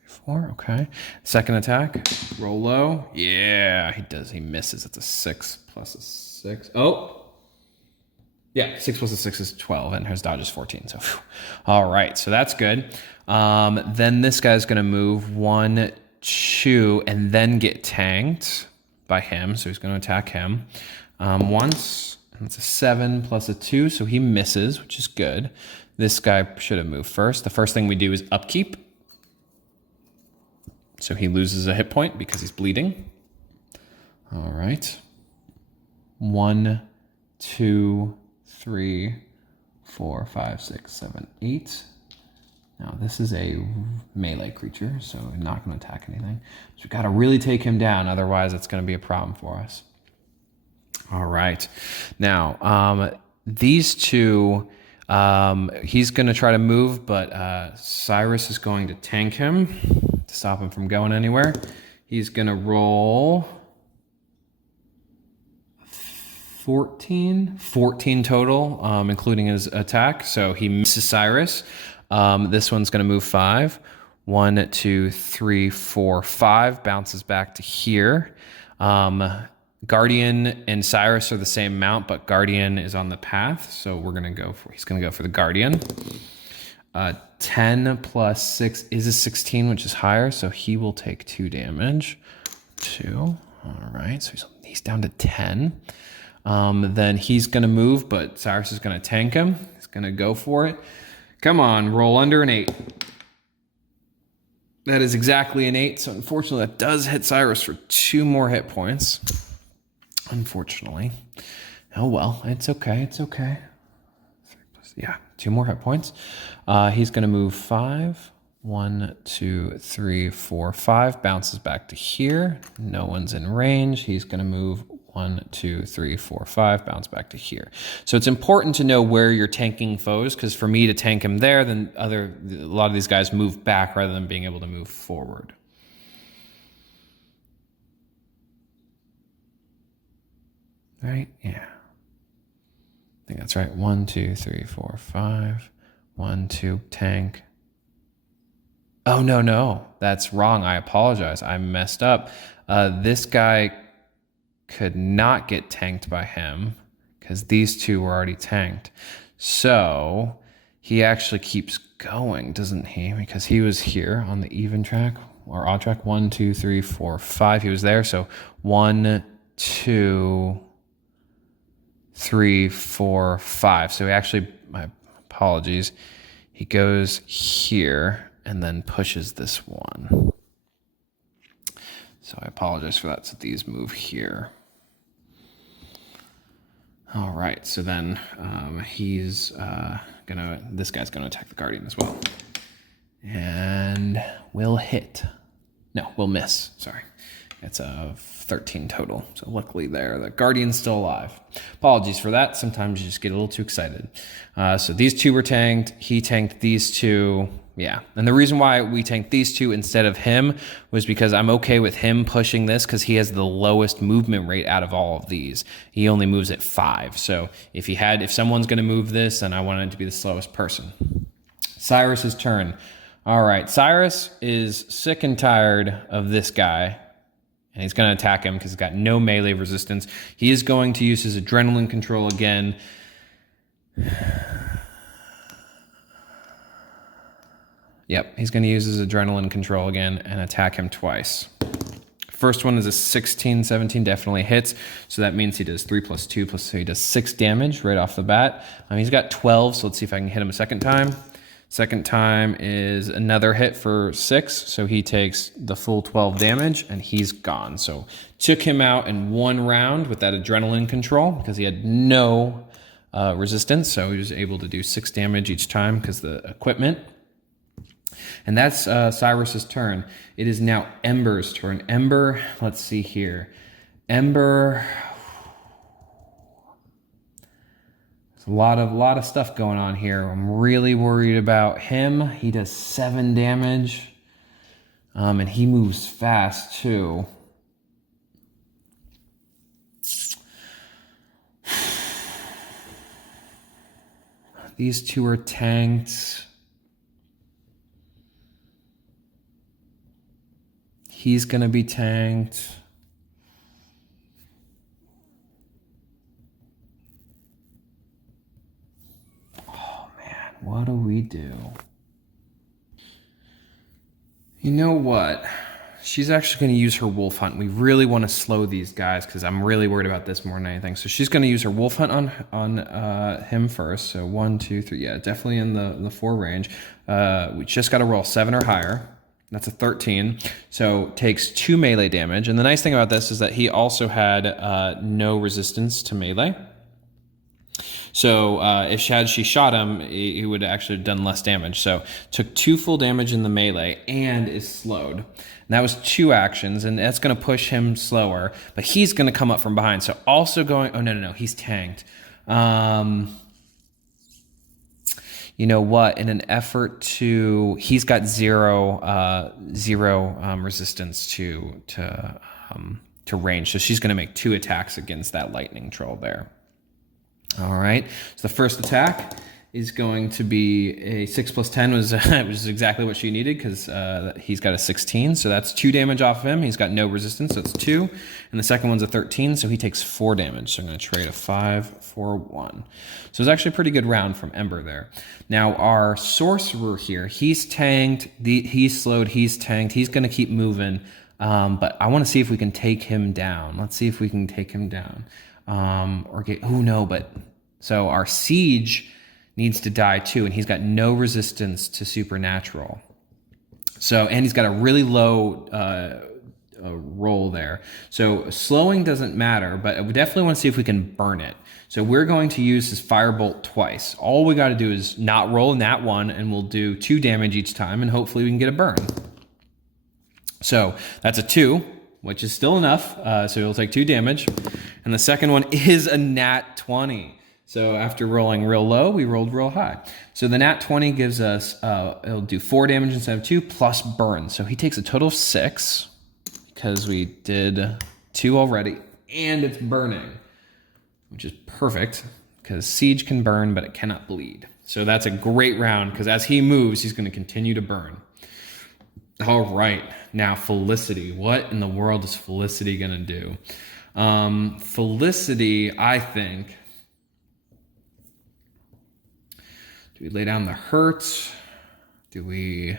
4. Okay. Second attack. Roll low. Yeah, he does. He misses. It's a 6 plus a 6. Oh. Yeah, 6 plus a 6 is 12, and his dodge is 14. So, phew. All right, so that's good. Then this guy's going to move 1, 2, and then get tanked by him. So he's going to attack him once. And it's a 7 plus a 2, so he misses, which is good. This guy should have moved first. The first thing we do is upkeep. So he loses a hit point because he's bleeding. All right. 1, 2, 3, 4, 5, 6, 7, 8. Now this is a melee creature, so I'm not going to attack anything. So we've got to really take him down, otherwise it's going to be a problem for us. All right. Now, these two, he's going to try to move, but Cyrus is going to tank him to stop him from going anywhere. He's going to roll 14 total, including his attack. So he misses Cyrus. This one's going to move 5. 1, 2, 3, 4, 5. Bounces back to here. Guardian and Cyrus are the same mount, but Guardian is on the path. So he's going to go for the Guardian. 10 plus 6 is a 16, which is higher. So he will take 2 damage. 2. All right. So he's down to 10. Then he's going to move, but Cyrus is going to tank him. He's going to go for it. Come on, roll under an 8. That is exactly an 8. So unfortunately, that does hit Cyrus for 2 more hit points. Unfortunately. Oh well, it's okay. It's okay. Yeah, 2 more hit points. He's going to move 5. 1, 2, 3, 4, 5. Bounces back to here. No one's in range. He's going to move 1, 2, 3, 4, 5, bounce back to here. So it's important to know where you're tanking foes, because for me to tank him there, then a lot of these guys move back rather than being able to move forward. Right? Yeah. I think that's right. 1, 2, 3, 4, 5. 1, 2, tank. Oh, no. That's wrong. I apologize. I messed up. This guy could not get tanked by him because these two were already tanked. So he actually keeps going, doesn't he? Because he was here on the even track or odd track. 1, 2, 3, 4, 5. He was there. So 1, 2, 3, 4, 5. So he actually, my apologies, he goes here and then pushes this one. So I apologize for that. So these move here. All right. So then this guy's gonna attack the Guardian as well, and will hit. No, will miss. Sorry. It's a 13 total. So luckily there, the Guardian's still alive. Apologies for that. Sometimes you just get a little too excited. So these two were tanked. He tanked these two. Yeah. And the reason why we tanked these two instead of him was because I'm okay with him pushing this because he has the lowest movement rate out of all of these. He only moves at 5. So if someone's going to move this, then I wanted it to be the slowest person. Cyrus's turn. All right. Cyrus is sick and tired of this guy. And he's going to attack him because he's got no melee resistance. He is going to use his adrenaline control again. Yep, he's going to use his adrenaline control again and attack him twice. First one is a 16, 17, definitely hits. So that means he does 3 plus 2 plus, so he does 6 damage right off the bat. He's got 12, so let's see if I can hit him a second time. Second time is another hit for 6, so he takes the full 12 damage, and he's gone. So took him out in 1 round with that adrenaline control because he had no resistance, so he was able to do 6 damage each time because the equipment. And that's Cyrus's turn. It is now Ember's turn. Ember, let's see here. Ember, there's a lot of stuff going on here. I'm really worried about him. He does 7 damage. And he moves fast too. These two are tanked. He's going to be tanked. what do we do? You know what? She's actually going to use her wolf hunt. We really want to slow these guys because I'm really worried about this more than anything. So she's going to use her wolf hunt on him first. So 1, 2, 3. Yeah, definitely in the 4 range. We just got to roll 7 or higher. That's a 13. So takes 2 melee damage. And the nice thing about this is that he also had no resistance to melee. So if she shot him, he would actually have done less damage. So took 2 full damage in the melee and is slowed. And that was 2 actions, and that's going to push him slower. But he's going to come up from behind. So also going... Oh, no. He's tanked. You know what? In an effort to... He's got zero resistance to range. So she's going to make 2 attacks against that lightning troll there. All right, so the first attack is going to be a 6 plus 10 was exactly what she needed because he's got a 16, so that's 2 damage off of him. He's got no resistance, so it's 2. And the second one's a 13, so he takes 4 damage. So I'm going to trade a 5 for 1. So it's actually a pretty good round from Ember there. Now our sorcerer here, he's tanked, he's slowed, he's tanked, he's going to keep moving, but I want to see if we can take him down. Let's see if we can take him down. So our siege needs to die too, and he's got no resistance to supernatural. So, and he's got a really low roll there. So slowing doesn't matter, but we definitely want to see if we can burn it. So we're going to use his firebolt twice. All we got to do is not roll nat 1, and we'll do 2 damage each time, and hopefully we can get a burn. So that's a 2. Which is still enough, so it'll take 2 damage. And the second one is a nat 20. So after rolling real low, we rolled real high. So the nat 20 gives us, it'll do 4 damage instead of 2, plus burn. So he takes a total of 6, because we did 2 already, and it's burning, which is perfect, because siege can burn, but it cannot bleed. So that's a great round, because as he moves, he's going to continue to burn. All right, now Felicity. What in the world is Felicity gonna do? Felicity, I think. Do we lay down the hurt? Do we?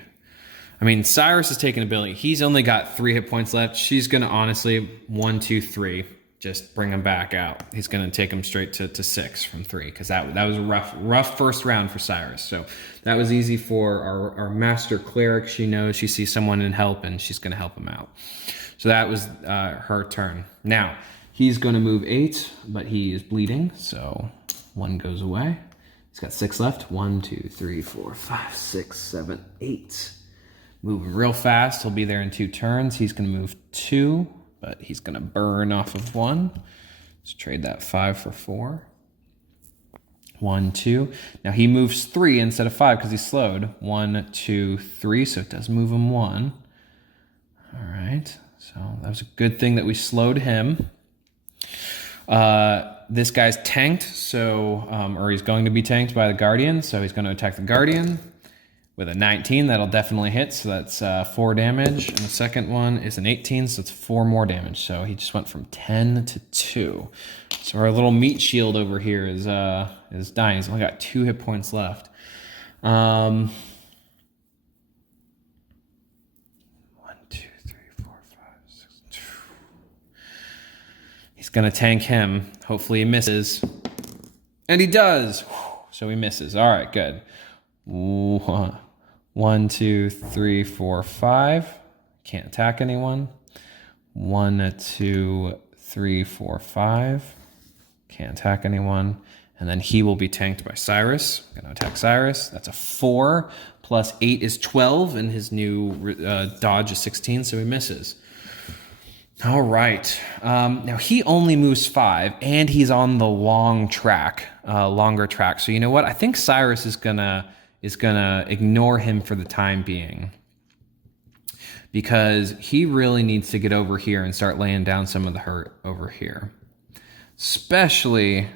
I mean, Cyrus is taking ability. He's only got 3 hit points left. She's gonna honestly 1, 2, 3. Just bring him back out. He's going to take him straight to 6 from 3 because that was a rough first round for Cyrus. So that was easy for our master cleric. She knows she sees someone in help and she's going to help him out. So that was her turn. Now he's going to move 8, but he is bleeding, so 1 goes away. He's got 6 left. 1, 2, 3, 4, 5, 6, 7, 8. Moving real fast. He'll be there in 2 turns. He's going to move 2. But he's going to burn off of 1. Let's trade that 5 for 4. 1, 2. Now he moves 3 instead of 5 because he's slowed. 1, 2, 3. So it does move him 1. All right. So that was a good thing that we slowed him. This guy's tanked, so or he's going to be tanked by the Guardian. So he's going to attack the Guardian. With a 19, that'll definitely hit, so that's 4 damage. And the second one is an 18, so it's 4 more damage. So he just went from 10 to 2. So our little meat shield over here is dying. He's only got 2 hit points left. 1, 2, 3, 4, 5, 6. He's gonna tank him. Hopefully he misses. And he does! So he misses. All right, good. 1, 2, 3, 4, 5. Can't attack anyone. 1, 2, 3, 4, 5. Can't attack anyone. And then he will be tanked by Cyrus. I'm going to attack Cyrus. That's a 4. Plus 8 is 12. And his new dodge is 16, so he misses. All right. Now he only moves 5, and he's on the longer track. So you know what? I think Cyrus is gonna ignore him for the time being because he really needs to get over here and start laying down some of the hurt over here. Especially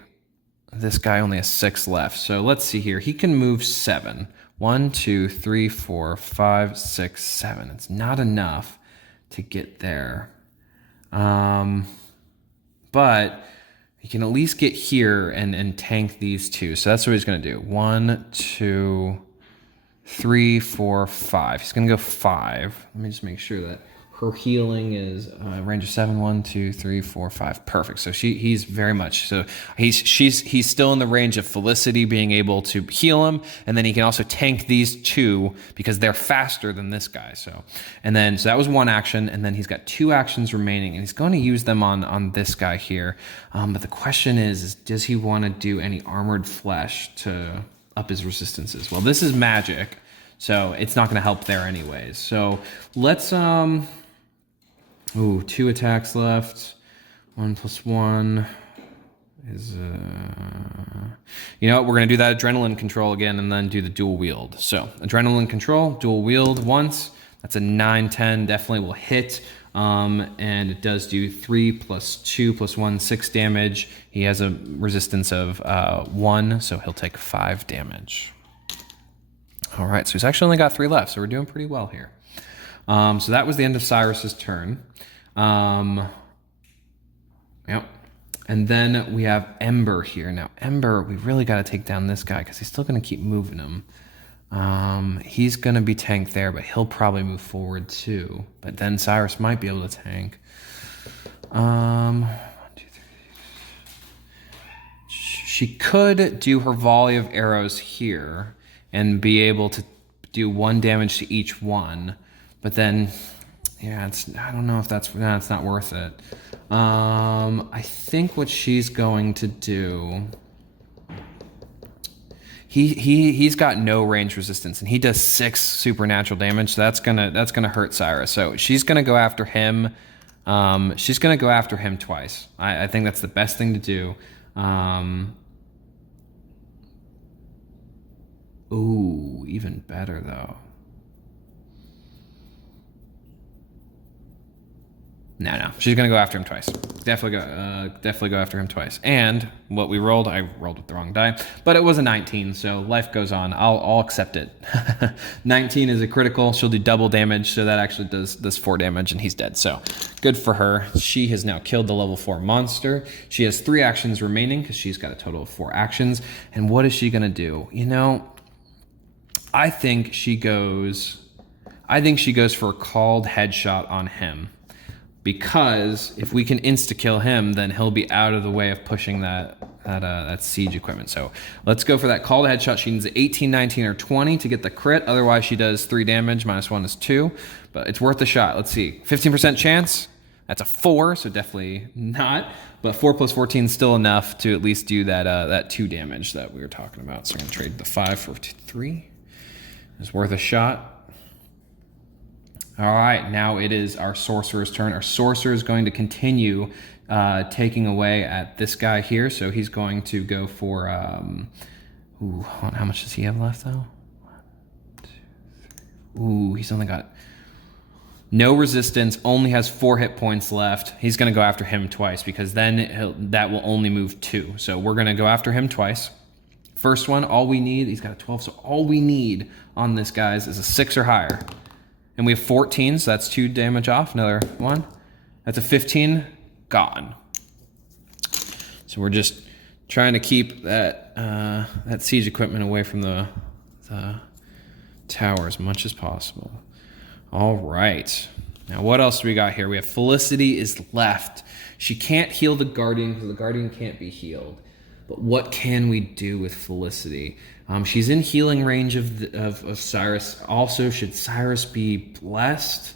this guy only has 6 left. So let's see here. He can move 7. 1, 2, 3, 4, 5, 6, 7. It's not enough to get there. But he can at least get here and tank these two. So that's what he's going to do. 1, 2, 3, 4, 5. He's going to go 5. Let me just make sure that her healing is range of 7. 1, 2, 3, 4, 5. Perfect. So he's very much so he's still in the range of Felicity being able to heal him, and then he can also tank these two because they're faster than this guy. So that was one action, and then he's got 2 actions remaining, and he's going to use them on this guy here. But the question is does he want to do any armored flesh to up his resistances? Well, this is magic, so it's not going to help there anyways. So let's 2 attacks left. 1 + 1 is you know what? We're going to do that adrenaline control again and then do the dual wield. So adrenaline control, dual wield once. That's a 9, 10. Definitely will hit. And it does do 3 + 2 + 1, 6 damage. He has a resistance of 1, so he'll take 5 damage. All right, so he's actually only got 3 left, so we're doing pretty well here. So that was the end of Cyrus's turn. Yep. And then we have Ember here. Now, Ember, we really got to take down this guy because he's still going to keep moving him. He's going to be tanked there, but he'll probably move forward too. But then Cyrus might be able to tank. 1, 2, 3. She could do her volley of arrows here and be able to do 1 damage to each one. But then, yeah, I don't know if it's not worth it. I think what she's going to do, he's got no range resistance, and he does 6 supernatural damage. So that's gonna hurt Cyrus. So she's gonna go after him. She's gonna go after him twice. I think that's the best thing to do. Ooh, even better though. No. She's gonna go after him twice. Definitely go after him twice. And what we rolled, I rolled with the wrong die, but it was a 19, so life goes on. I'll accept it. 19 is a critical. She'll do double damage, so that actually does 4 damage, and he's dead. So good for her. She has now killed the level 4 monster. She has 3 actions remaining because she's got a total of 4 actions. And what is she gonna do? You know, I think she goes for a called headshot on him. Because if we can insta-kill him, then he'll be out of the way of pushing that siege equipment. So let's go for that call to headshot. She needs 18, 19, or 20 to get the crit. Otherwise, she does 3 damage. -1 is 2. But it's worth a shot. Let's see. 15% chance. That's a 4, so definitely not. But 4 + 14 is still enough to at least do that 2 damage that we were talking about. So I'm going to trade the 5 for 3. It's worth a shot. All right, now it is our sorcerer's turn. Our sorcerer is going to continue taking away at this guy here. So he's going to go for, how much does he have left though? 1, 2, 3. Ooh, he's only got no resistance, only has 4 hit points left. He's going to go after him twice because then that will only move 2. So we're going to go after him twice. First one, all we need, he's got a 12, so all we need on this, guys, is a 6 or higher. And we have 14, so that's 2 damage off. Another 1. That's a 15. Gone. So we're just trying to keep that siege equipment away from the tower as much as possible. All right. Now what else do we got here? We have Felicity is left. She can't heal the Guardian because the Guardian can't be healed. But what can we do with Felicity? She's in healing range of Cyrus. Also, should Cyrus be blessed?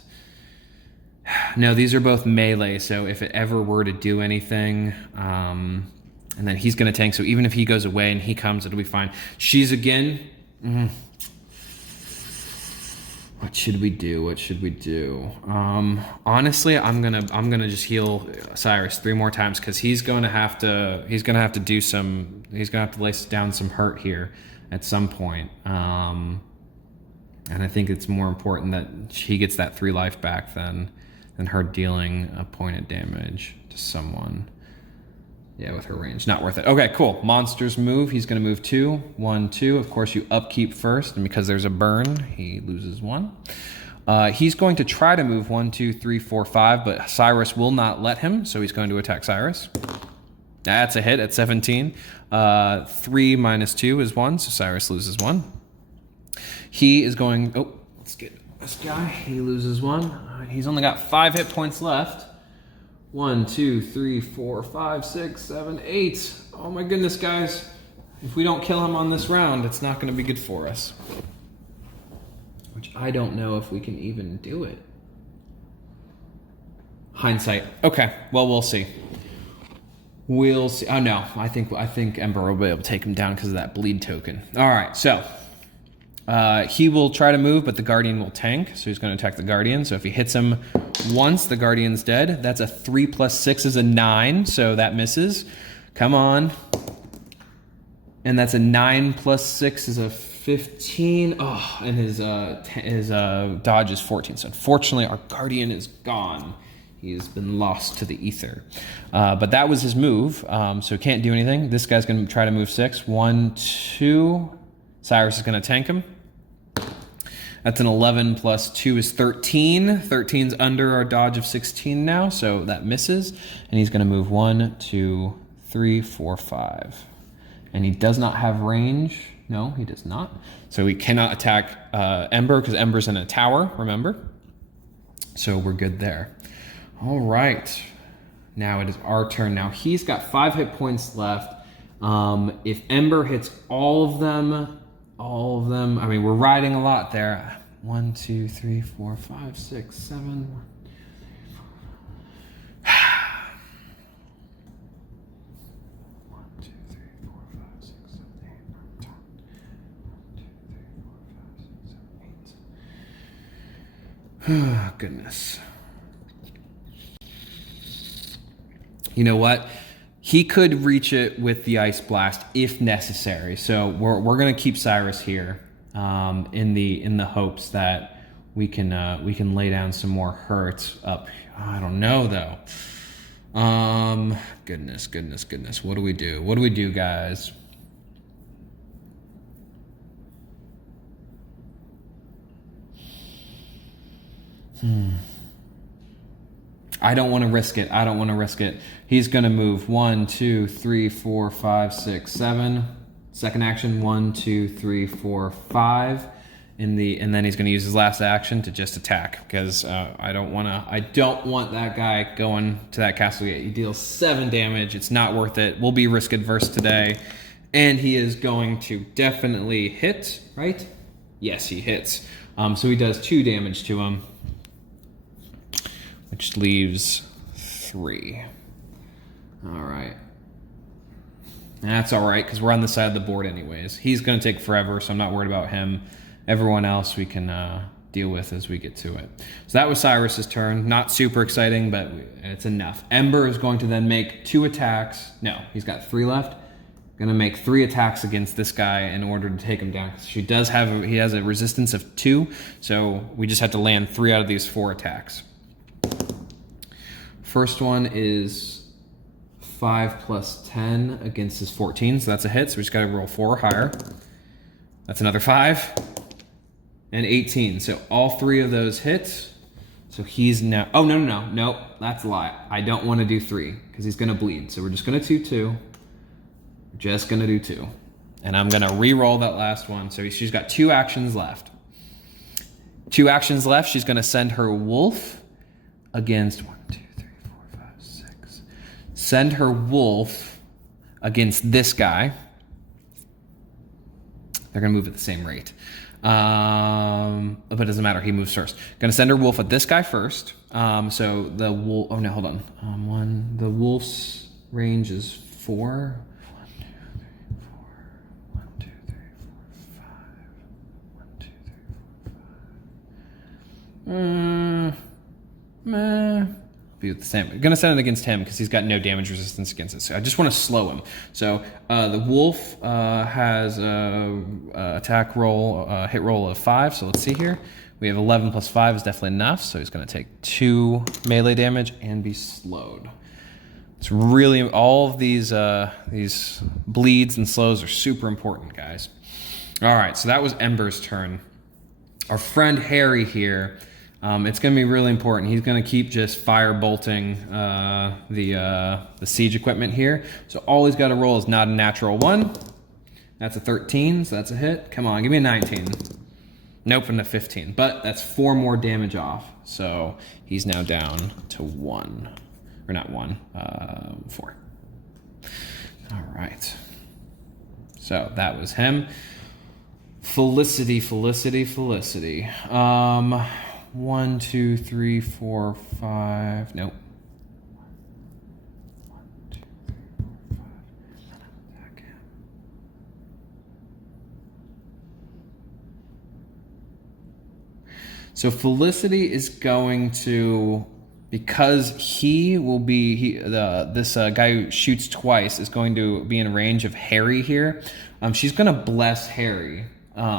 No, these are both melee, so if it ever were to do anything, and then he's going to tank, so even if he goes away and he comes, it'll be fine. She's again... What should we do? Honestly, I'm gonna just heal Cyrus 3 more times because he's gonna have to lay down some hurt here at some point. And I think it's more important that he gets that 3 life back than her dealing a point of damage to someone. Yeah, with her range, not worth it. Okay, cool. Monsters move. He's going to move 2. 1, 2. Of course, you upkeep first, and because there's a burn, he loses 1. He's going to try to move 1, 2, 3, 4, 5, but Cyrus will not let him, so he's going to attack Cyrus. That's a hit at 17. 3 minus 2 is 1, so Cyrus loses 1. He is going... Oh, let's get this guy. He loses 1. He's only got 5 hit points left. 1, 2, 3, 4, 5, 6, 7, 8. Oh my goodness, guys. If we don't kill him on this round, it's not going to be good for us. Which I don't know if we can even do it. Hindsight. Okay, well, we'll see. We'll see. Oh no, I think Ember will be able to take him down because of that bleed token. All right, so he will try to move, but the Guardian will tank, so he's going to attack the Guardian. So if he hits him once, the Guardian's dead. That's a 3 plus 6 is a 9, so that misses. Come on. And that's a 9 plus 6 is a 15. Oh, and his dodge is 14. So unfortunately, our Guardian is gone. He's been lost to the ether. But that was his move, so he can't do anything. This guy's going to try to move 6. 1, 2. Cyrus is going to tank him. That's an 11 plus 2 is 13. 13's under our dodge of 16 now, so that misses. And he's going to move 1, 2, 3, 4, 5. And he does not have range. No, he does not. So we cannot attack Ember because Ember's in a tower, remember? So we're good there. All right. Now it is our turn. Now he's got 5 hit points left. If Ember hits all of them, I mean, we're riding a lot there. 1, 2, 3, 4, 5, 6, 7. 1, 2, 3, 4, 5, 6, 7, 8, 9, 10. Oh, goodness. You know what? He could reach it with the Ice Blast if necessary. So we're going to keep Cyrus here in the hopes that we can lay down some more hurt up. I don't know though. Goodness. What do we do? What do we do, guys? I don't want to risk it. He's going to move 1, 2, 3, 4, 5, 6, 7. Second action, 1, 2, 3, 4, 5. And then he's going to use his last action to just attack because I don't want that guy going to that castle yet. He deals 7 damage. It's not worth it. We'll be risk adverse today. And he is going to definitely hit, right? Yes, he hits. So he does 2 damage to him, which leaves 3. All right. That's all right, because we're on the side of the board anyways. He's going to take forever, so I'm not worried about him. Everyone else we can deal with as we get to it. So that was Cyrus's turn. Not super exciting, but it's enough. Ember is going to then make 2 attacks. No, he's got 3 left. Going to make 3 attacks against this guy in order to take him down. He has a resistance of 2, so we just have to land 3 out of these 4 attacks. First one is 5 plus 10 against his 14, so that's a hit, so we just gotta roll 4 or higher. That's another 5, and 18, so all 3 of those hits. So he's now, oh, no, that's a lie. I don't wanna do 3, because he's gonna bleed, so we're just gonna do 2. Just gonna do 2. And I'm gonna re-roll that last one, so she's got 2 actions left. 2 actions left, she's gonna send her wolf against 1, 2, 3, 4, 5, 6. Send her wolf against this guy. They're going to move at the same rate. But it doesn't matter. He moves first. Going to send her wolf at this guy first. So the wolf... Oh, no, hold on. The wolf's range is 4. 1, 2, 3, 4. 1, 2, 3, 4, 5. 1, 2, 3, 4, 5. Be the same. I'm gonna send it against him because he's got no damage resistance against it. So I just want to slow him. So the wolf has a attack roll, hit roll of 5. So let's see here. We have 11 plus 5 is definitely enough. So he's gonna take 2 melee damage and be slowed. It's really all of these bleeds and slows are super important, guys. All right. So that was Ember's turn. Our friend Harry here. It's going to be really important. He's going to keep just fire bolting the siege equipment here. So all he's got to roll is not a natural 1. That's a 13, so that's a hit. Come on, give me a 19. Nope, and a 15. But that's 4 more damage off. So he's now down to 1. Or not 1, 4. All right. So that was him. Felicity. 1, 2, 3, 4, 5. Nope. 1, 2, 3, 4, 5. So Felicity is going to, because he will be, this guy who shoots twice is going to be in range of Harry here. She's going to bless Harry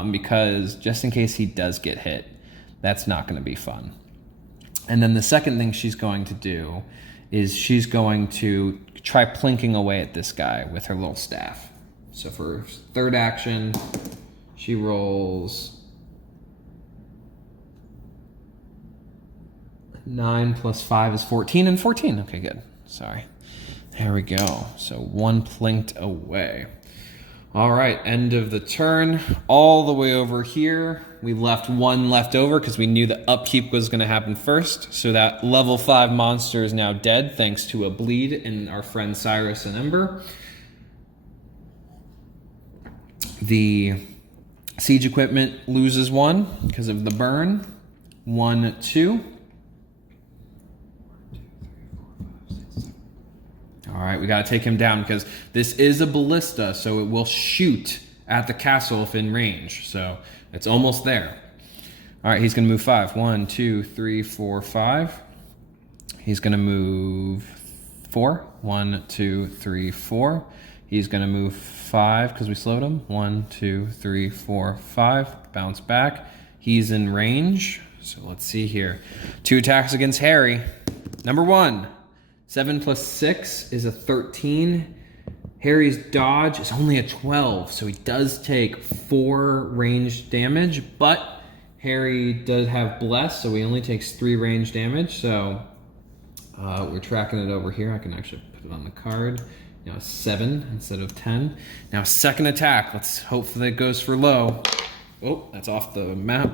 because just in case he does get hit, that's not going to be fun. And then the second thing she's going to do is she's going to try plinking away at this guy with her little staff. So for third action, she rolls 9 plus 5 is 14, and 14. Okay, good. Sorry. There we go. So 1 plinked away. All right, end of the turn. All the way over here, we left 1 left over because we knew the upkeep was going to happen first. So that level 5 monster is now dead thanks to a bleed in our friends Cyrus and Ember. The siege equipment loses 1 because of the burn. 1, 2. All right, we got to take him down because this is a ballista, so it will shoot at the castle if in range. So it's almost there. All right, he's going to move 5. 1, 2, 3, 4, 5. He's going to move 4. 1, 2, 3, 4. He's going to move 5 because we slowed him. 1, 2, 3, 4, 5. Bounce back. He's in range. So let's see here. 2 attacks against Harry. Number 1. 7 plus 6 is a 13. Harry's dodge is only a 12, so he does take 4 ranged damage, but Harry does have bless, so he only takes 3 ranged damage, so we're tracking it over here. I can actually put it on the card. Now 7 instead of 10. Now second attack. Let's hope that it goes for low. Oh, that's off the map.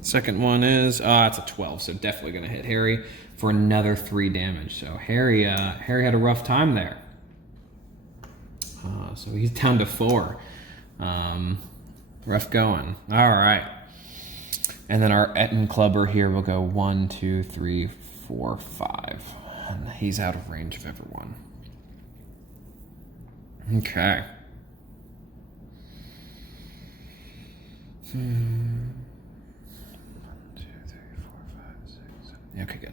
Second one is, it's a 12, so definitely going to hit Harry for another 3 damage. So Harry had a rough time there. So he's down to 4. Rough going. All right. And then our Ettin Clubber here will go 1, 2, 3, 4, 5. And he's out of range of everyone. Okay. 1, 2, 3, 4, 5, 6, 7. Okay, good.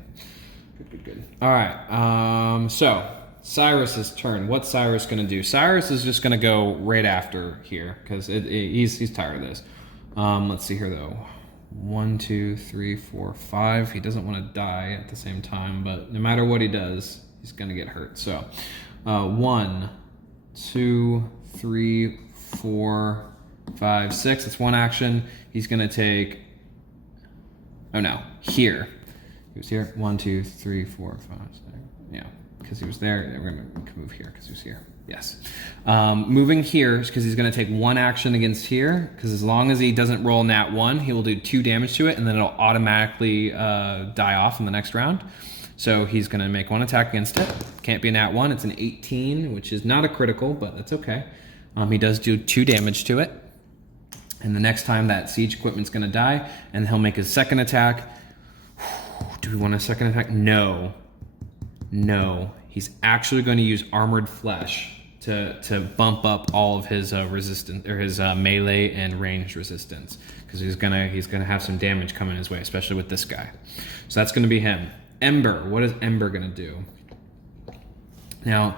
Good. All right. So Cyrus's turn. What's Cyrus going to do? Cyrus is just going to go right after here because he's tired of this. Let's see here though. 1, 2, 3, 4, 5. He doesn't want to die at the same time, but no matter what he does, he's going to get hurt. So 1, 2, 3, 4, 5, 6. That's 1 action. He's going to take. Oh no, here. He was here. 1, 2, 3, 4, 5, 6. Yeah, because he was there. We're going to move here because he was here. Yes. Moving here because he's going to take 1 action against here because as long as he doesn't roll nat 1, he will do 2 damage to it and then it'll automatically die off in the next round. So he's going to make 1 attack against it. Can't be a nat 1. It's an 18, which is not a critical, but that's okay. He does do 2 damage to it. And the next time that siege equipment's going to die and he'll make his second attack. Do we want a second attack? No. He's actually going to use armored flesh to bump up all of his resistance or his melee and ranged resistance because he's gonna have some damage coming his way, especially with this guy. So that's going to be him. Ember. What is Ember going to do? Now,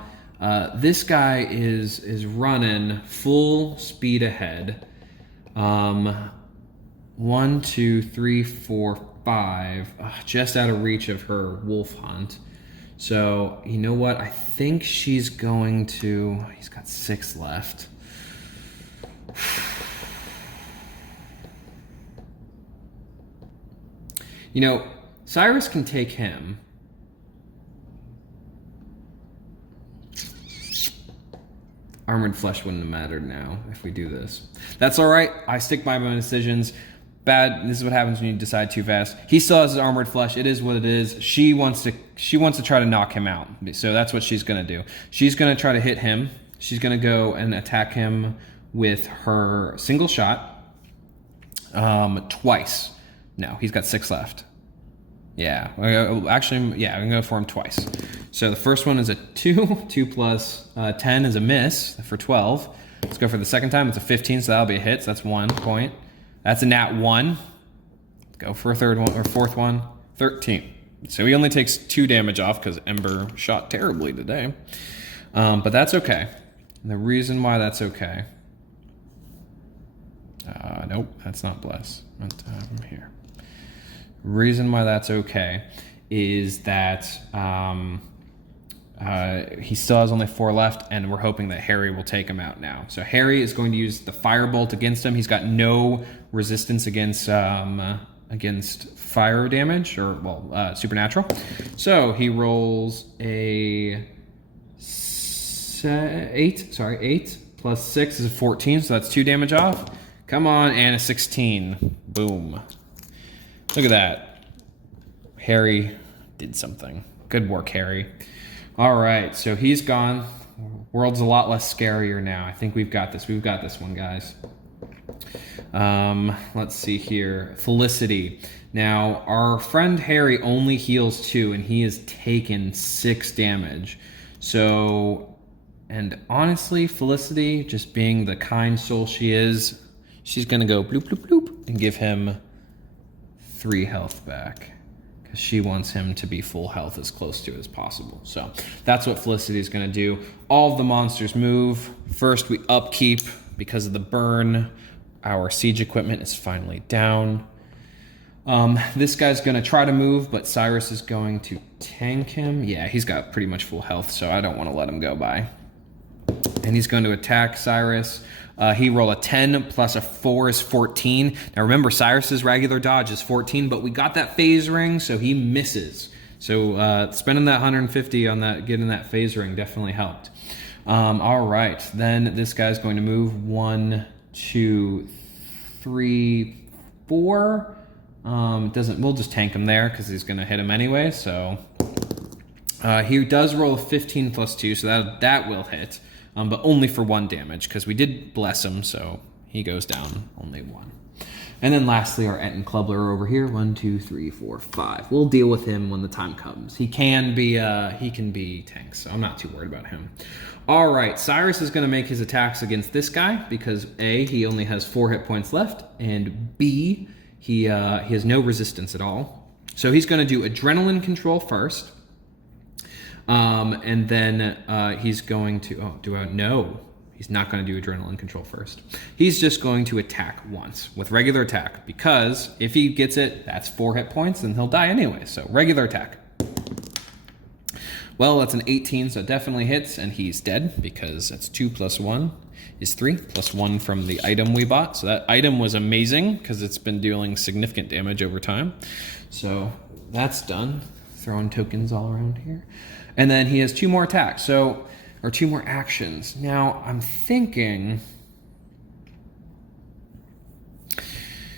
this guy is running full speed ahead. 1, 2, 3, 4, 5, just out of reach of her wolf hunt. So, you know what? I think she's going to... He's got 6 left. You know, Cyrus can take him. Armored flesh wouldn't have mattered now if we do this. That's all right. I stick by my decisions. Bad. This is what happens when you decide too fast. He still has his armored flesh. It is what it is. She wants to try to knock him out. So that's what she's gonna do. She's gonna try to hit him. She's gonna go and attack him with her single shot. Twice. No, he's got 6 left. Yeah. Actually, yeah, I'm gonna go for him twice. So the first one is a 2. 2 plus 10 is a miss for 12. Let's go for the second time. It's a 15, so that'll be a hit. So that's 1 point. That's a nat 1. Go for a third one or fourth one. 13. So he only takes 2 damage off because Ember shot terribly today. But that's okay. And the reason why that's okay. Nope, that's not bless. Meant to have him here. Reason why that's okay is that he still has only 4 left, and we're hoping that Harry will take him out now. So Harry is going to use the firebolt against him. He's got no resistance against fire damage, or supernatural. So he rolls a 8 plus 6 is a 14, so that's 2 damage off. Come on, and a 16. Boom. Look at that. Harry did something. Good work, Harry. All right, so he's gone. World's a lot less scarier now. I think we've got this. We've got this one, guys. Let's see here. Felicity. Now, our friend Harry only heals 2, and he has taken 6 damage. So, and honestly, Felicity, just being the kind soul she is, she's going to go bloop, bloop, bloop, and give him 3 health back. Because she wants him to be full health as close to it as possible. So that's what Felicity is going to do. All of the monsters move. First, we upkeep because of the burn. Our siege equipment is finally down. This guy's going to try to move, but Cyrus is going to tank him. Yeah, he's got pretty much full health, so I don't want to let him go by. And he's going to attack Cyrus. He rolled a 10 plus a 4 is 14. Now remember, Cyrus's regular dodge is 14, but we got that phase ring, so he misses. So spending that 150 on that, getting that phase ring definitely helped. All right, then this guy's going to move 1, 2, 3, 4. We'll just tank him there because he's going to hit him anyway. So he does roll a 15 plus 2, so that will hit. But only for 1 damage, because we did bless him, so he goes down only 1. And then lastly, our Ettin Clubber over here, 1, 2, 3, 4, 5. We'll deal with him when the time comes. He can be tanked, so I'm not too worried about him. All right, Cyrus is going to make his attacks against this guy because A, he only has 4 hit points left, and B, he has no resistance at all. So he's going to do Adrenaline Control first. And then he's going to, no, he's not going to do Adrenaline Control first. He's just going to attack once with regular attack, because if he gets it, that's 4 hit points and he'll die anyway. So regular attack. Well, that's an 18, so it definitely hits, and he's dead because that's 2 plus 1 is 3 plus 1 from the item we bought. So that item was amazing because it's been dealing significant damage over time. So that's done. Throwing tokens all around here. And then he has 2 more attacks, or 2 more actions. Now, I'm thinking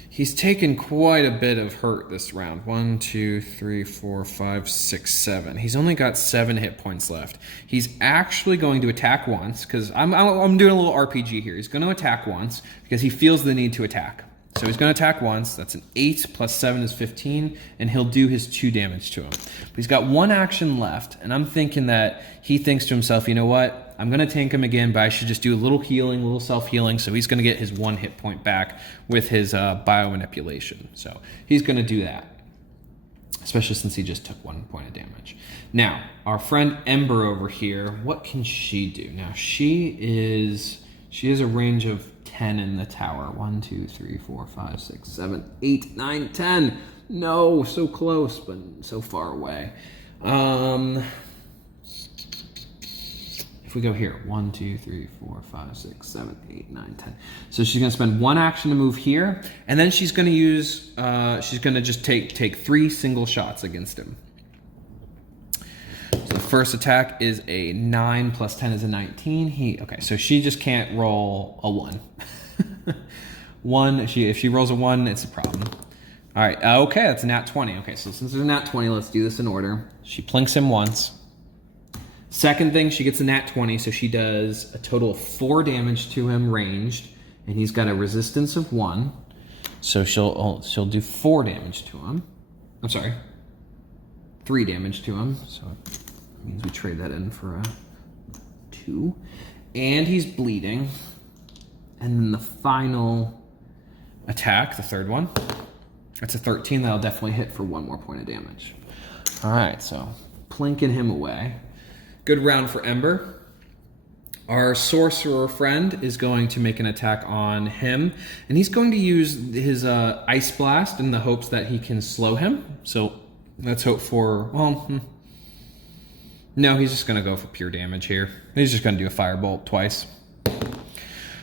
he's taken quite a bit of hurt this round. 1, 2, 3, 4, 5, 6, 7. He's only got 7 hit points left. He's actually going to attack once, because I'm doing a little RPG here. He's going to attack once because he feels the need to attack. So he's going to attack once. That's an 8 plus 7 is 15, and he'll do his 2 damage to him. But he's got 1 action left, and I'm thinking that he thinks to himself, you know what? I'm going to tank him again, but I should just do a little healing, a little self-healing. So he's going to get his 1 hit point back with his biomanipulation. So he's going to do that, especially since he just took 1 point of damage. Now, our friend Ember over here, what can she do? Now, she has a range of 10 in the tower. 1, 2, 3, 4, 5, 6, 7, 8, 9, 10. No, so close, but so far away. If if we go here, 1, 2, 3, 4, 5, 6, 7, 8, 9, 10. So she's gonna spend 1 action to move here, and then she's gonna use, she's gonna just take 3 single shots against him. So the first attack is a 9 plus 10 is a 19. Okay, so she just can't roll a 1. 1, if she rolls a 1, it's a problem. All right, okay, that's a nat 20. Okay, so since there's a nat 20, let's do this in order. She plinks him once. Second thing, she gets a nat 20, so she does a total of 4 damage to him ranged, and he's got a resistance of 1. So she'll do 4 damage to him. I'm sorry, 3 damage to him. So it means we trade that in for a 2. And he's bleeding. And then the final attack, the third one, that's a 13. That'll definitely hit for 1 more point of damage. All right, so plinking him away. Good round for Ember. Our sorcerer friend is going to make an attack on him, and he's going to use his Ice Blast in the hopes that he can slow him. So let's hope for, well, no, he's just going to go for pure damage here. He's just going to do a Firebolt twice.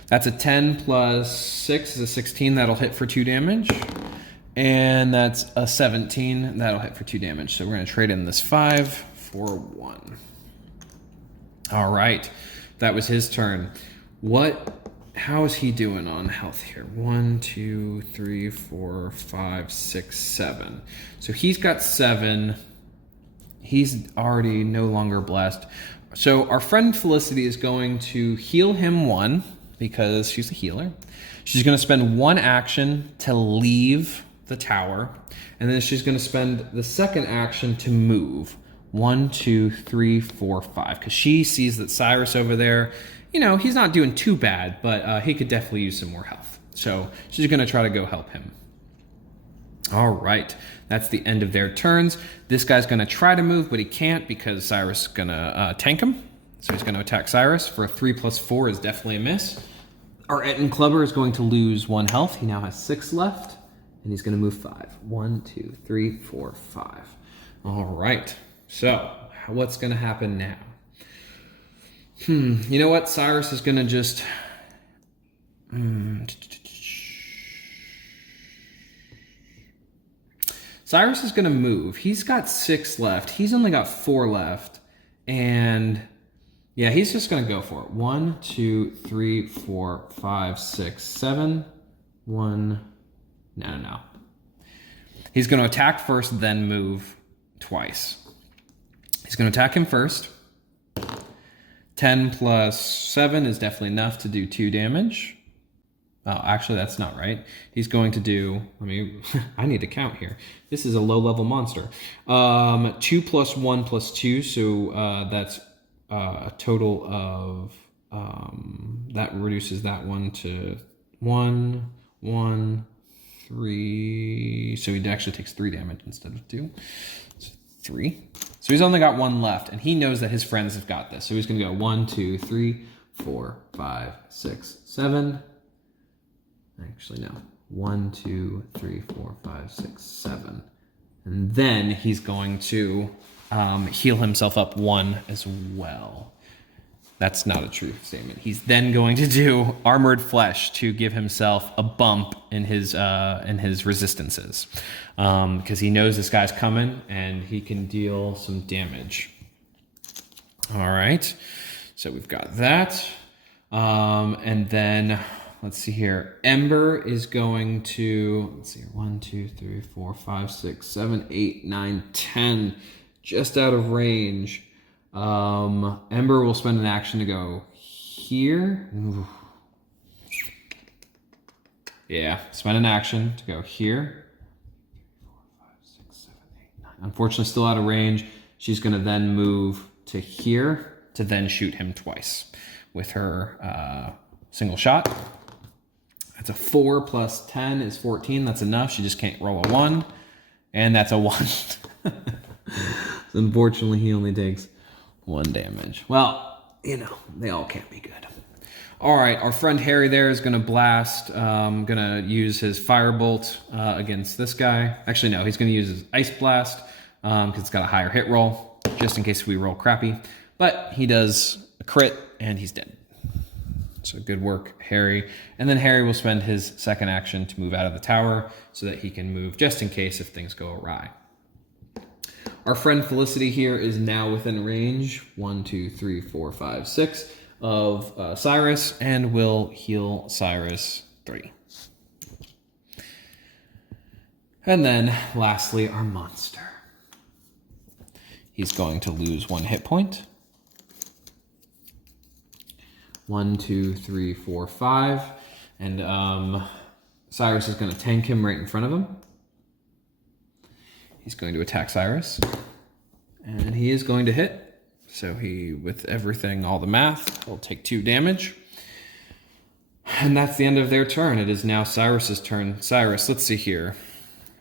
That's a 10 plus 6 is a 16. That'll hit for 2 damage. And that's a 17. That'll hit for 2 damage. So we're going to trade in this 5 for 1. All right. That was his turn. How is he doing on health here? 1, 2, 3, 4, 5, 6, 7. So he's got 7. He's already no longer blessed. So our friend Felicity is going to heal him 1 because she's a healer. She's going to spend 1 action to leave the tower, and then she's going to spend the second action to move. 1, 2, 3, 4, 5. Because she sees that Cyrus over there, he's not doing too bad, but he could definitely use some more health. So she's going to try to go help him. All right, that's the end of their turns. This guy's going to try to move, but he can't because Cyrus is going to tank him. So he's going to attack Cyrus for a 3 plus 4 is definitely a miss. Our Ettin Clubber is going to lose 1 health. He now has 6 left, and he's going to move 5. 1, 2, 3, 4, 5. All right. So, what's going to happen now? You know what? Cyrus is going to just... Cyrus is going to move. He's got 6 left. He's only got 4 left. And, yeah, he's just going to go for it. 1, 2, 3, 4, 5, 6, 7. 1... No. He's going to attack first, then move twice. He's going to attack him first. 10 plus 7 is definitely enough to do 2 damage. Oh, actually, that's not right. He's going to do, I need to count here. This is a low-level monster. 2 plus 1 plus 2, so that's a total of, that reduces that one to 1, 1, 3. So he actually takes 3 damage instead of 2. So 3. So he's only got 1 left, and he knows that his friends have got this. So he's going to go 1, 2, 3, 4, 5, 6, 7. Actually, no. 1, 2, 3, 4, 5, 6, 7. And then he's going to heal himself up 1 as well. That's not a true statement. He's then going to do Armored Flesh to give himself a bump in his resistances. Because he knows this guy's coming and he can deal some damage. All right. So we've got that. And then, let's see here. Ember is going to, let's see, 1, 2, 3, 4, 5, 6, 7, 8, 9, 10. Just out of range. Ember will spend an action to go here. Ooh. Yeah, spend an action to go here. 3, 4, 5, 6, 7, 8, 9. Unfortunately, still out of range. She's going to then move to here to then shoot him twice with her single shot. That's a 4 plus 10 is 14. That's enough. She just can't roll a 1. And that's a 1. Unfortunately, he only takes 1 damage. Well, they all can't be good. All right, our friend Harry there is going to blast, going to use his Firebolt against this guy. Actually, no, he's going to use his Ice Blast because it's got a higher hit roll, just in case we roll crappy. But he does crit, and he's dead. So good work, Harry. And then Harry will spend his second action to move out of the tower so that he can move just in case if things go awry. Our friend Felicity here is now within range, 1, 2, 3, 4, 5, 6 of Cyrus, and will heal Cyrus 3. And then lastly, our monster. He's going to lose 1 hit point. 1, 2, 3, 4, 5. And Cyrus is going to tank him right in front of him. He's going to attack Cyrus. And he is going to hit. So he, with everything, all the math, will take 2 damage. And that's the end of their turn. It is now Cyrus's turn. Cyrus, let's see here.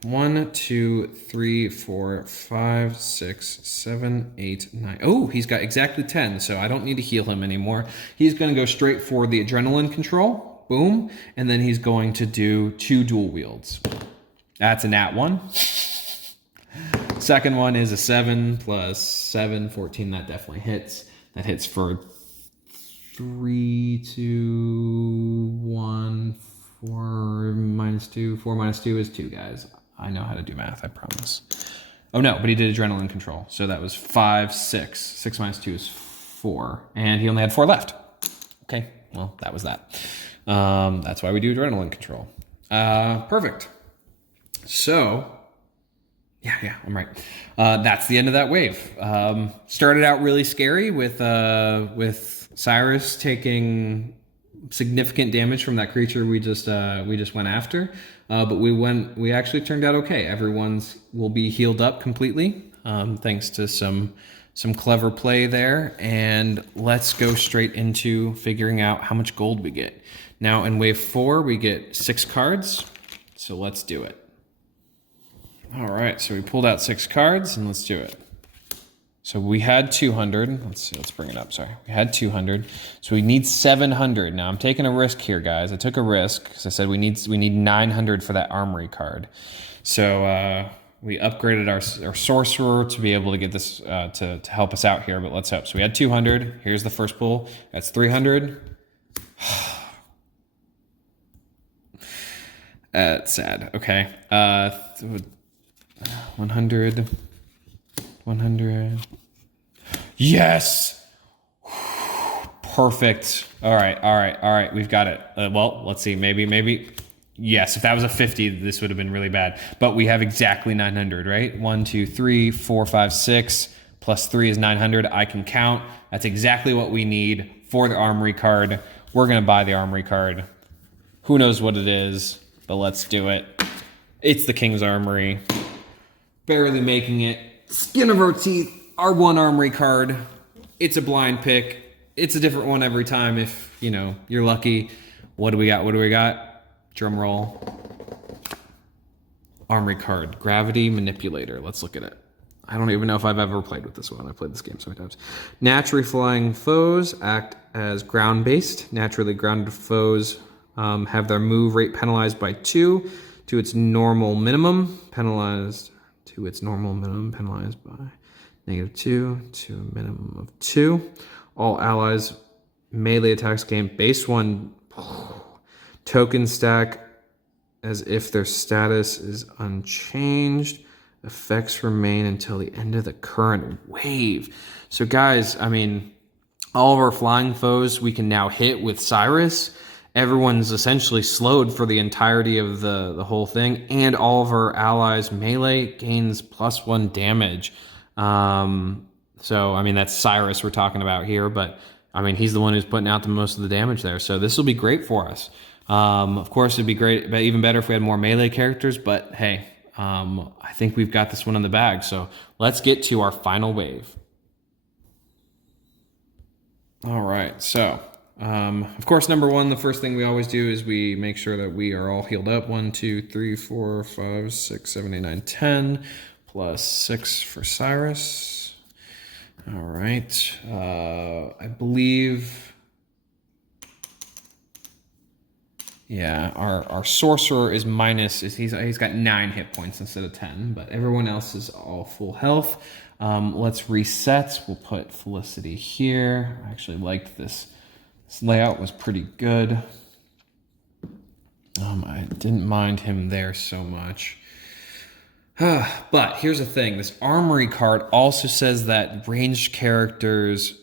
1, 2, 3, 4, 5, 6, 7, 8, 9. Oh, he's got exactly 10, so I don't need to heal him anymore. He's going to go straight for the adrenaline control. Boom. And then he's going to do 2 dual wields. That's a nat 1. Second one is a 7 plus 7, 14. That definitely hits. That hits for 3, 2, 1, 4 minus 2. 4 minus 2 is 2, guys. I know how to do math, I promise. Oh no, but he did adrenaline control. So that was 5, 6. 6 minus 2 is 4. And he only had 4 left. Okay, well, that was that. That's why we do adrenaline control. Perfect. So, yeah, I'm right. That's the end of that wave. Started out really scary with Cyrus taking significant damage from that creature we just went after, but we actually turned out okay. Everyone's will be healed up completely, thanks to some clever play there. And let's go straight into figuring out how much gold we get. Now in wave 4 we get 6 cards, so let's do it. All right, so we pulled out 6 cards and let's do it. So we had 200. Let's see, let's bring it up. Sorry. We had 200. So we need 700. Now I'm taking a risk here, guys. I took a risk because I said we need 900 for that Armory card. So we upgraded our sorcerer to be able to get this to help us out here, but let's hope. So we had 200. Here's the first pull. That's 300. That's sad. Okay. 100. Yes! Perfect. All right. We've got it. Well, let's see. Maybe. Yes, if that was a 50, this would have been really bad. But we have exactly 900, right? 1, 2, 3, 4, 5, 6. Plus 3 is 900. I can count. That's exactly what we need for the Armory card. We're going to buy the Armory card. Who knows what it is, but let's do it. It's the King's Armory. Barely making it. Skin of our teeth. Our 1 Armory card. It's a blind pick. It's a different one every time if, you're lucky. What do we got? Drum roll. Armory card. Gravity Manipulator. Let's look at it. I don't even know if I've ever played with this one. I've played this game so many times. Naturally flying foes act as ground-based. Naturally grounded foes have their move rate penalized by 2 to its normal minimum. Penalized by -2 to a minimum of 2. All allies melee attacks gain base 1 token stack as if their status is unchanged. Effects remain until the end of the current wave. So guys, all of our flying foes we can now hit with Cyrus. Everyone's essentially slowed for the entirety of the whole thing, and all of our allies melee gains +1 damage. So that's Cyrus we're talking about here, but he's the one who's putting out the most of the damage there. So this will be great for us. Of course, it'd be great, but even better if we had more melee characters. But hey, I think we've got this one in the bag. So let's get to our final wave. All right, so. Of course, number 1, the first thing we always do is we make sure that we are all healed up. 1, 2, 3, 4, 5, 6, 7, 8, 9, 10. Plus 6 for Cyrus. All right. I believe... Yeah, our sorcerer is minus. He's got 9 hit points instead of 10, but everyone else is all full health. Let's reset. We'll put Felicity here. I actually liked this. This layout was pretty good. I didn't mind him there so much. But here's the thing. This Armory card also says that ranged characters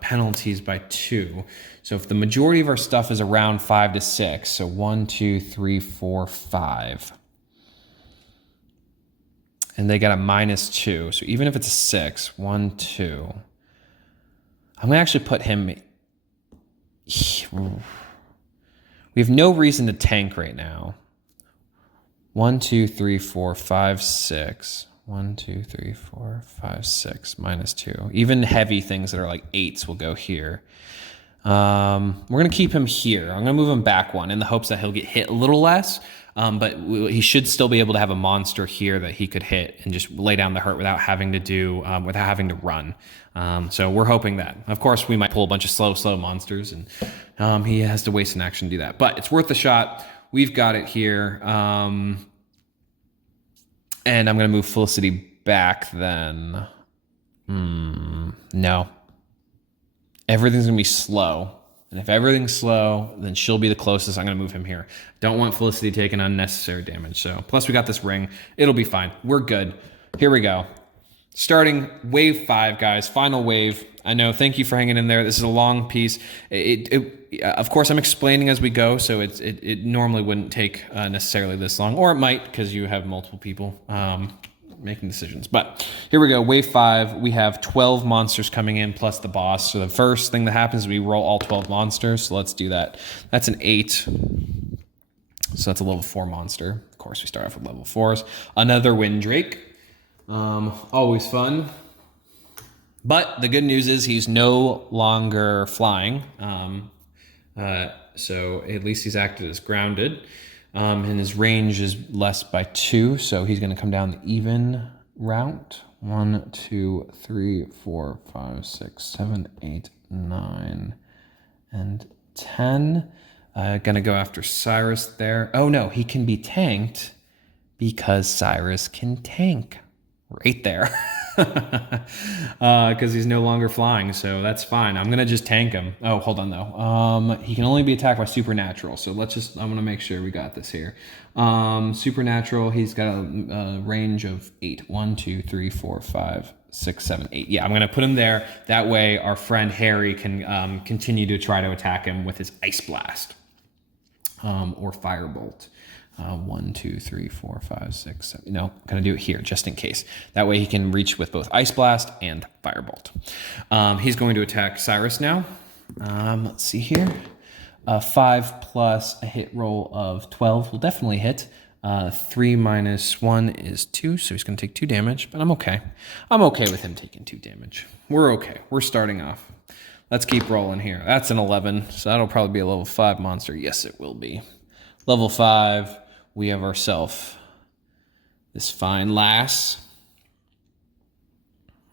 penalties by 2. So if the majority of our stuff is around 5 to 6, so 1, 2, 3, 4, 5. And they got a -2. So even if it's a 6, 1, 2. I'm going to actually put him... We have no reason to tank right now. 1, 2, 3, 4, 5, 6. 1, 2, 3, 4, 5, 6, -2. Even heavy things that are like 8s will go here. We're going to keep him here. I'm going to move him back 1 in the hopes that he'll get hit a little less. But he should still be able to have a monster here that he could hit and just lay down the hurt without having to run. So we're hoping that. Of course, we might pull a bunch of slow monsters, and he has to waste an action to do that. But it's worth a shot. We've got it here. And I'm going to move Felicity back then. No. Everything's going to be slow. And if everything's slow, then she'll be the closest. I'm going to move him here. Don't want Felicity taking unnecessary damage. So plus we got this ring. It'll be fine. We're good. Here we go. Starting wave 5, guys. Final wave. I know. Thank you for hanging in there. This is a long piece. Of course, I'm explaining as we go, so it normally wouldn't take necessarily this long, or it might because you have multiple people making decisions. But here we go. Wave 5. We have 12 monsters coming in plus the boss. So the first thing that happens is we roll all 12 monsters. So let's do that. That's an 8. So that's a level 4 monster. Of course, we start off with level 4s. Another Windrake. Always fun. But the good news is he's no longer flying. So at least he's acted as grounded. And his range is less by 2. So he's going to come down the even route. 1, 2, 3, 4, 5, 6, 7, 8, 9, and 10. Gonna go after Cyrus there. Oh no, he can be tanked because Cyrus can tank. Right there. Because he's no longer flying, so that's fine. I'm gonna just tank him. Oh, hold on though. He can only be attacked by supernatural, so I'm gonna make sure we got this here. Supernatural, he's got a range of 8. 1, 2, 3, 4, 5, 6, 7, 8. Yeah, I'm gonna put him there. That way our friend Harry can continue to try to attack him with his Ice Blast. Or Firebolt. 1, 2, 3, 4, 5, 6, 7. No, I'm going to do it here just in case. That way he can reach with both Ice Blast and Firebolt. He's going to attack Cyrus now. Let's see here. 5 plus a hit roll of 12 will definitely hit. 3 minus 1 is 2, so he's going to take 2 damage, but I'm okay. I'm okay with him taking 2 damage. We're okay. We're starting off. Let's keep rolling here. That's an 11, so that'll probably be a level 5 monster. Yes, it will be. Level 5. We have ourselves this fine lass.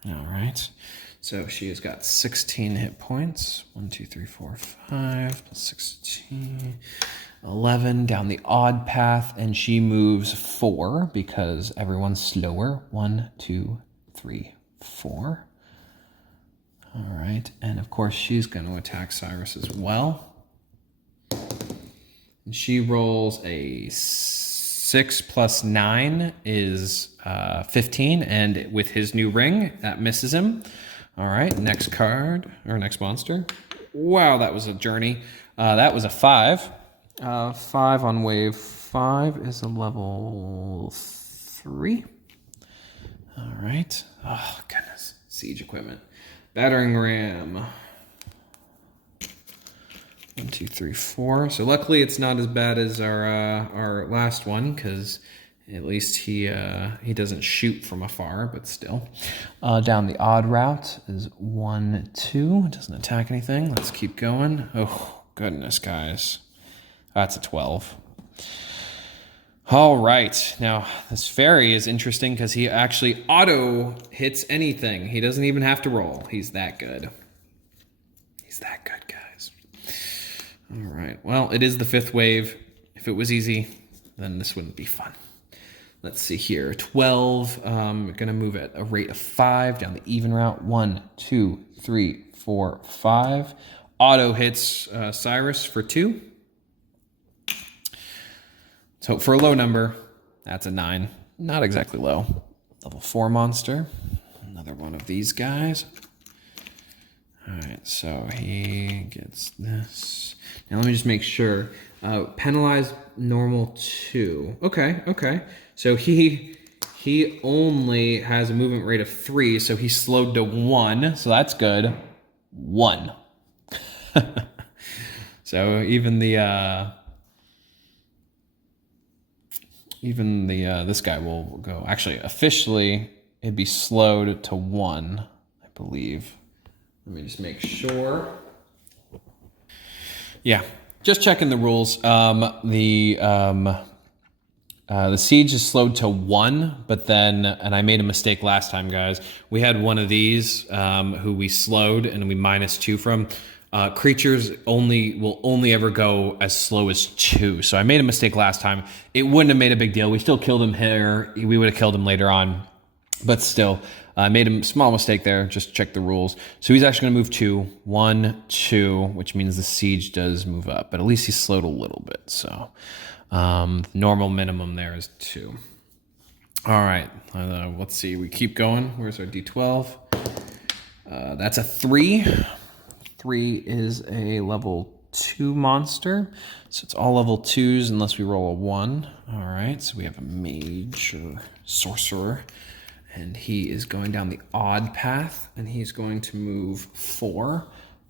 All right. So she has got 16 hit points. 1, 2, 3, 4, 5, 16, 11 down the odd path. And she moves 4 because everyone's slower. 1, 2, 3, 4. All right. And of course, she's going to attack Cyrus as well. And she rolls a 6 plus 9 is 15, and with his new ring, that misses him. All right, next card, or next monster. Wow, that was a journey. That was a 5. 5 on wave 5 is a level 3. All right. Oh, goodness. Siege equipment. Battering ram. 1, 2, 3, 4. So luckily it's not as bad as our last one, because at least he doesn't shoot from afar, but still. Down the odd route is 1, 2. It doesn't attack anything. Let's keep going. Oh, goodness, guys. That's a 12. All right. Now, this fairy is interesting because he actually auto hits anything. He doesn't even have to roll. He's that good. He's that good, guys. All right. Well, it is the 5th wave. If it was easy, then this wouldn't be fun. Let's see here. 12. We're going to move at a rate of 5 down the even route. 1, 2, 3, 4, 5. Auto hits Cyrus for 2. Let's hope for a low number. That's a 9. Not exactly low. Level 4 monster. Another one of these guys. All right, so he gets this. Now let me just make sure. Penalized normal 2. Okay. So he only has a movement rate of 3, so he's slowed to 1. So that's good. 1. So even this guy will go. Actually, officially, it'd be slowed to 1, I believe. Let me just make sure. Yeah, just checking the rules. The siege is slowed to 1, but then, and I made a mistake last time, guys. We had one of these who we slowed and we -2 from. Creatures will only ever go as slow as 2. So I made a mistake last time. It wouldn't have made a big deal. We still killed him here. We would have killed him later on, but still. I made a small mistake there. Just check the rules. So he's actually going to move 2. 1, 2, which means the siege does move up. But at least he's slowed a little bit. So normal minimum there is 2. All right. Let's see. We keep going. Where's our D12? That's a 3. 3 is a level 2 monster. So it's all level 2s unless we roll a 1. All right. So we have a mage or sorcerer. And he is going down the odd path, and he's going to move 4.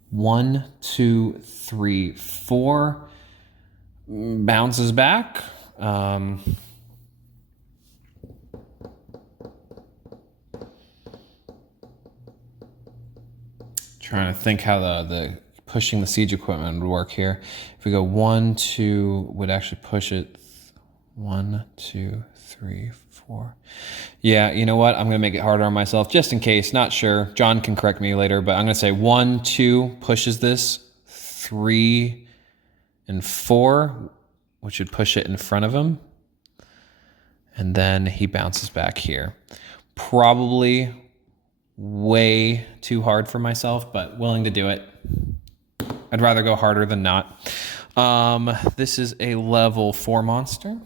1, 2, 3, 4. Bounces back. Trying to think how the pushing the siege equipment would work here. If we go 1, 2, would actually push it. 1, 2, 3, 4. Yeah, you know what? I'm going to make it harder on myself just in case. Not sure. John can correct me later, but I'm going to say 1, 2 pushes this. 3 and 4, which would push it in front of him. And then he bounces back here. Probably way too hard for myself, but willing to do it. I'd rather go harder than not. This is a level 4 monster.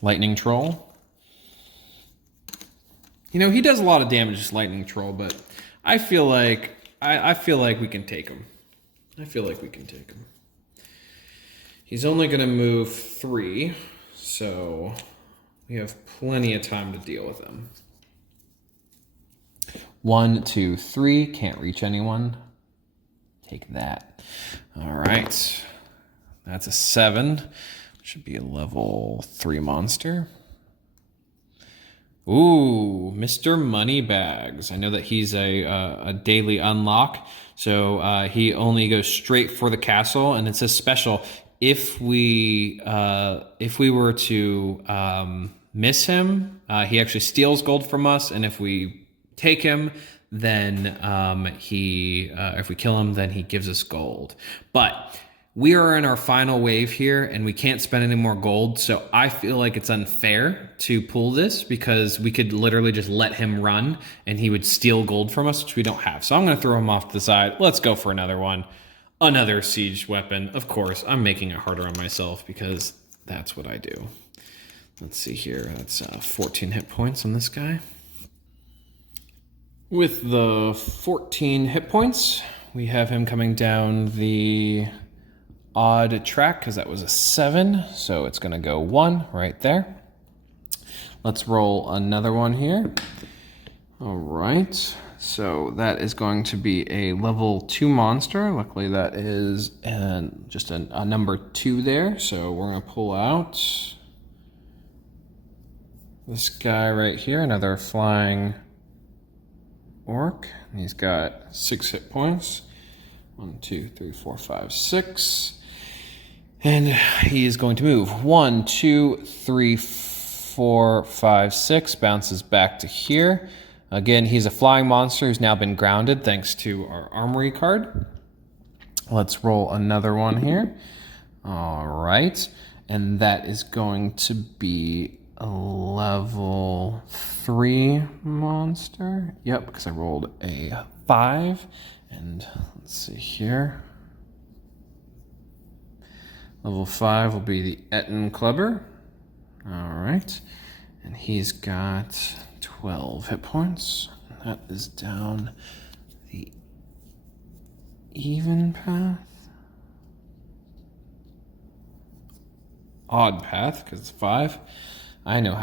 Lightning Troll. You know, he does a lot of damage, this Lightning Troll, but I feel like we can take him. He's only going to move 3, so we have plenty of time to deal with him. 1, 2, 3. Can't reach anyone. Take that. All right. That's a 7. Should be a level 3 monster. Ooh, Mr. Moneybags. I know that he's a daily unlock, so he only goes straight for the castle, and it says special. If we were to miss him, he actually steals gold from us, and if we take him, then if we kill him, then he gives us gold. But we are in our final wave here, and we can't spend any more gold, so I feel like it's unfair to pull this because we could literally just let him run, and he would steal gold from us, which we don't have. So I'm going to throw him off to the side. Let's go for another one. Another siege weapon. Of course, I'm making it harder on myself because that's what I do. Let's see here. That's 14 hit points on this guy. With the 14 hit points, we have him coming down the odd track because that was a 7, so it's going to go 1 right there. Let's roll another one here. All right, so that is going to be a level 2 monster. Luckily, that is just a number 2 there, so we're going to pull out this guy right here, another flying orc. He's got 6 hit points. 1, 2, 3, 4, 5, 6. And he is going to move 1, 2, 3, 4, 5, 6. Bounces back to here. Again, he's a flying monster who's now been grounded thanks to our Armory card. Let's roll another one here. All right. and that is going to be a level 3 monster. Yep, because I rolled a 5. And let's see here. Level 5 will be the Ettin Clubber. All right. And he's got 12 hit points. That is down the even path. Odd path, because it's 5. I know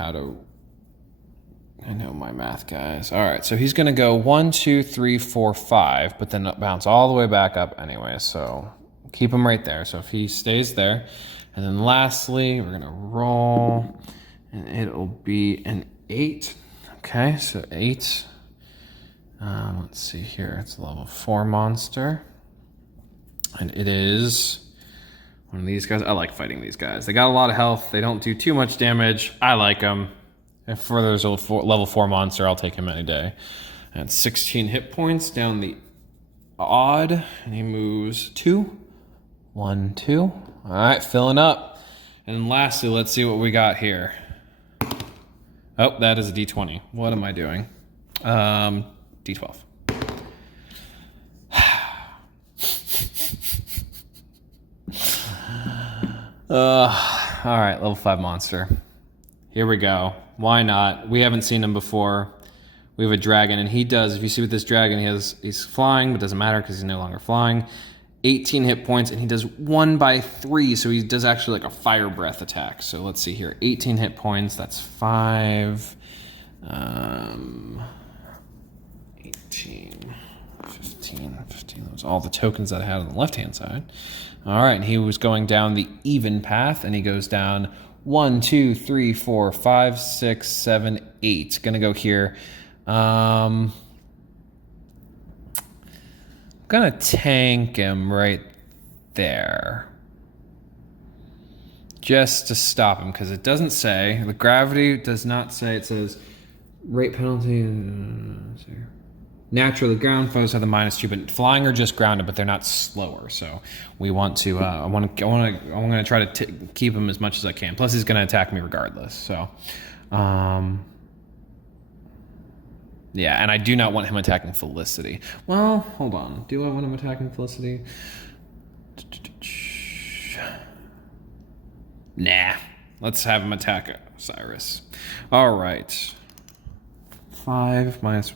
my math, guys. All right, so he's going to go 1, 2, 3, 4, 5, but then bounce all the way back up anyway. So keep him right there. So if he stays there. And then lastly, we're going to roll, and it'll be an 8. Okay, so 8. Let's see here. It's a level 4 monster. And it is one of these guys. I like fighting these guys. They got a lot of health. They don't do too much damage. I like them. If there's a level 4 monster, I'll take him any day. And 16 hit points down the odd. And he moves 2. 1, 2. All right, filling up. And then lastly, let's see what we got here. Oh, that is a D20. What am I doing? D12. All right, level 5 monster. Here we go. Why not? We haven't seen him before. We have a dragon, and he does, if you see with this dragon, he's flying, but doesn't matter because he's no longer flying. 18 hit points, and he does 1 by 3, so he does actually like a fire breath attack. So let's see here. 18 hit points, that's 5. 18, 15. Those are all the tokens that I had on the left-hand side. All right, and he was going down the even path, and he goes down 1, 2, 3, 4, 5, 6, 7, 8. Gonna go here. I'm gonna tank him right there. Just to stop him, because it doesn't say, the gravity does not say, it says rate penalty. Naturally, ground foes have the -2, but flying are just grounded, but they're not slower. So we want to. I'm going to try to keep him as much as I can. Plus, he's going to attack me regardless. So, yeah, and I do not want him attacking Felicity. Well, hold on. Do I want him attacking Felicity? Nah. Let's have him attack Cyrus. All right. 5 minus.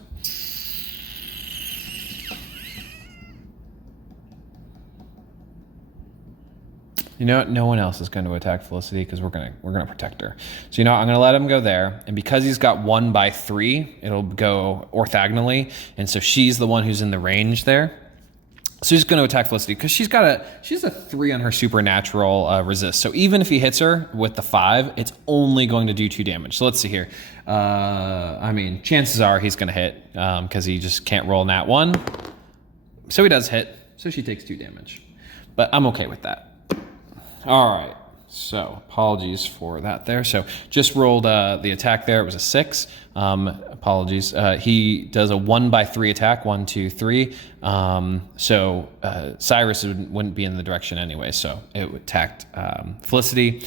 You know what? No one else is going to attack Felicity because we're gonna protect her. So you know what? I'm gonna let him go there, and because he's got 1 by 3, it'll go orthogonally, and so she's the one who's in the range there. So he's going to attack Felicity because she's a 3 on her supernatural resist. So even if he hits her with the 5, it's only going to do 2 damage. So let's see here. I mean, chances are he's going to hit because he just can't roll nat 1. So he does hit. So she takes 2 damage, but I'm okay with that. All right, so apologies for that there. So just rolled the attack there. It was a 6. Apologies. He does a 1 by 3 attack. 1, 2, 3. So Cyrus wouldn't be in the direction anyway. So it attacked Felicity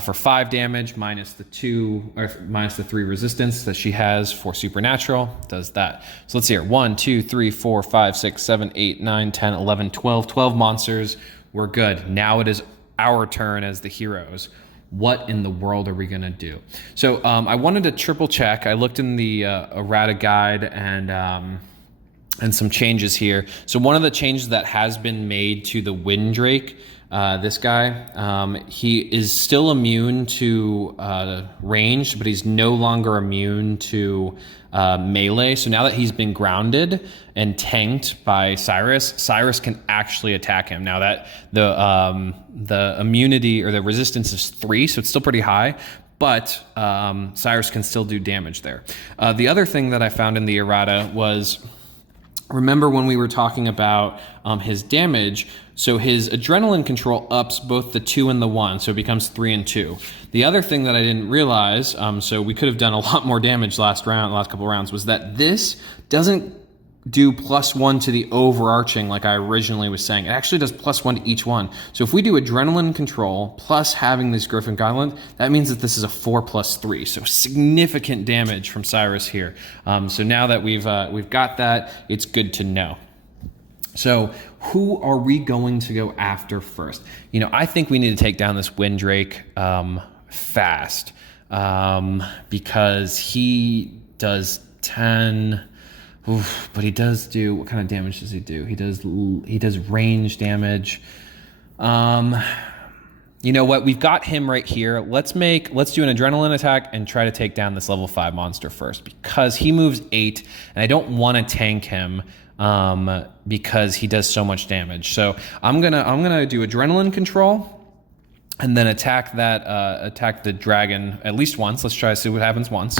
for 5 damage minus the 3 resistance that she has for supernatural. Does that. So let's see here. 1, 2, 3, 4, 5, 6, 7, 8, 9, 10, 11, 12. 12 monsters. We're good. Now it is our turn as the heroes. What in the world are we going to do? So I wanted to triple check. I looked in the errata guide and some changes here. So one of the changes that has been made to the Windrake, this guy, he is still immune to ranged, but he's no longer immune to melee. So now that he's been grounded and tanked by Cyrus, Cyrus can actually attack him. Now that the immunity or the resistance is 3, so it's still pretty high, but Cyrus can still do damage there. The other thing that I found in the errata was, remember when we were talking about his damage, so his adrenaline control ups both the 2 and the 1, so it becomes 3 and 2. The other thing that I didn't realize, so we could have done a lot more damage last couple rounds, was that this doesn't do +1 to the overarching like I originally was saying. It actually does +1 to each one. So if we do adrenaline control plus having these Griffin Goblins, that means that this is a 4+3. So significant damage from Cyrus here. So now that we've got that, it's good to know. So who are we going to go after first? You know, I think we need to take down this Windrake fast because he does 10... Oof, but he does do, what kind of damage does he do? He does range damage. You know what? We've got him right here. Let's do an adrenaline attack and try to take down this level 5 monster first because he moves 8 and I don't want to tank him because he does so much damage. So I'm gonna do adrenaline control and then attack the dragon at least once. Let's try to see what happens once.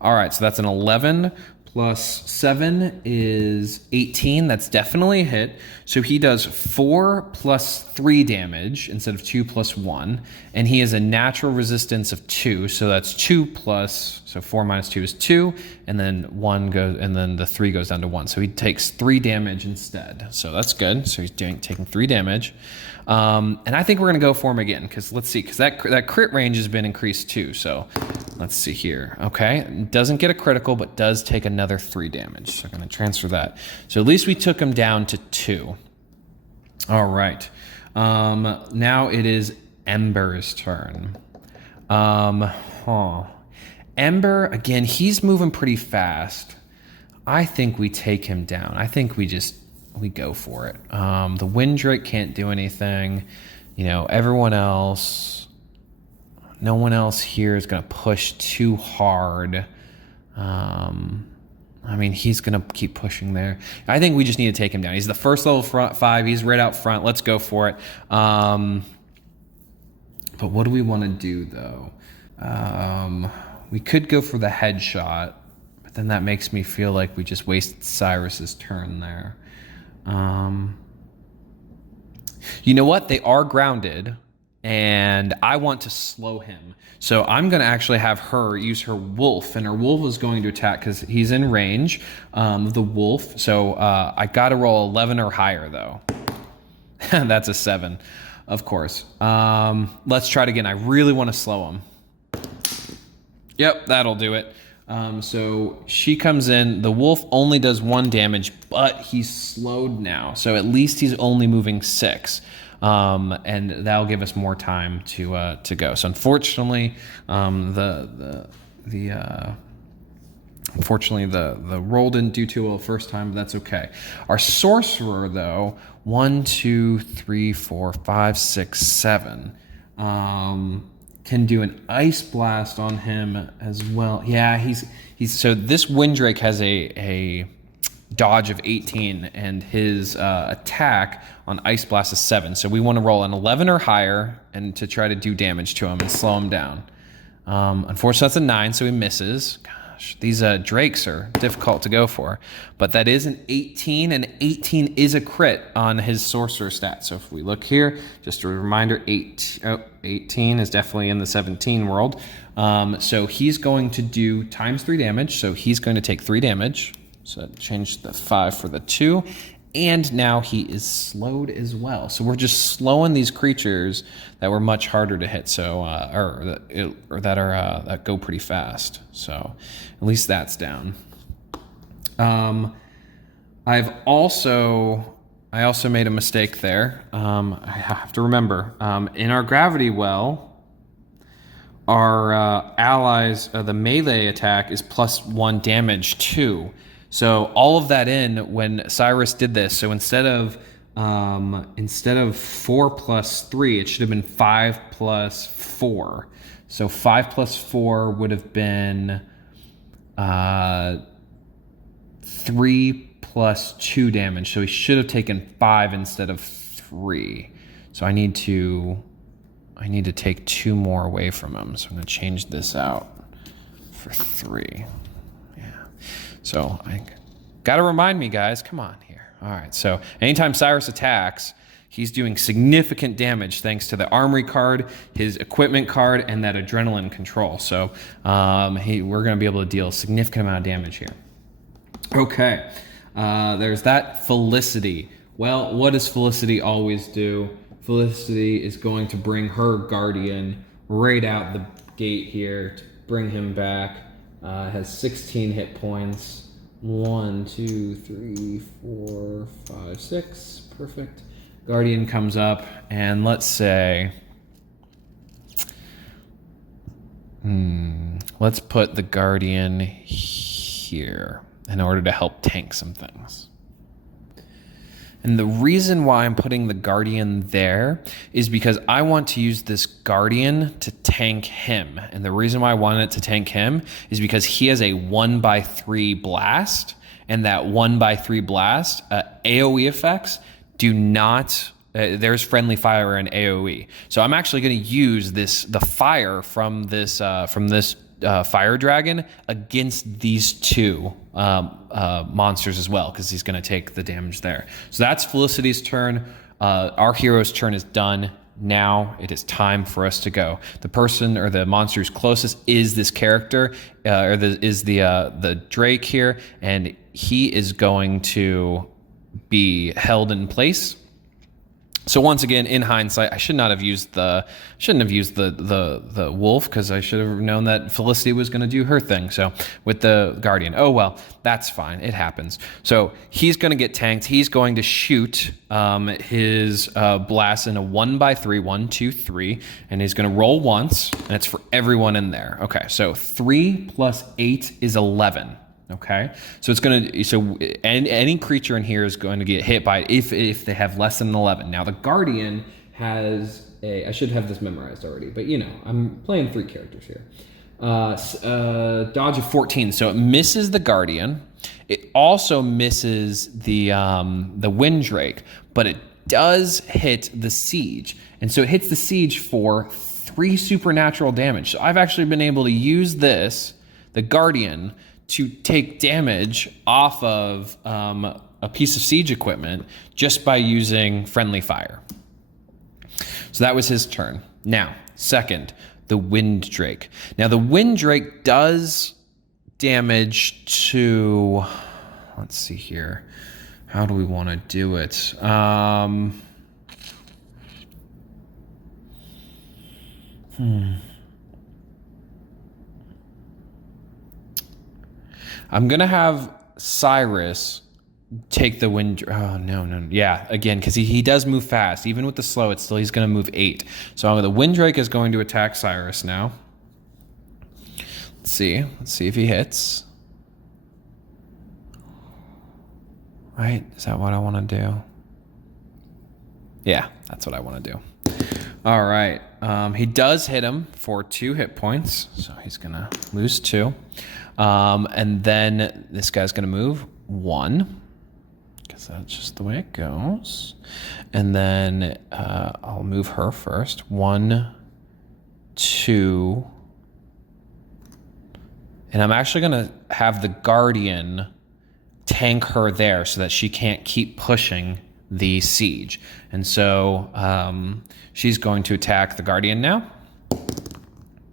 All right, so that's an 11. Plus 7 is 18. That's definitely a hit. So he does 4 plus 3 damage instead of 2 plus 1. And he has a natural resistance of 2. So that's 2 plus, so 4 minus 2 is 2. And then 1 goes, and then the 3 goes down to 1. So he takes 3 damage instead. So that's good. So he's taking 3 damage. And I think we're going to go for him again because let's see, because that crit range has been increased too. So let's see here. Okay, doesn't get a critical, but does take another 3 damage. So I'm going to transfer that. So at least we took him down to 2. All right. Now it is Ember's turn. Ember, again, he's moving pretty fast. I think we take him down. I think we go for it. The Windrake can't do anything. You know, no one else here is going to push too hard. I mean, he's going to keep pushing there. I think we just need to take him down. He's the first level 5. He's right out front. Let's go for it. But what do we want to do, though? We could go for the headshot, but then that makes me feel like we just wasted Cyrus's turn there. You know what? They are grounded, and I want to slow him. So I'm going to actually have her use her wolf, and her wolf is going to attack because he's in range of the wolf. So I got to roll 11 or higher, though. That's a 7, of course. Let's try it again. I really want to slow him. Yep, that'll do it. So she comes in. The wolf only does 1 damage, but he's slowed now. So at least he's only moving 6. And that'll give us more time to go. So unfortunately, the roll didn't do too well the first time, but that's okay. Our sorcerer, though, 1, 2, 3, 4, 5, 6, 7, can do an ice blast on him as well. Yeah, he's so this Windrake has a dodge of 18, and his attack on Ice Blast is 7. So we want to roll an 11 or higher and to try to do damage to him and slow him down. Unfortunately, that's a 9, so he misses. Gosh, these Drakes are difficult to go for. But that is an 18, and 18 is a crit on his sorcerer stat. So if we look here, just a reminder, 18 is definitely in the 17 world. So he's going to do times 3 damage. So he's going to take 3 damage. So change the 5 for the 2. And now he is slowed as well. So we're just slowing these creatures that were much harder to hit. So that go pretty fast. So at least that's down. I also made a mistake there. I have to remember in our gravity well, our allies, the melee attack is +1 damage too. So all of that in when Cyrus did this. So instead of 4 plus 3, it should have been 5 plus 4. So 5 plus 4 would have been 3 plus 2 damage. So he should have taken 5 instead of 3. So I need to take 2 more away from him. So I'm going to change this out for 3. So I got to remind me, guys. Come on here. All right. So anytime Cyrus attacks, he's doing significant damage thanks to the Armory card, his equipment card, and that adrenaline control. So we're going to be able to deal a significant amount of damage here. Okay. There's that. Felicity. Well, what does Felicity always do? Felicity is going to bring her guardian right out the gate here to bring him back. Has 16 hit points. 1, 2, 3, 4, 5, 6. Perfect. Guardian comes up, and let's say, let's put the Guardian here in order to help tank some things. And the reason why I'm putting the Guardian there is because I want to use this Guardian to tank him. And the reason why I want it to tank him is because he has a 1/3 blast, and that 1/3 blast, AoE effects do not, there's friendly fire and AoE. So I'm actually going to use the fire from this fire dragon against these two monsters as well, because he's going to take the damage there. So that's Felicity's turn. Our hero's turn is done. Now it is time for us to go. The person or the monster who's closest is this character, the Drake here, and he is going to be held in place. So once again, in hindsight, I shouldn't have used the wolf, because I should have known that Felicity was going to do her thing. So with the Guardian, oh well, that's fine. It happens. So he's going to get tanked. He's going to shoot his blast in a 1/3, 1, 2, 3, and he's going to roll once, and it's for everyone in there. Okay, so 3 + 8 is 11. Okay, so it's going to, so any creature in here is going to get hit by it if they have less than 11. Now the Guardian has I should have this memorized already, but you know, I'm playing 3 characters here. Dodge of 14, so it misses the Guardian. It also misses the Windrake, but it does hit the Siege, and so it hits the Siege for 3 supernatural damage. So I've actually been able to use the Guardian, to take damage off of a piece of siege equipment just by using friendly fire. So that was his turn. Now, second, the Windrake. Now, the Windrake does damage to, let's see here. How do we want to do it? I'm going to have Cyrus take the wind. Oh, no. Yeah, again, because he does move fast. Even with the slow, he's going to move 8. So the Windrake is going to attack Cyrus now. Let's see if he hits. Right? Is that what I want to do? Yeah, that's what I want to do. All right. He does hit him for 2 hit points, so he's going to lose 2. And then this guy's going to move 1, because that's just the way it goes. And then I'll move her first. 1, 2. And I'm actually going to have the Guardian tank her there so that she can't keep pushing the siege. And so she's going to attack the Guardian now.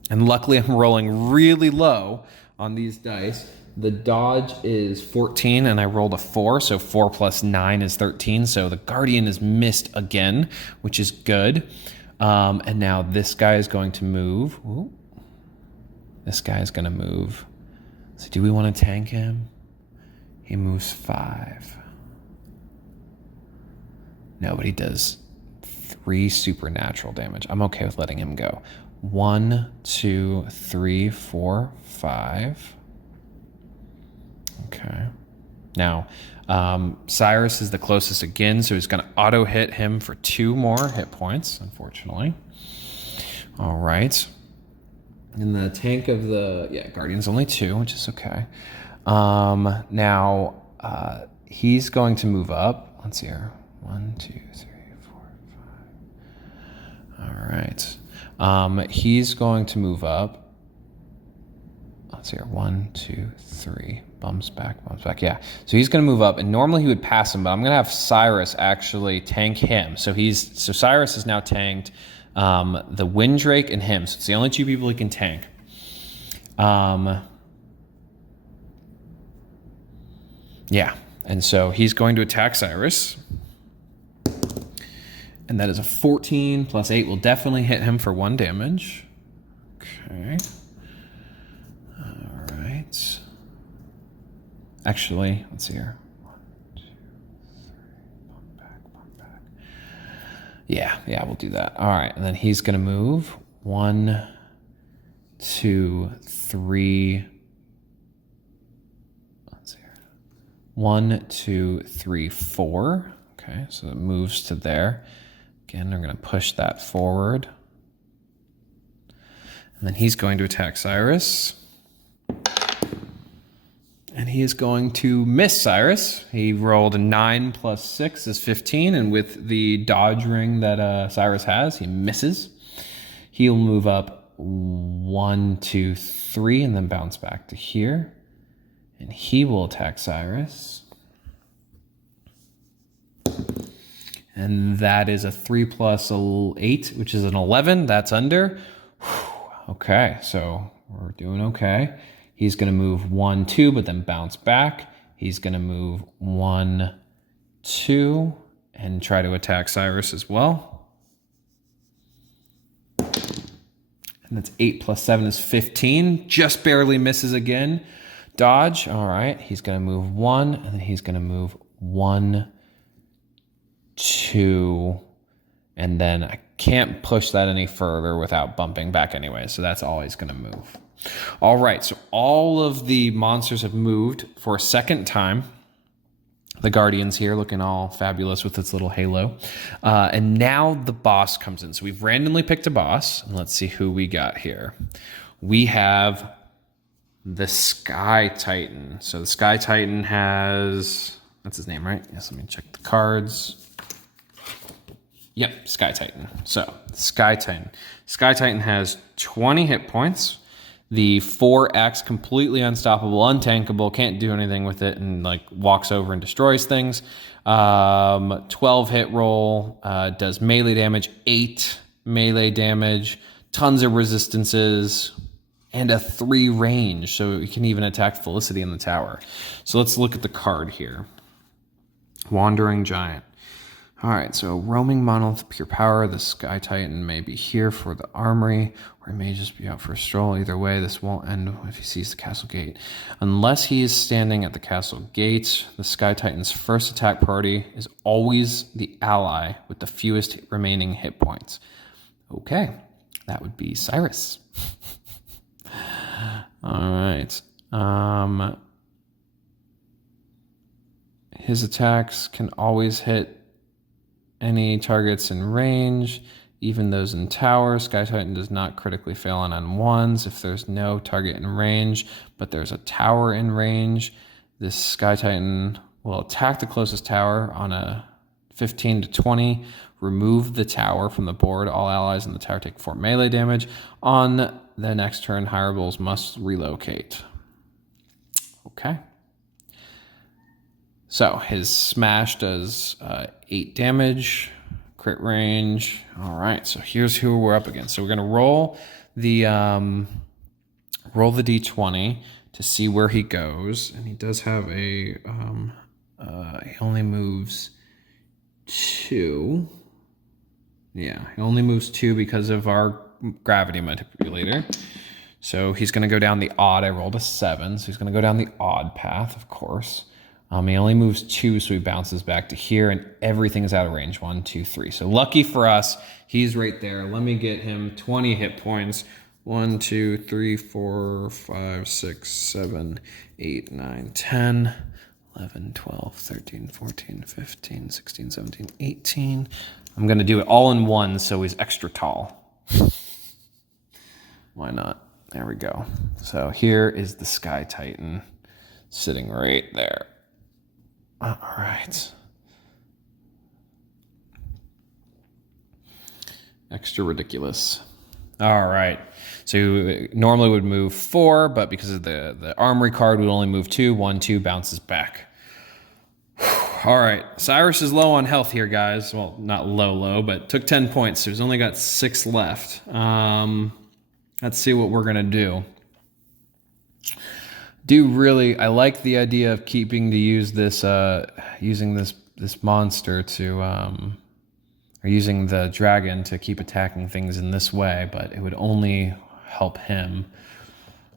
And luckily I'm rolling really low on these dice. The dodge is 14 and I rolled a 4, so 4 + 9 is 13. So the Guardian is missed again, which is good. And now this guy is going to move. Ooh. This guy is going to move. So do we want to tank him? He moves 5. No, but he does 3 supernatural damage. I'm okay with letting him go. 1, 2, 3, 4, 5. Okay. Now, Cyrus is the closest again, so he's going to auto hit him for 2 more hit points, unfortunately. All right. And the tank of the Guardian's only 2, which is okay. Now, he's going to move up. Let's see here. 1, 2, 3, 4, 5. All right. He's going to move up. Let's see here. 1, 2, 3. Bumps back. Yeah. So he's going to move up, and normally he would pass him, but I'm going to have Cyrus actually tank him. So Cyrus is now tanked the Windrake and him. So it's the only 2 people he can tank. Yeah. And so he's going to attack Cyrus. And that is a 14 plus 8 will definitely hit him for 1 damage. Okay. All right. Actually, let's see here. 1, 2, 3. Bump back. Yeah, we'll do that. All right, and then he's going to move 1, 2, 3. Let's see here. 1, 2, 3, 4. Okay, so it moves to there. Again, I'm going to push that forward. And then he's going to attack Cyrus. And he is going to miss Cyrus. He rolled a 9 plus 6 is 15. And with the dodge ring that Cyrus has, he misses. He'll move up 1, 2, 3, and then bounce back to here. And he will attack Cyrus. And that is a 3 plus 8, which is an 11. That's under. Okay, so we're doing okay. He's going to move 1, 2, but then bounce back. He's going to move 1, 2, and try to attack Cyrus as well. And that's 8 plus 7 is 15. Just barely misses again. Dodge. All right, he's going to move 1, and then he's going to move 1, 2, and then I can't push that any further without bumping back anyway, so that's all he's going to move. All right, so all of the monsters have moved for a second time. The Guardian's here looking all fabulous with its little halo. And now the boss comes in. So we've randomly picked a boss, and let's see who we got here. We have the Sky Titan. So the Sky Titan has, that's his name, right? Yes, let me check the cards. Yep, Sky Titan. So, Sky Titan. Sky Titan has 20 hit points. The 4X, completely unstoppable, untankable, can't do anything with it, and like walks over and destroys things. 12 hit roll, does melee damage, 8 melee damage, tons of resistances, and a 3 range. So you can even attack Felicity in the tower. So let's look at the card here. Wandering Giant. All right, so roaming monolith, pure power. The Sky Titan may be here for the Armory, or he may just be out for a stroll. Either way, this won't end if he sees the castle gate. Unless he is standing at the castle gate, the Sky Titan's first attack priority is always the ally with the fewest remaining hit points. Okay, that would be Cyrus. All right. His attacks can always hit any targets in range, even those in tower. Sky Titan does not critically fail on ones if there's no target in range, but there's a tower in range. This Sky Titan will attack the closest tower on a 15 to 20, remove the tower from the board. All allies in the tower take 4 melee damage. On the next turn, hireables must relocate. Okay. So his smash does 8 damage, crit range. All right, so here's who we're up against. So we're gonna roll the d20 to see where he goes, and he does have a he only moves 2. Yeah, he only moves 2 because of our gravity manipulator. So he's gonna go down the odd. I rolled a 7, so he's gonna go down the odd path, of course. He only moves 2, so he bounces back to here, and everything is out of range. 1, 2, 3. So lucky for us, he's right there. Let me get him 20 hit points. 1, 2, 3, 4, 5, 6, 7, 8, 9, 10, 11, 12, 13, 14, 15, 16, 17, 18. I'm going to do it all in one, so he's extra tall. Why not? There we go. So here is the Sky Titan sitting right there. All right. Extra ridiculous. All right. So normally would move 4, but because of the Armory card, would only move 2. 1, 2, bounces back. All right. Cyrus is low on health here, guys. Well, not low, but took 10 points. So he's only got 6 left. Let's see what we're going to do. I like the idea of keeping to use this, using this monster to, or using the dragon to keep attacking things in this way, but it would only help him.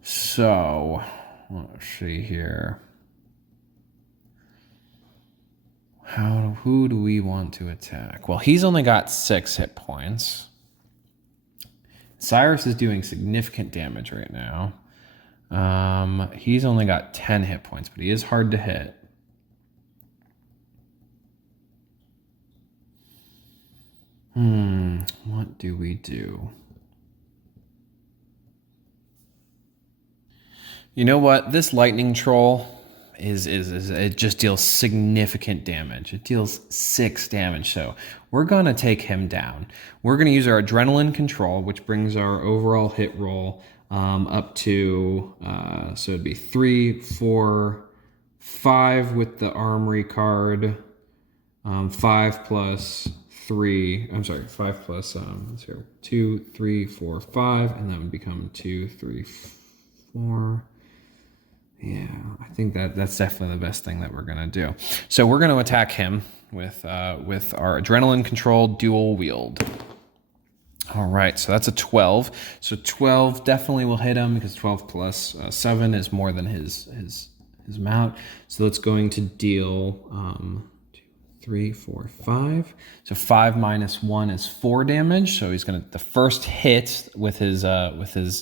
So, let's see here. Who do we want to attack? Well, he's only got 6 hit points. Cyrus is doing significant damage right now. He's only got 10 hit points, but he is hard to hit. What do we do? You know what? This lightning troll is it just deals significant damage. It deals 6 damage. So we're going to take him down. We're going to use our adrenaline control, which brings our overall hit roll up to, so it'd be 3, 4, 5 with the Armory card, 5 plus 3, I'm sorry, 5 plus, 2, 3, 4, 5, and that would become 2, 3, 4. Yeah, I think that's definitely the best thing that we're going to do. So we're going to attack him with our adrenaline controlled dual wield. All right, so that's a 12. So 12 definitely will hit him because 12 plus 7 is more than his amount. So that's going to deal 2, 3, 4, 5. So 5 minus 1 is 4 damage. So he's the first hit with his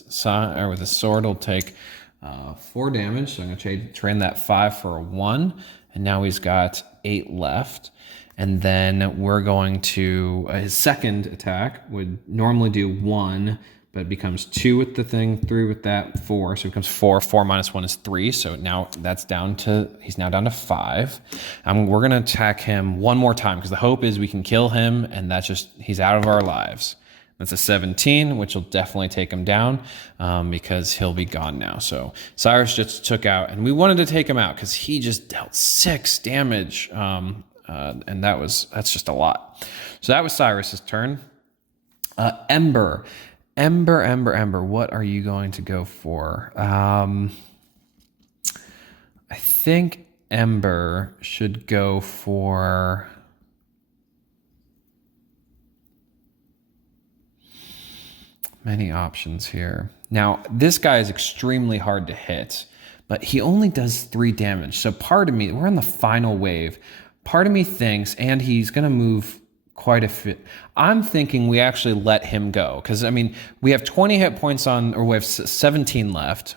sword will take 4 damage. So I'm going to train that 5 for a 1. And now he's got 8 left. And then we're going to, his second attack would normally do 1, but it becomes 2 with the thing, 3 with that, 4. So it becomes 4. 4 minus 1 is 3. So now he's now down to 5. We're going to attack him one more time because the hope is we can kill him and he's out of our lives. That's a 17, which will definitely take him down because he'll be gone now. So Cyrus just took out, and we wanted to take him out because he just dealt 6 damage, and that's just a lot. So that was Cyrus's turn. Ember, what are you going to go for? I think Ember should go for... Many options here. Now, this guy is extremely hard to hit, but he only does 3 damage. So part of me, we're in the final wave. Part of me thinks, and he's going to move quite a bit. I'm thinking we actually let him go. Because, I mean, we have 20 hit points or we have 17 left.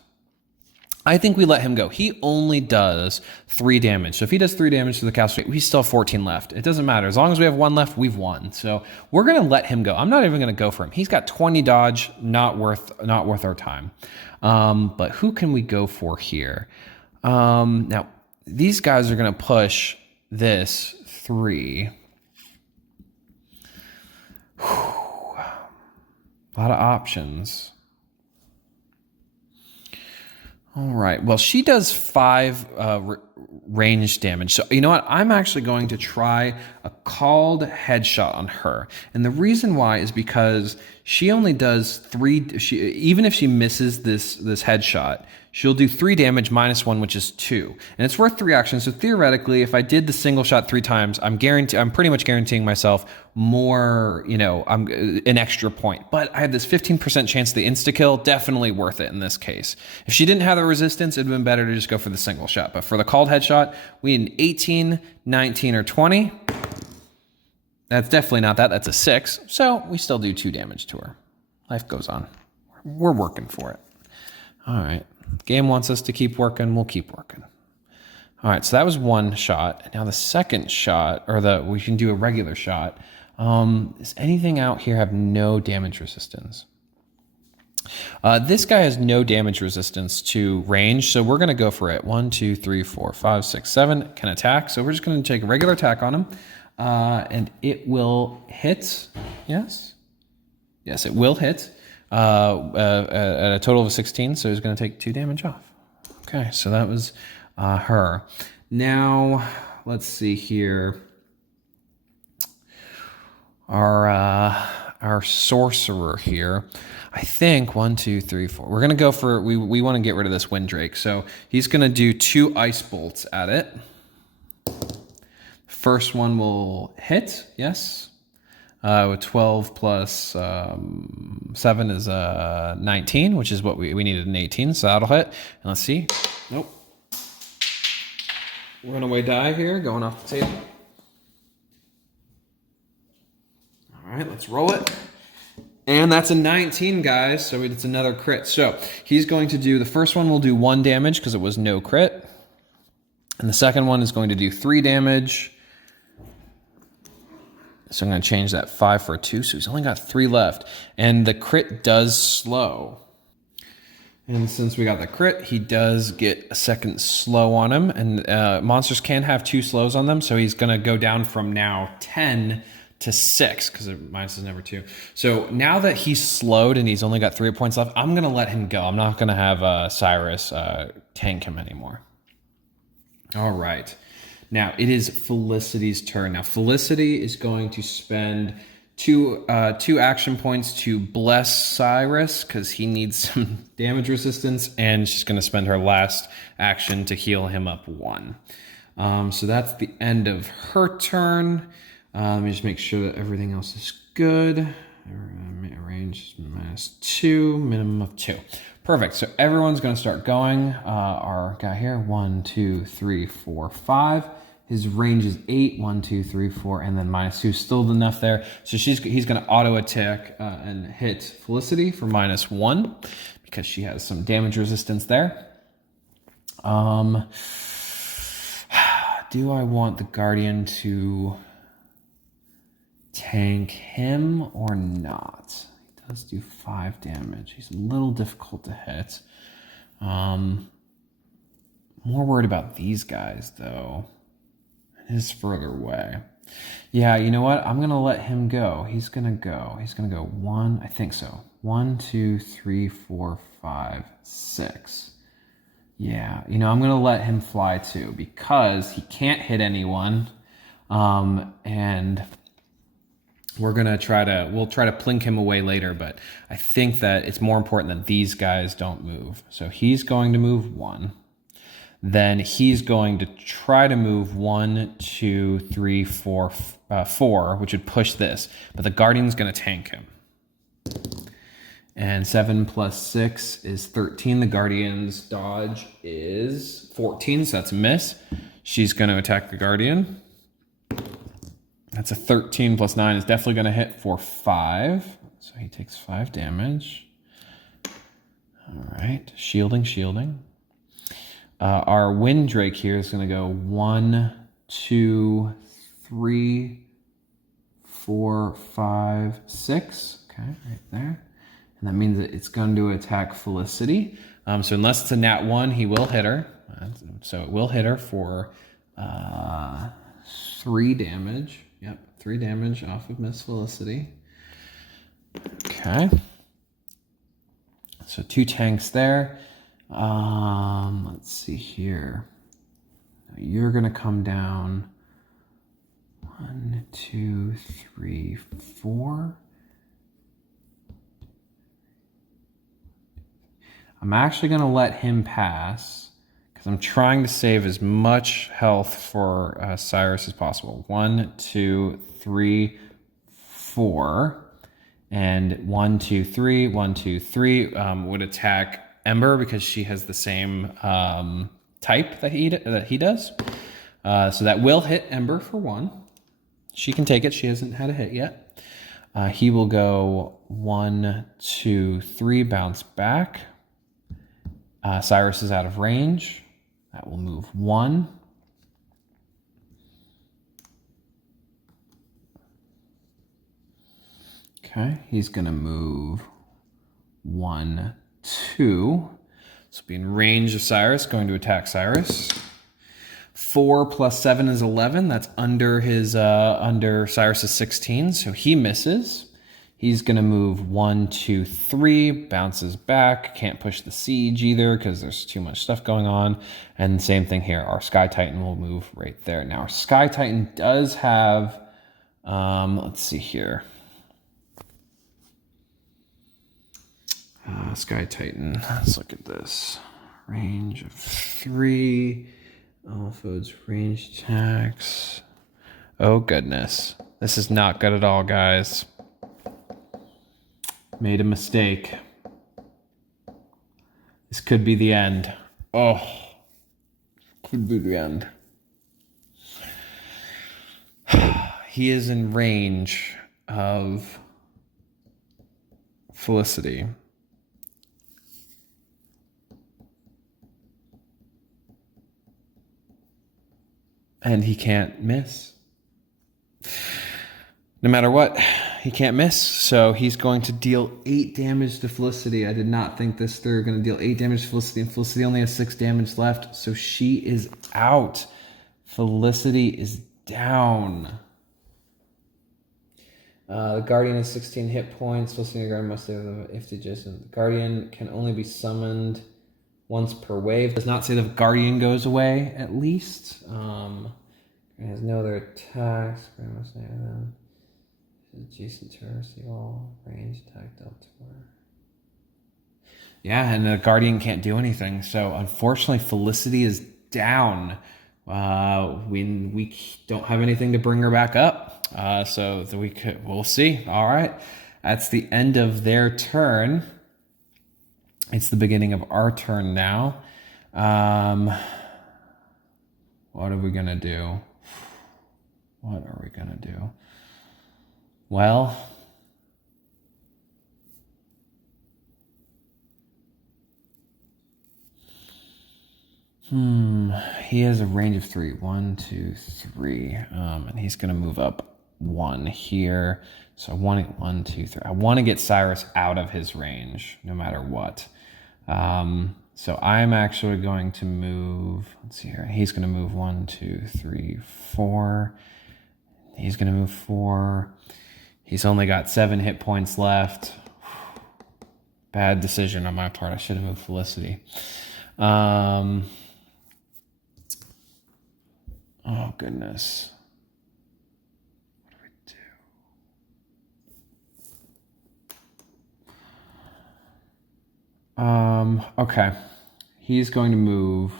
I think we let him go. He only does 3 damage. So if he does 3 damage to the castle, we still have 14 left. It doesn't matter. As long as we have 1 left, we've won. So we're going to let him go. I'm not even going to go for him. He's got 20 dodge, not worth our time. But who can we go for here? Now, these guys are going to push this 3. Whew. A lot of options. All right. Well, she does 5 range damage. So you know what? I'm actually going to try a called headshot on her. And the reason why is because she only does 3. Even if she misses this headshot, she'll do 3 damage minus 1, which is 2. And it's worth 3 actions. So theoretically, if I did the single shot 3 times, I'm pretty much guaranteeing myself more, an extra point. But I have this 15% chance of the insta-kill, definitely worth it in this case. If she didn't have the resistance, it'd have been better to just go for the single shot. But for the called headshot, we need 18, 19, or 20. That's definitely not that. That's a 6. So we still do 2 damage to her. Life goes on. We're working for it. All right. Game wants us to keep working. We'll keep working. All right. So that was 1 shot. Now the second shot, we can do a regular shot. Does anything out here have no damage resistance? This guy has no damage resistance to range, so we're going to go for it. 1, 2, 3, 4, 5, 6, 7 can attack. So we're just going to take a regular attack on him, and it will hit. Yes, it will hit at a total of 16. So he's going to take 2 damage off. Okay, so that was her. Now let's see here. Our our sorcerer here. I think 1, 2, 3, 4. We're gonna go for we want to get rid of this Windrake, so he's gonna do 2 ice bolts at it. First one will hit, yes. 12 plus 7 is 19, which is what we needed an 18, so that'll hit. And let's see. Nope. Runaway die here, going off the table. All right, let's roll it. And that's a 19, guys, so it's another crit. So he's going to do, the first one will do 1 damage because it was no crit. And the second one is going to do 3 damage. So I'm going to change that 5 for a 2, so he's only got 3 left. And the crit does slow. And since we got the crit, he does get a second slow on him. And monsters can have 2 slows on them, so he's going to go down from now 10 to 6, because minus is never 2. So now that he's slowed and he's only got 3 points left, I'm going to let him go. I'm not going to have Cyrus tank him anymore. All right. Now, it is Felicity's turn. Now, Felicity is going to spend two action points to bless Cyrus because he needs some damage resistance, and she's going to spend her last action to heal him up 1. So that's the end of her turn. Let me just make sure that everything else is good. Range is -2, minimum of 2. Perfect. So everyone's going to start going. Our guy here, 1, 2, 3, 4, 5. His range is 8, 1, 2, 3, 4, and then -2. Still enough there. So he's going to auto attack and hit Felicity for -1 because she has some damage resistance there. Do I want the Guardian to tank him or not? He does do 5 damage. He's a little difficult to hit. More worried about these guys though. It is further away. Yeah, you know what? I'm going to let him go. He's going to go. He's going to go 1, I think so. 1, 2, 3, 4, 5, 6. Yeah, you know, I'm going to let him fly too because he can't hit anyone. And we're going to we'll try to plink him away later, but I think that it's more important that these guys don't move. So he's going to move 1. Then he's going to try to move 1, 2, 3, 4, 4, which would push this. But the Guardian's going to tank him. And 7 plus 6 is 13. The Guardian's dodge is 14, so that's a miss. She's going to attack the Guardian. That's a 13 plus 9 is definitely going to hit for 5. So he takes 5 damage. All right, shielding. Our Windrake here is going to go 1, 2, 3, 4, 5, 6. Okay, right there. And that means that it's going to attack Felicity. So unless it's a nat 1, he will hit her. So it will hit her for 3 damage. Yep, 3 damage off of Miss Felicity. Okay. So 2 tanks there. Let's see here. You're going to come down 1, 2, 3, 4. I'm actually going to let him pass because I'm trying to save as much health for Cyrus as possible. 1, 2, 3, 4. And 1, 2, 3, 1, 2, 3 would attack Ember because she has the same type that he does. So that will hit Ember for 1. She can take it. She hasn't had a hit yet. He will go 1, 2, 3, bounce back. Cyrus is out of range. That will move 1. Okay, he's going to move 1, 2. So be in range of Cyrus, going to attack Cyrus. 4 plus 7 is 11. That's under his under Cyrus's 16, so he misses. He's going to move 1, 2, 3, bounces back. Can't push the siege either because there's too much stuff going on. And same thing here. Our Sky Titan will move right there. Now, our Sky Titan does have, let's see here. Sky Titan. Let's look at this. Range of 3. Alpho's range attacks. Oh, goodness. This is not good at all, guys. Made a mistake. This could be the end. Oh, could be the end. He is in range of Felicity. And he can't miss. No matter what, he can't miss. So he's going to deal 8 damage to Felicity. I did not think this through. Going to deal 8 damage to Felicity, and Felicity only has 6 damage left. So she is out. Felicity is down. The Guardian has 16 hit points. Felicity and the Guardian must have if adjacent. The Guardian can only be summoned once per wave. Does not say the Guardian goes away, at least. It has no other attacks. Guardian must name them. Adjacent to her, see all range attack dealt to her. Yeah, and the Guardian can't do anything. So unfortunately, Felicity is down. We don't have anything to bring her back up. So we'll see. All right, that's the end of their turn. It's the beginning of our turn now. What are we gonna do? What are we gonna do? Well, he has a range of 3. 1, 2, 3. And he's going to move up 1 here. So I want it 1, 2, 3. I want to get Cyrus out of his range, no matter what. So I'm actually going to move, let's see here. He's going to move 1, 2, 3, 4. He's going to move 4. He's only got 7 hit points left. Bad decision on my part. I should have moved Felicity. Oh, goodness. What do we do? Okay. He's going to move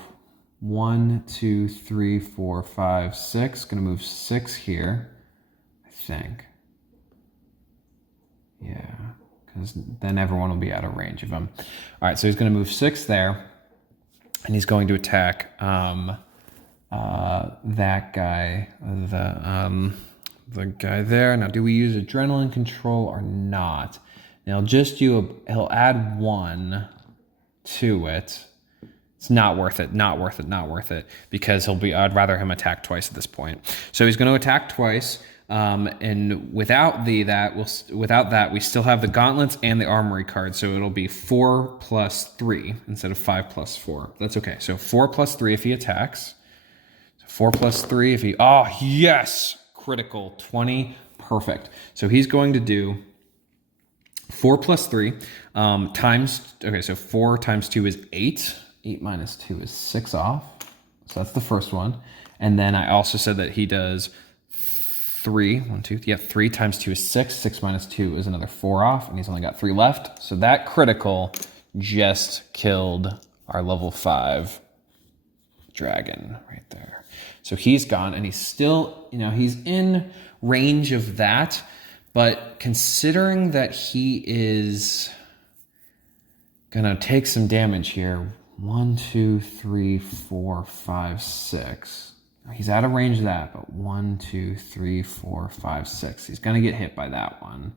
1, 2, 3, 4, 5, 6. Going to move 6 here, I think. Yeah, because then everyone will be out of range of him. All right, so he's going to move 6 there, and he's going to attack that guy, the guy there. Now, do we use adrenaline control or not? Now, he'll add 1 to it. It's not worth it, not worth it, not worth it, because I'd rather him attack twice at this point. So he's going to attack twice. And without that, we still have the gauntlets and the armory card. So it'll be 4 plus 3 instead of 5 plus 4. That's okay. So 4 plus 3 if he attacks. So 4 plus 3 if he, oh yes, critical 20. Perfect. So he's going to do 4 plus 3 so 4 times 2 is 8. 8 minus 2 is 6 off. So that's the first one. And then I also said that he does 3 times 2 is 6. 6 minus 2 is another 4 off, and he's only got 3 left. So that critical just killed our level 5 dragon right there. So he's gone, and he's still, he's in range of that, but considering that he is gonna take some damage here, 1, 2, 3, 4, 5, 6. He's out of range of that, but 1, 2, 3, 4, 5, 6. He's going to get hit by that one.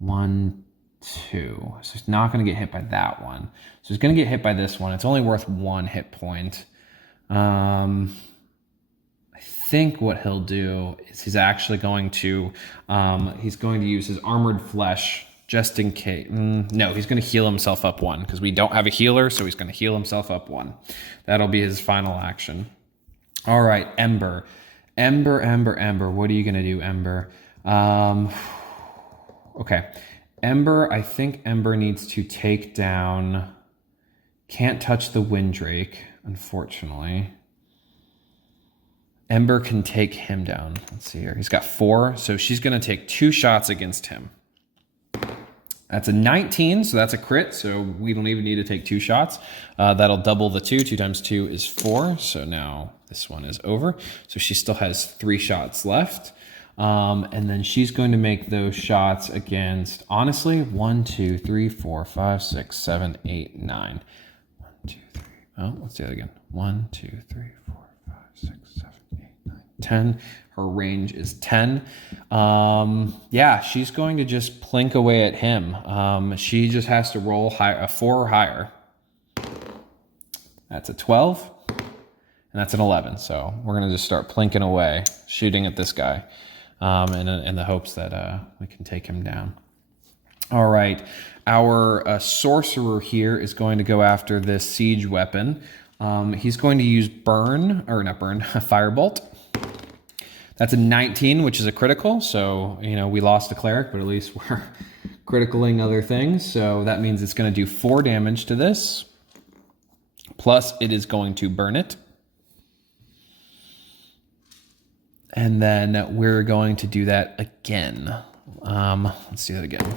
1, 2. So he's not going to get hit by that one. So he's going to get hit by this one. It's only worth 1 hit point. I think what he'll do is he's actually going to use his armored flesh just in case. No, he's going to heal himself up 1 because we don't have a healer, so he's going to heal himself up 1. That'll be his final action. All right, Ember. Ember. What are you going to do, Ember? Okay. Ember, I think Ember needs to take down... Can't touch the Windrake, unfortunately. Ember can take him down. Let's see here. He's got 4, so she's going to take 2 shots against him. That's a 19, so that's a crit, so we don't even need to take 2 shots. That'll double the 2. 2 times 2 is 4, so now this one is over. So she still has 3 shots left. And then she's going to make those shots against, honestly, 1, 2, 3, 4, 5, 6, 7, 8, 9. 1, 2, 3. Oh, let's do that again. 1, 2, 3, 4, 5, 6, 7, 8, 9, 10. Her range is 10. Yeah, she's going to just plink away at him. She just has to roll a 4 or higher. That's a 12, and that's an 11. So we're going to just start plinking away, shooting at this guy, in the hopes that we can take him down. All right, our sorcerer here is going to go after this siege weapon. He's going to use firebolt. That's a 19, which is a critical. So, we lost a cleric, but at least we're criticaling other things. So that means it's going to do 4 damage to this. Plus, it is going to burn it. And then we're going to do that again. Let's do that again.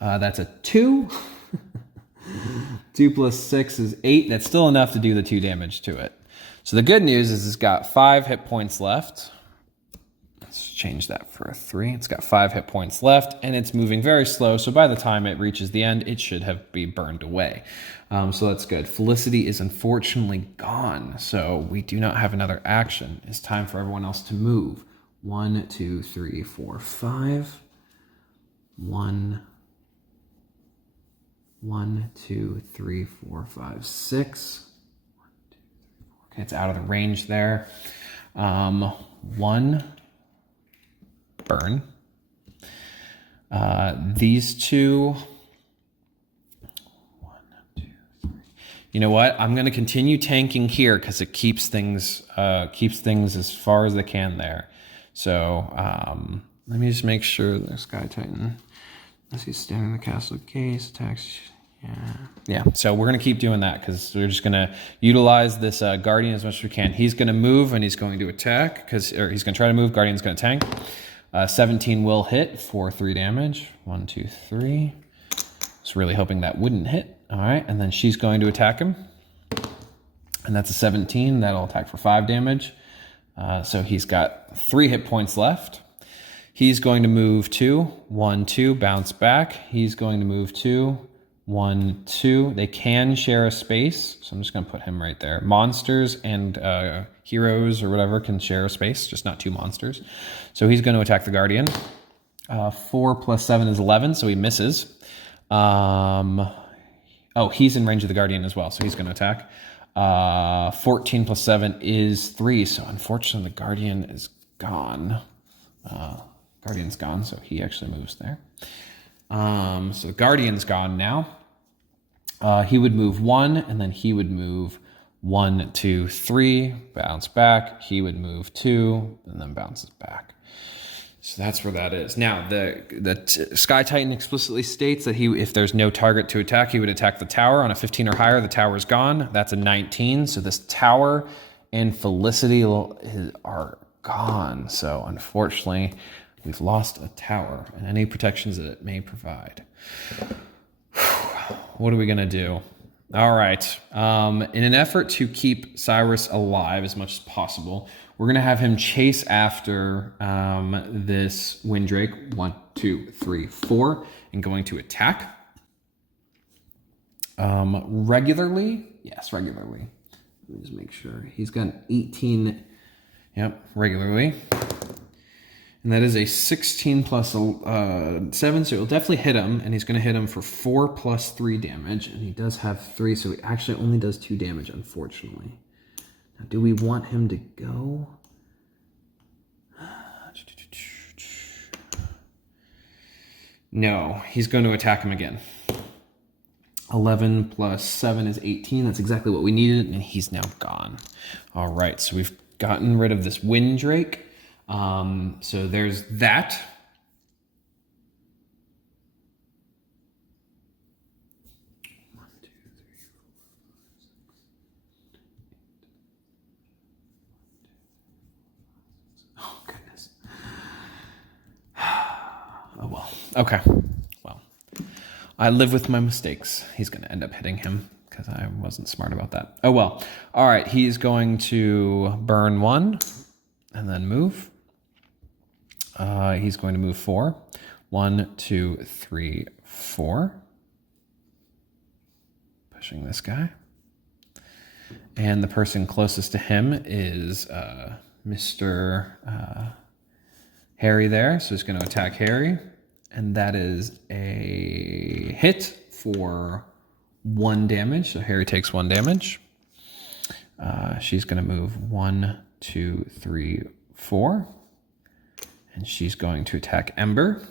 That's a 2. 2 plus 6 is 8. That's still enough to do the 2 damage to it. So the good news is it's got 5 hit points left. Let's change that for a 3. It's got 5 hit points left, and it's moving very slow. So by the time it reaches the end, it should be burned away. So that's good. Felicity is unfortunately gone, so we do not have another action. It's time for everyone else to move. 1, 2, 3, 4, 5. 1, 2, 3, 4, 5, 6. 1, 2, 3, 4. Okay, it's out of the range there. 1. Burn. These 2. 1, 2, 3. You know what? I'm going to continue tanking here because it keeps things as far as they can there. So let me just make sure the Sky Titan. As he's standing in the castle case, attacks. Yeah. So we're going to keep doing that because we're just going to utilize this Guardian as much as we can. He's going to move and he's going to attack or he's going to try to move. Guardian's going to tank. 17 will hit for 3 damage. 1, 2, 3. Just really hoping that wouldn't hit. All right. And then she's going to attack him. And that's a 17. That'll attack for 5 damage. So he's got 3 hit points left. He's going to move 2, 1, 2, bounce back. He's going to move 2, 1, 2. They can share a space, so I'm just going to put him right there. Monsters and heroes or whatever can share a space, just not 2 monsters. So he's going to attack the Guardian. 4 plus 7 is 11, so he misses. He's in range of the Guardian as well, so he's going to attack. 14 plus 7 is 3, so unfortunately the Guardian is gone. Guardian's gone, so he actually moves there. So Guardian's gone now. He would move 1, and then he would move 1, 2, 3, bounce back. He would move 2, and then bounces back. So that's where that is. Now, the Sky Titan explicitly states that if there's no target to attack, he would attack the tower. On a 15 or higher, the tower's gone. That's a 19. So this tower and Felicity are gone. So unfortunately, we've lost a tower and any protections that it may provide. What are we going to do? All right. In an effort to keep Cyrus alive as much as possible, we're going to have him chase after this Windrake. 1, 2, 3, 4, and going to attack. Regularly? Yes, regularly. Let me just make sure. He's got an 18. Yep, regularly. And that is a 16 plus 7, so it'll definitely hit him, and he's going to hit him for 4 plus 3 damage, and he does have 3, so he actually only does 2 damage, unfortunately. Now, do we want him to go? No, he's going to attack him again. 11 plus 7 is 18. That's exactly what we needed, and he's now gone. All right, so we've gotten rid of this Windrake. So there's that. Oh, goodness. Oh, well. Okay. Well, I live with my mistakes. He's going to end up hitting him because I wasn't smart about that. Oh, well. All right, he's going to burn 1 and then move. He's going to move 4. 1, 2, 3, 4. Pushing this guy. And the person closest to him is Mr. Harry there. So he's going to attack Harry. And that is a hit for 1 damage. So Harry takes 1 damage. She's going to move 1, 2, 3, 4. And she's going to attack Ember.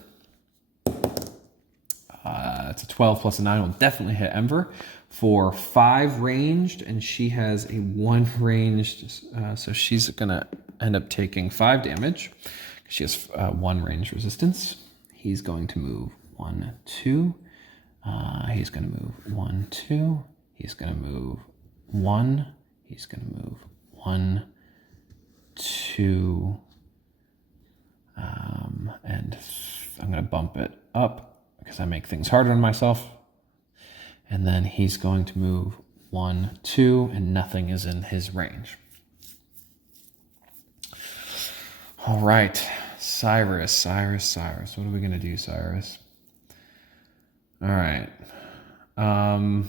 It's a 12 plus a 9 will definitely hit Ember for 5 ranged, and she has a 1 ranged, so she's gonna end up taking 5 damage. She has 1 range resistance. He's going to move 1, 2. He's gonna move 1, 2. He's gonna move 1. He's gonna move 1, 2. And I'm gonna bump it up because I make things harder on myself. And then he's going to move 1, 2, and nothing is in his range. All right, Cyrus. What are we gonna do, Cyrus? All right. Now,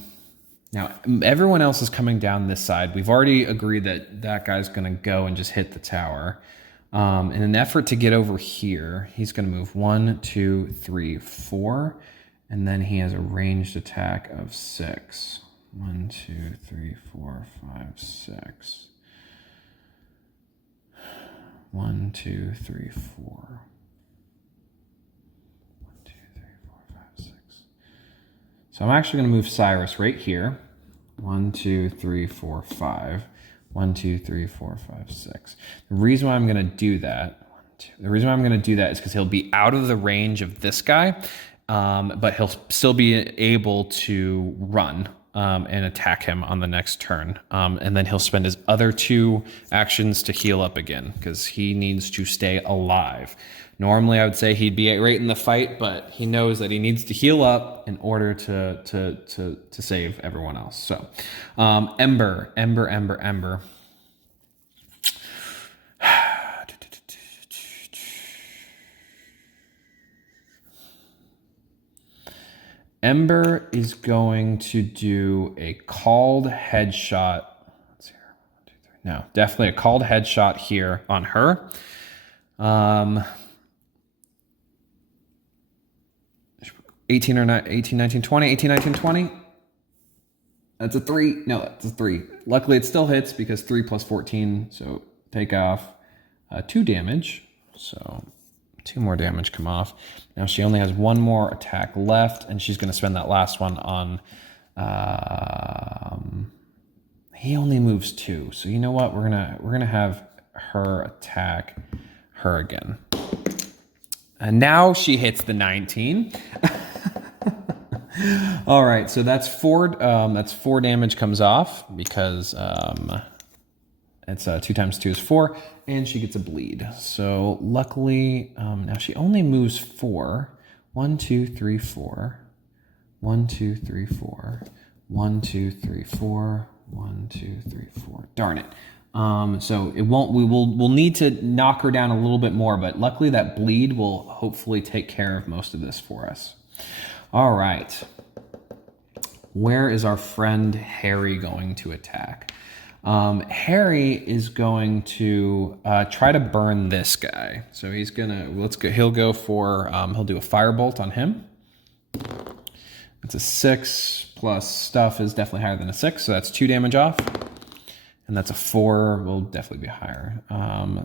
everyone else is coming down this side. We've already agreed that that guy's gonna go and just hit the tower. In an effort to get over here, he's going to move 1, 2, 3, 4, and then he has a ranged attack of 6. 1, 2, 3, 4, 5, 6. 1, 2, 3, 4. 1, 2, 3, 4, 5, 6. So I'm actually going to move Cyrus right here. 1, 2, 3, 4, 5. 1, 2, 3, 4, 5, 6. The reason why I'm going to do that, is because he'll be out of the range of this guy, but he'll still be able to run and attack him on the next turn. And then he'll spend his other 2 actions to heal up again because he needs to stay alive. Normally, I would say he'd be right in the fight, but he knows that he needs to heal up in order to save everyone else. So, Ember. Ember is going to do a called headshot. Let's see here. 1, 2, 3. No, definitely a called headshot here on her. 18 or 19, 20, 18, 19, 20. That's a 3. No, that's a 3. Luckily, it still hits because 3 plus 14. So take off 2 damage. So 2 more damage come off. Now she only has 1 more attack left, and she's going to spend that last one on... he only moves 2. So you know what? We're gonna have her attack her again. And now she hits the 19. All right, so that's 4 damage comes off because it's 2 times 2 is 4, and she gets a bleed. So luckily, now she only moves 4. 1, 2, 3, 4. 1, 2, 3, 4. 1, 2, 3, 4. 1, 2, 3, 4. Darn it. So it won't. We'll need to knock her down a little bit more, but luckily that bleed will hopefully take care of most of this for us. All right. Where is our friend Harry going to attack? Harry is going to try to burn this guy. So he's gonna. He'll go for. He'll do a firebolt on him. It's a 6 plus stuff is definitely higher than a 6, so that's 2 damage off. And that's a 4, will definitely be higher.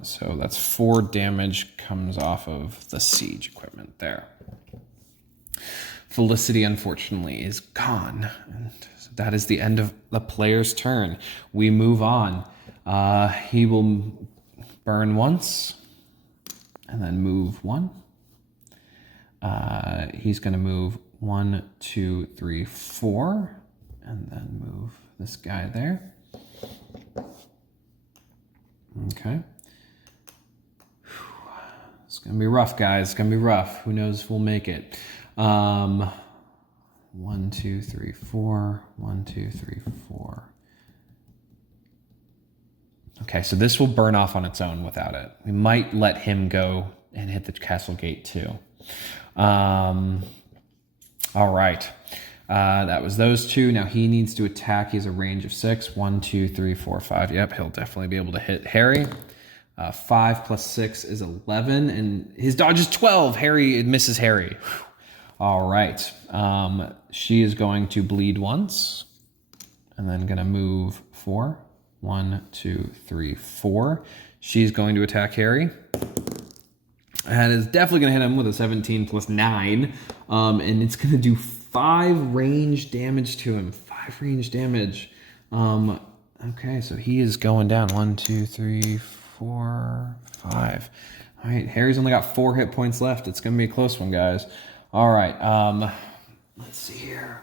So that's 4 damage comes off of the siege equipment there. Felicity, unfortunately, is gone. And that is the end of the player's turn. We move on. He will burn once and then move 1. He's going to move 1, 2, 3, 4, and then move this guy there. Okay. It's going to be rough, guys. It's going to be rough. Who knows if we'll make it. 1, 2, 3, 4. 1, 2, 3, 4. Okay, so this will burn off on its own without it. We might let him go and hit the castle gate too. All right. That was those two. Now he needs to attack. He has a range of 6. 1, 2, 3, 4, 5. Yep, he'll definitely be able to hit Harry. 5 plus 6 is 11, and his dodge is 12. It misses Harry. Whew. All right. She is going to bleed once, and then going to move 4. 1, 2, 3, 4. She's going to attack Harry. And is definitely going to hit him with a 17 plus 9. And it's going to do 5 range damage to him. 5 range damage. Okay, so he is going down. 1, 2, 3, 4, 5. All right, Harry's only got 4 hit points left. It's going to be a close one, guys. All right, let's see here.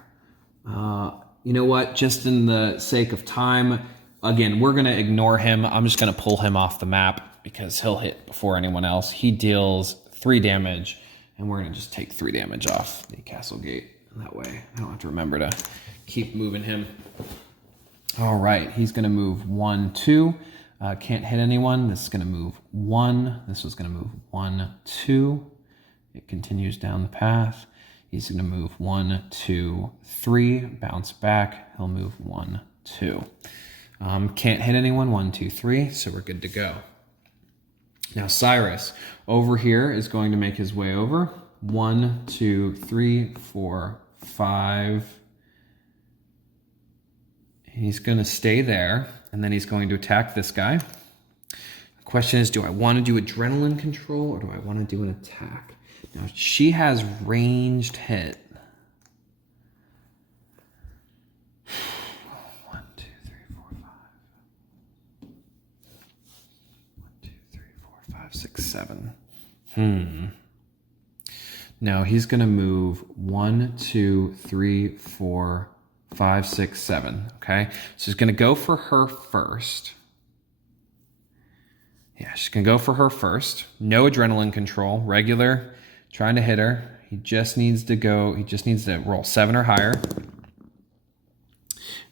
You know what? Just in the sake of time, again, we're going to ignore him. I'm just going to pull him off the map because he'll hit before anyone else. He deals 3 damage, and we're going to just take 3 damage off the castle gate. And that way, I don't have to remember to keep moving him. All right, he's going to move 1, 2. Can't hit anyone. This is going to move 1. This was going to move 1, 2. It continues down the path. He's going to move 1, 2, 3. Bounce back. He'll move 1, 2. Can't hit anyone. 1, 2, 3. So we're good to go. Now Cyrus over here is going to make his way over. 1, 2, 3, 4, 5. He's going to stay there, and then he's going to attack this guy. The question is, do I want to do adrenaline control, or do I want to do an attack? Now, she has ranged hit. 1, 2, 3, 4, 5. 1, 2, 3, 4, 5, 6, 7. No, he's going to move 1, 2, 3, 4, 5, 6, 7. Okay, so he's going to go for her first. Yeah, she's going to go for her first. No adrenaline control. Regular. Trying to hit her. He just needs to roll 7 or higher.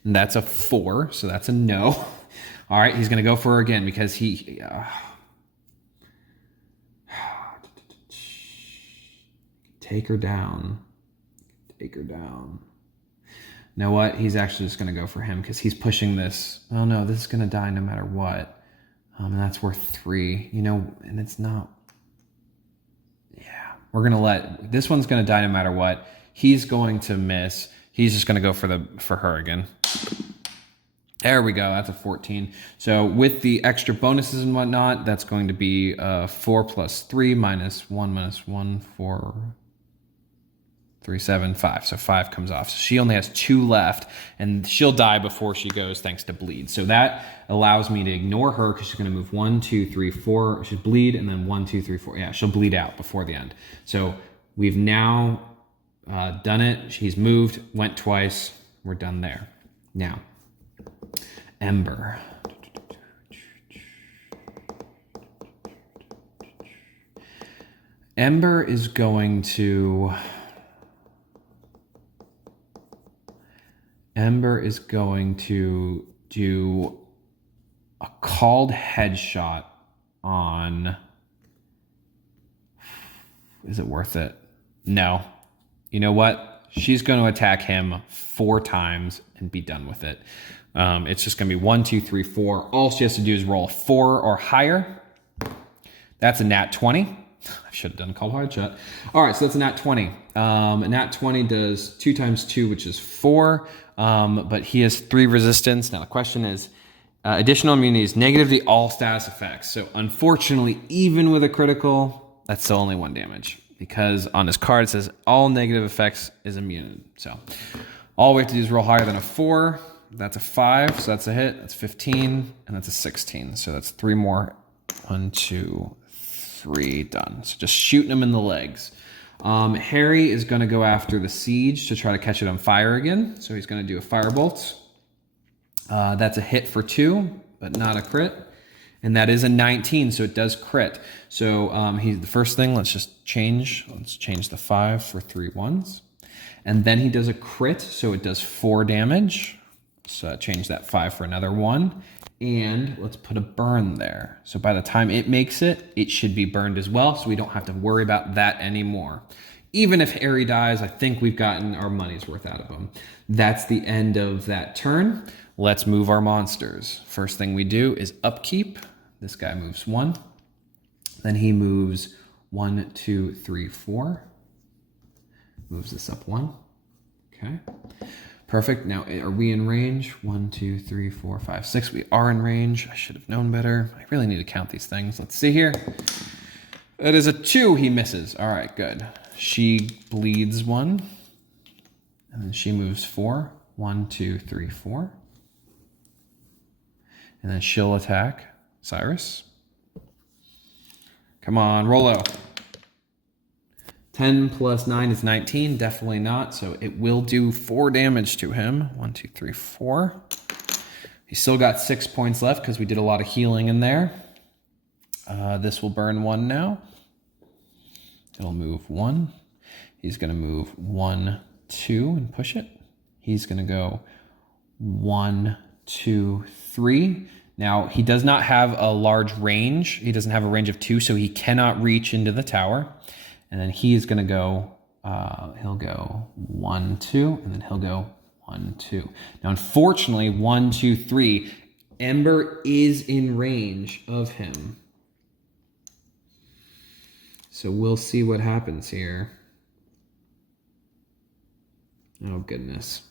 And that's a 4, so that's a no. All right, he's going to go for her again because he... Take her down. Take her down. You know what? He's actually just going to go for him because he's pushing this. Oh no, this is going to die no matter what. And that's worth 3. You know, and it's not... We're going to let... This one's going to die no matter what. He's going to miss. He's just going to go for her again. There we go. That's a 14. So with the extra bonuses and whatnot, that's going to be 4 plus 3 minus 1, 4, 3, 7, 5. So 5 comes off. So she only has 2 left, and she'll die before she goes thanks to bleed. So that allows me to ignore her because she's going to move 1, 2, 3, 4. She'll bleed, and then 1, 2, 3, 4. Yeah, she'll bleed out before the end. So we've now done it. She's moved, went twice. We're done there. Now, Ember. Ember is going to do a called headshot on... Is it worth it? No. You know what? She's going to attack him 4 times and be done with it. It's just going to be 1, 2, 3, 4. All she has to do is roll a 4 or higher. That's a nat 20. I should have done a called headshot. All right, so that's a nat 20. A nat 20 does 2 times 2, which is 4. But he has 3 resistance. Now the question is, additional immunity is negative to all status effects. So unfortunately, even with a critical, that's still only 1 damage. Because on his card it says all negative effects is immune. So all we have to do is roll higher than a 4. That's a 5, so that's a hit. That's 15, and that's a 16. So that's 3 more. 1, 2, 3, done. So just shooting him in the legs. Harry is going to go after the siege to try to catch it on fire again. So he's going to do a firebolt. That's a hit for 2, but not a crit. And that is a 19, so it does crit. So the first thing, let's change the 5 for 3 1s. And then he does a crit, so it does 4 damage. So change that 5 for another 1. And let's put a burn there. So by the time it makes it, it should be burned as well, so we don't have to worry about that anymore. Even if Harry dies, I think we've gotten our money's worth out of him. That's the end of that turn. Let's move our monsters. First thing we do is upkeep. This guy moves 1. Then he moves 1, 2, 3, 4. Moves this up 1. Okay. Perfect. Now, are we in range? 1, 2, 3, 4, 5, 6. We are in range. I should have known better. I really need to count these things. Let's see here. It is a 2. He misses. All right, good. She bleeds 1. And then she moves 4. 1, 2, 3, 4. And then she'll attack Cyrus. Come on, Rollo. 10 plus 9 is 19. Definitely not. So it will do 4 damage to him. 1, 2, 3, 4. He's still got 6 points left because we did a lot of healing in there. This will burn 1 now. It'll move 1. He's going to move 1, 2 and push it. He's going to go 1, 2, 3. Now, he does not have a large range. He doesn't have a range of 2, so he cannot reach into the tower. And then he's going to go, he'll go 1, 2, and then he'll go 1, 2. Now, unfortunately, 1, 2, 3, Ember is in range of him. So we'll see what happens here. Oh, goodness.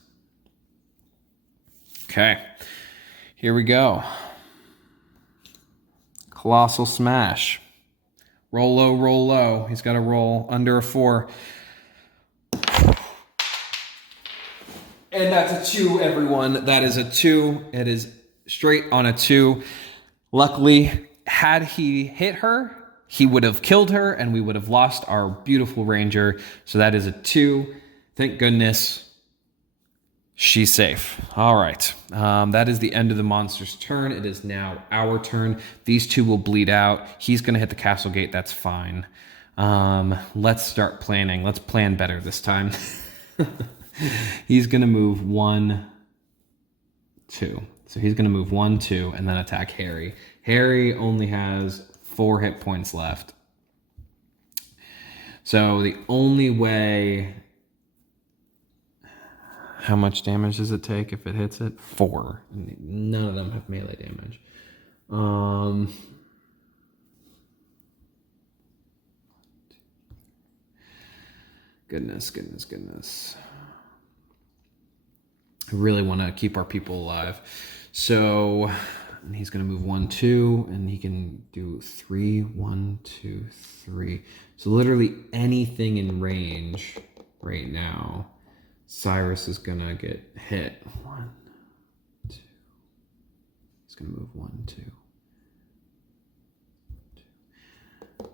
Okay, here we go. Colossal Smash. Roll low, roll low. He's got to roll under a 4. And that's a 2, everyone. That is a 2. It is straight on a 2. Luckily, had he hit her, he would have killed her, and we would have lost our beautiful ranger. So that is a 2. Thank goodness. She's safe. All right. That is the end of the monster's turn. It is now our turn. These 2 will bleed out. He's going to hit the castle gate. That's fine. Let's start planning. Let's plan better this time. He's going to move 1, 2. So he's going to move 1, 2, and then attack Harry. Harry only has 4 hit points left. So the only way... How much damage does it take if it hits it? 4. None of them have melee damage. Goodness. I really want to keep our people alive. So he's going to move 1, 2, and he can do 3, 1, 2, 3. So literally anything in range right now. Cyrus is gonna get hit. 1, 2. He's gonna move 1, 2. 2. He'll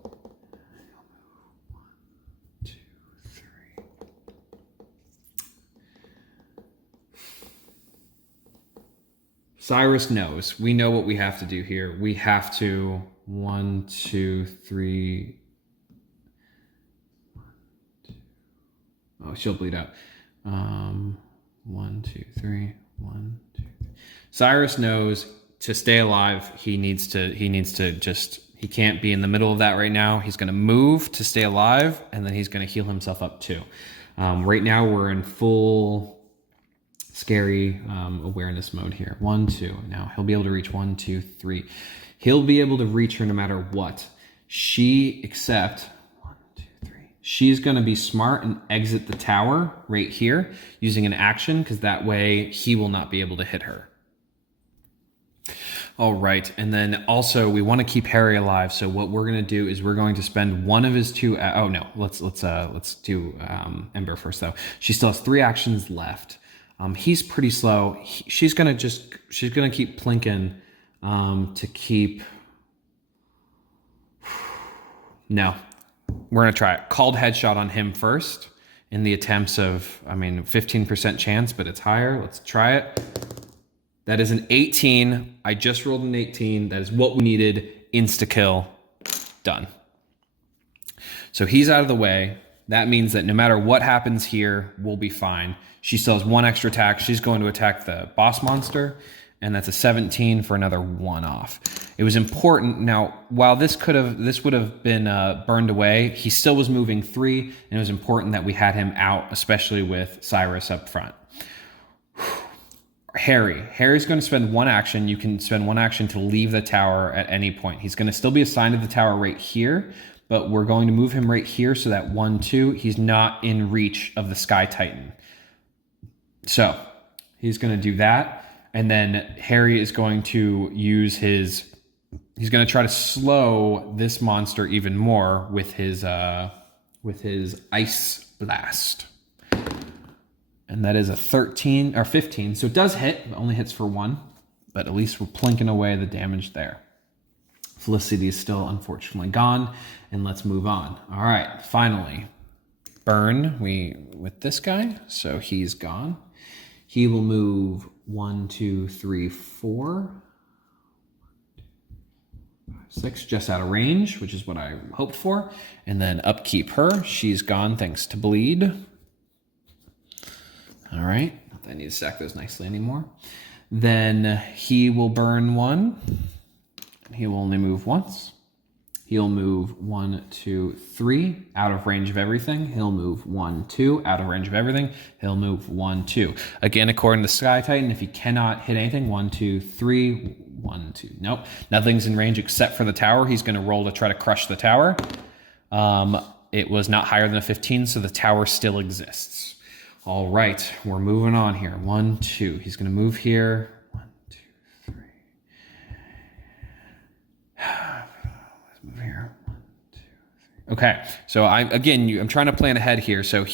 move 1, 2, 3. Cyrus knows. We know what we have to do here. We have to 1, 2, 3. 1, 2. Oh, she'll bleed out. 1, 2, 3. 1, 2, 3. Cyrus knows to stay alive, he can't be in the middle of that right now. He's going to move to stay alive, and then he's going to heal himself up too. Right now we're in full scary awareness mode here. 1, 2. Now he'll be able to reach 1, 2, 3. He'll be able to reach her no matter what. She's going to be smart and exit the tower right here using an action, because that way he will not be able to hit her. All right, and then also we want to keep Harry alive. So what we're going to do is we're going to spend one of his 2. Let's do Ember first though. She still has 3 actions left. He's pretty slow. She's going to keep plinking to keep. No. We're going to try it. Called headshot on him first in the attempts of, 15% chance, but it's higher. Let's try it. That is an 18. I just rolled an 18. That is what we needed. Insta-kill. Done. So he's out of the way. That means that no matter what happens here, we'll be fine. She still has 1 extra attack. She's going to attack the boss monster, and that's a 17 for another 1 off. It was important. Now, while this would have been burned away, he still was moving 3, and it was important that we had him out, especially with Cyrus up front. Harry's going to spend 1 action. You can spend 1 action to leave the tower at any point. He's going to still be assigned to the tower right here, but we're going to move him right here so that 1, 2, he's not in reach of the Sky Titan. So he's going to do that. And then Harry is going to use he's going to try to slow this monster even more with his Ice Blast. And that is a 13 or 15. So it does hit, but only hits for 1. But at least we're plinking away the damage there. Felicity is still unfortunately gone. And let's move on. All right, finally. Burn with this guy. So he's gone. He will move 1, 2, 3, 4, 6, just out of range, which is what I hoped for. And then upkeep her. She's gone thanks to bleed. All right, not that I need to stack those nicely anymore. Then he will burn 1. He will only move once. He'll move 1, 2, 3 out of range of everything. He'll move 1, 2 out of range of everything. He'll move 1, 2. Again, according to Sky Titan, if he cannot hit anything, 1, 2, 3, 1, 2. Nope, nothing's in range except for the tower. He's going to roll to try to crush the tower. It was not higher than a 15, so the tower still exists. All right, we're moving on here. 1, 2. He's going to move here. 1, 2, 3. Let's move here. 1, 2, 3. Okay, so I'm trying to plan ahead here. So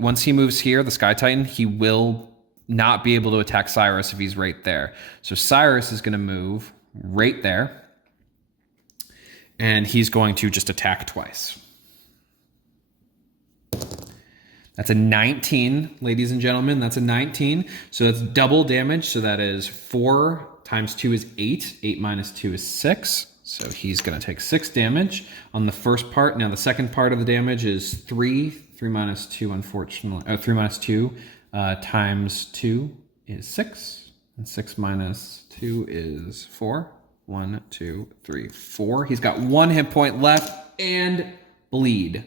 once he moves here, the Sky Titan, he will not be able to attack Cyrus if he's right there. So Cyrus is going to move right there, and he's going to just attack twice. That's a 19, ladies and gentlemen. That's a 19. So that's double damage. So that is 4 times 2 is 8. 8 minus 2 is 6. So he's going to take 6 damage on the first part. Now the second part of the damage is 3. 3 minus 2, unfortunately. 3 minus 2 times 2 is 6. And 6 minus 2 is 4. 1, 2, 3, 4. He's got 1 hit point left and bleed.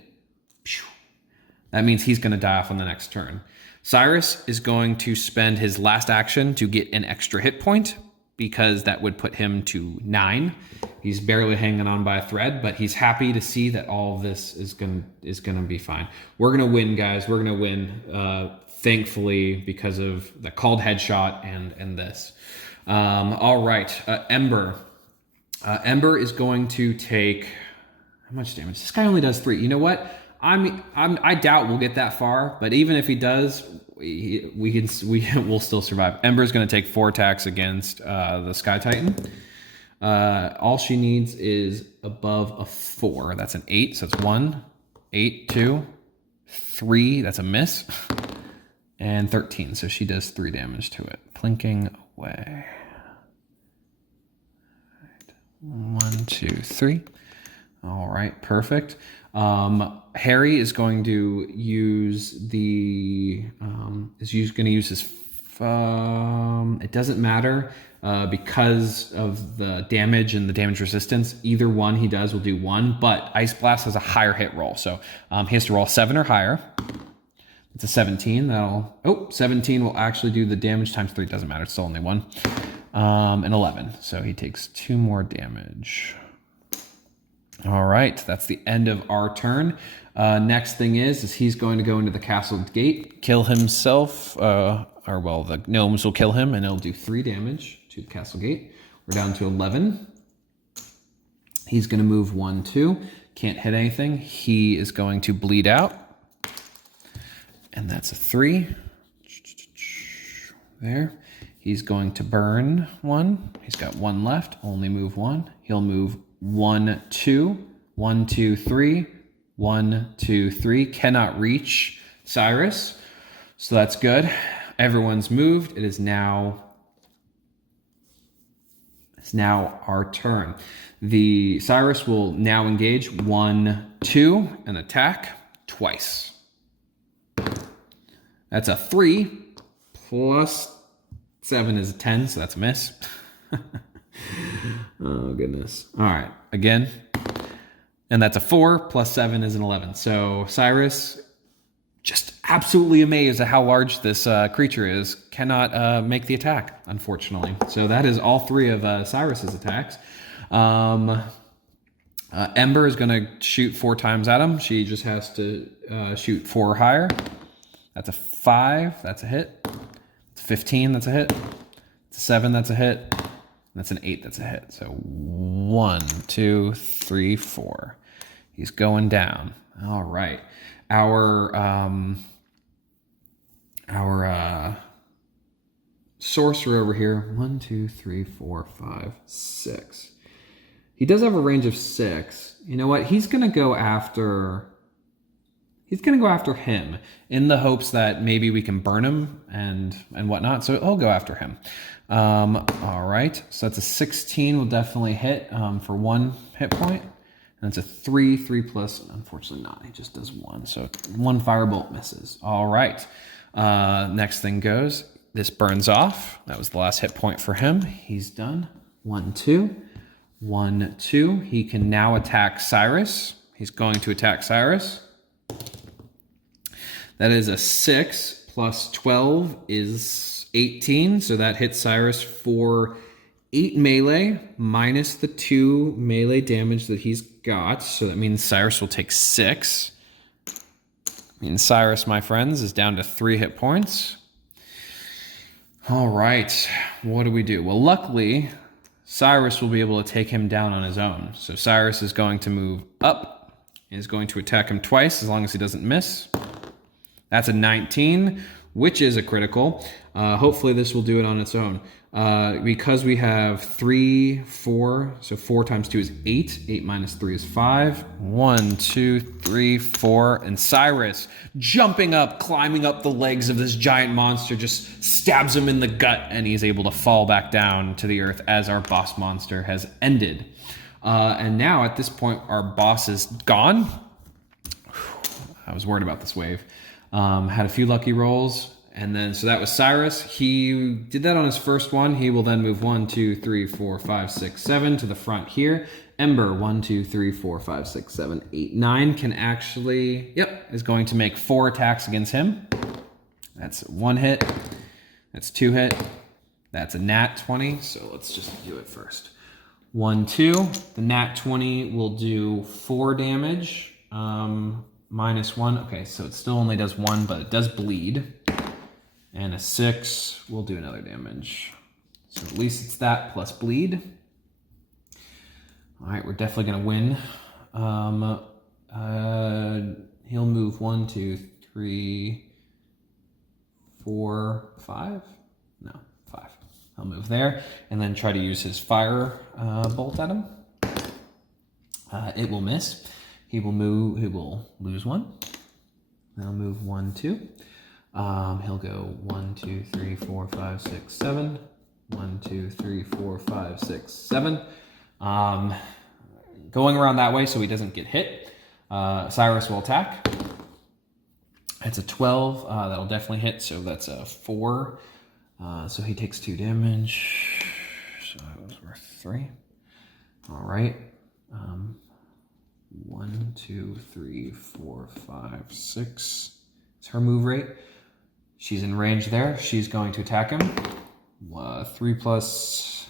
That means he's going to die off on the next turn. Cyrus is going to spend his last action to get an extra hit point because that would put him to 9. He's barely hanging on by a thread, but he's happy to see that all of this is going to be fine. We're going to win, guys. We're going to win, thankfully, because of the called headshot and this. All right, Ember. Ember is going to take how much damage? This guy only does 3. You know what? I doubt we'll get that far, but even if he does, we'll still survive. Ember's going to take 4 attacks against the Sky Titan. All she needs is above a 4. That's an 8, so it's 1, 8, 2, 3. That's a miss, and 13. So she does 3 damage to it, plinking away. 1, 2, 3. All right, perfect. Harry is going to use his it doesn't matter because of the damage and the damage resistance. Either one he does will do 1, but Ice Blast has a higher hit roll, so he has to roll 7 or higher. It's a 17. 17 will actually do the damage times 3. Doesn't matter, it's still only 1. And 11, so he takes 2 more damage. All right, that's the end of our turn. Next thing is he's going to go into the castle gate, kill himself, the gnomes will kill him, and it'll do 3 damage to the castle gate. We're down to 11. He's going to move 1, 2. Can't hit anything. He is going to bleed out, and that's a 3. There. He's going to burn 1. He's got 1 left. Only move 1. He'll move 1, 2, 1, 2, 3, 1, 2, 3. Cannot reach Cyrus, so that's good. Everyone's moved. It's now our turn. The Cyrus will now engage 1, 2 and attack twice. That's a 3 plus 7 is a 10, so that's a miss. Oh, goodness. All right, again. And that's a 4 plus 7 is an 11. So Cyrus, just absolutely amazed at how large this creature is, cannot make the attack, unfortunately. So that is all 3 of Cyrus's attacks. Ember is going to shoot 4 times at him. She just has to shoot 4 or higher. That's a 5. That's a hit. It's a 15. That's a hit. It's a 7. That's a hit. That's an 8. That's a hit. So 1, 2, 3, 4. He's going down. All right. Our sorcerer over here. 1, 2, 3, 4, 5, 6. He does have a range of 6. You know what? He's gonna go after him in the hopes that maybe we can burn him and whatnot. So he'll go after him. All right. So that's a 16 will definitely hit for 1 hit point. And it's a 3 plus, unfortunately not. He just does 1. So 1 firebolt misses. All right. Next thing goes. This burns off. That was the last hit point for him. He's done. 1, 2. 1, 2. He can now attack Cyrus. He's going to attack Cyrus. That is a 6 plus 12 is 18. So that hits Cyrus for 8 melee minus the 2 melee damage that he's got. So that means Cyrus will take 6. I mean, Cyrus, my friends, is down to 3 hit points. All right. What do we do? Well, luckily, Cyrus will be able to take him down on his own. So Cyrus is going to move up and is going to attack him twice as long as he doesn't miss. That's a 19, which is a critical. Hopefully this will do it on its own. Because we have 3, 4, so 4 times 2 is 8. 8 minus 3 is 5. 1, 2, 3, 4. And Cyrus, jumping up, climbing up the legs of this giant monster, just stabs him in the gut, and he's able to fall back down to the earth as our boss monster has ended. And now, at this point, our boss is gone. I was worried about this wave. Had a few lucky rolls. And then, so that was Cyrus. He did that on his first one. He will then move 1, 2, 3, 4, 5, 6, 7 to the front here. Ember, 1, 2, 3, 4, 5, 6, 7, 8, 9 can actually, is going to make 4 attacks against him. That's 1 hit. That's 2 hit. That's a nat 20. So let's just do it first. 1, 2. The nat 20 will do 4 damage. Minus 1. Okay, so it still only does 1, but it does bleed. And a 6 will do another damage. So at least it's that plus bleed. All right, we're definitely going to win. He'll move 1, 2, 3, 4, 5. No, 5. He'll move there and then try to use his fire bolt at him. It will miss. He will move. He will lose 1. Then I'll move 1, 2. He'll go 1, 2, 3, 4, 5, 6, 7. 1, 2, 3, 4, 5, 6, 7. Going around that way so he doesn't get hit. Cyrus will attack. It's a 12. That'll definitely hit. So that's a 4. So he takes 2 damage. So that was worth 3. All right. 1, 2, 3, 4, 5, 6. It's her move rate. She's in range there. She's going to attack him. 3 plus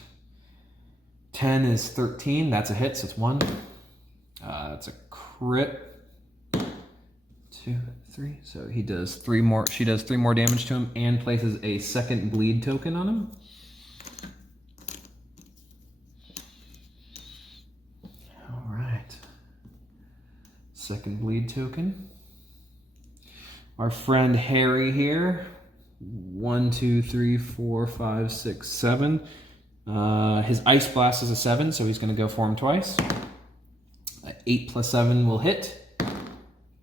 10 is 13. That's a hit, so it's 1. That's a crit. 2, 3. So he does 3 more. She does 3 more damage to him and places a second bleed token on him. All right. Second bleed token. Our friend Harry here, 1, 2, 3, 4, 5, 6, 7. His Ice Blast is a 7, so he's going to go for him twice. 8 plus 7 will hit.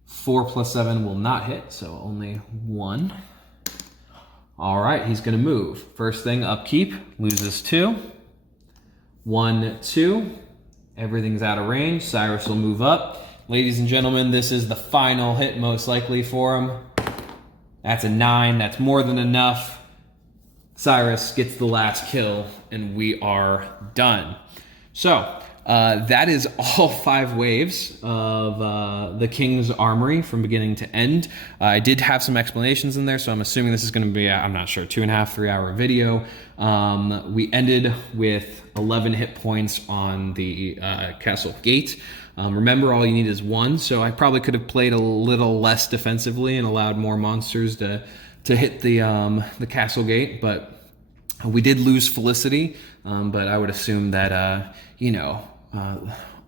4 plus 7 will not hit, so only 1. All right, he's going to move. First thing, upkeep, loses 2. 1, 2. Everything's out of range. Cyrus will move up. ladies and gentlemen, this is the final hit most likely for him. That's a 9. That's more than enough. Cyrus gets the last kill, and we are done. So that is all 5 waves of the King's Armory from beginning to end. I did have some explanations in there, so I'm assuming this is going to be, I'm not sure, 2.5, 3 hour video. We ended with 11 hit points on the castle gate. Remember, all you need is 1, so I probably could have played a little less defensively and allowed more monsters to hit the castle gate, but we did lose Felicity, but I would assume that, you know,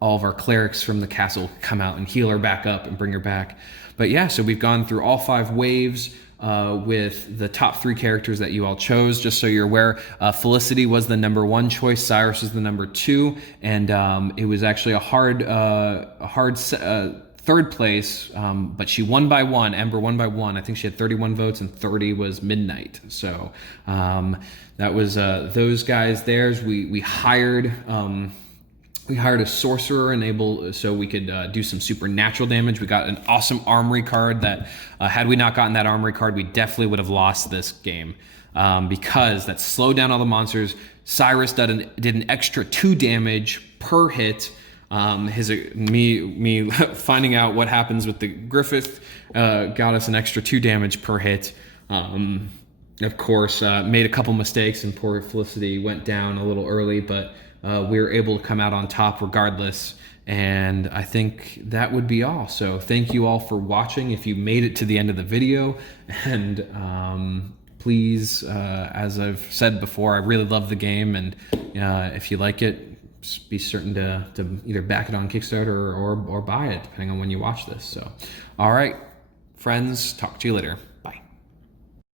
all of our clerics from the castle come out and heal her back up and bring her back. But yeah, so we've gone through all 5 waves with the top 3 characters that you all chose. Just so you're aware, Felicity was the number 1 choice, Cyrus was the number 2, and it was actually a hard third place, but she won by 1. Ember won by 1. I think she had 31 votes, and 30 was Midnight. So that was those guys. Theirs. We hired. We hired a sorcerer so we could do some supernatural damage. We got an awesome Armory card that, had we not gotten that Armory card, we definitely would have lost this game, because that slowed down all the monsters. Cyrus did an extra 2 damage per hit. Me finding out what happens with the Griffith got us an extra 2 damage per hit. Of course, made a couple mistakes, and poor Felicity went down a little early, but we were able to come out on top regardless, and I think that would be all. So thank you all for watching if you made it to the end of the video, and please, as I've said before, I really love the game, and if you like it, be certain to either back it on Kickstarter or buy it, depending on when you watch this. So, all right, friends, talk to you later.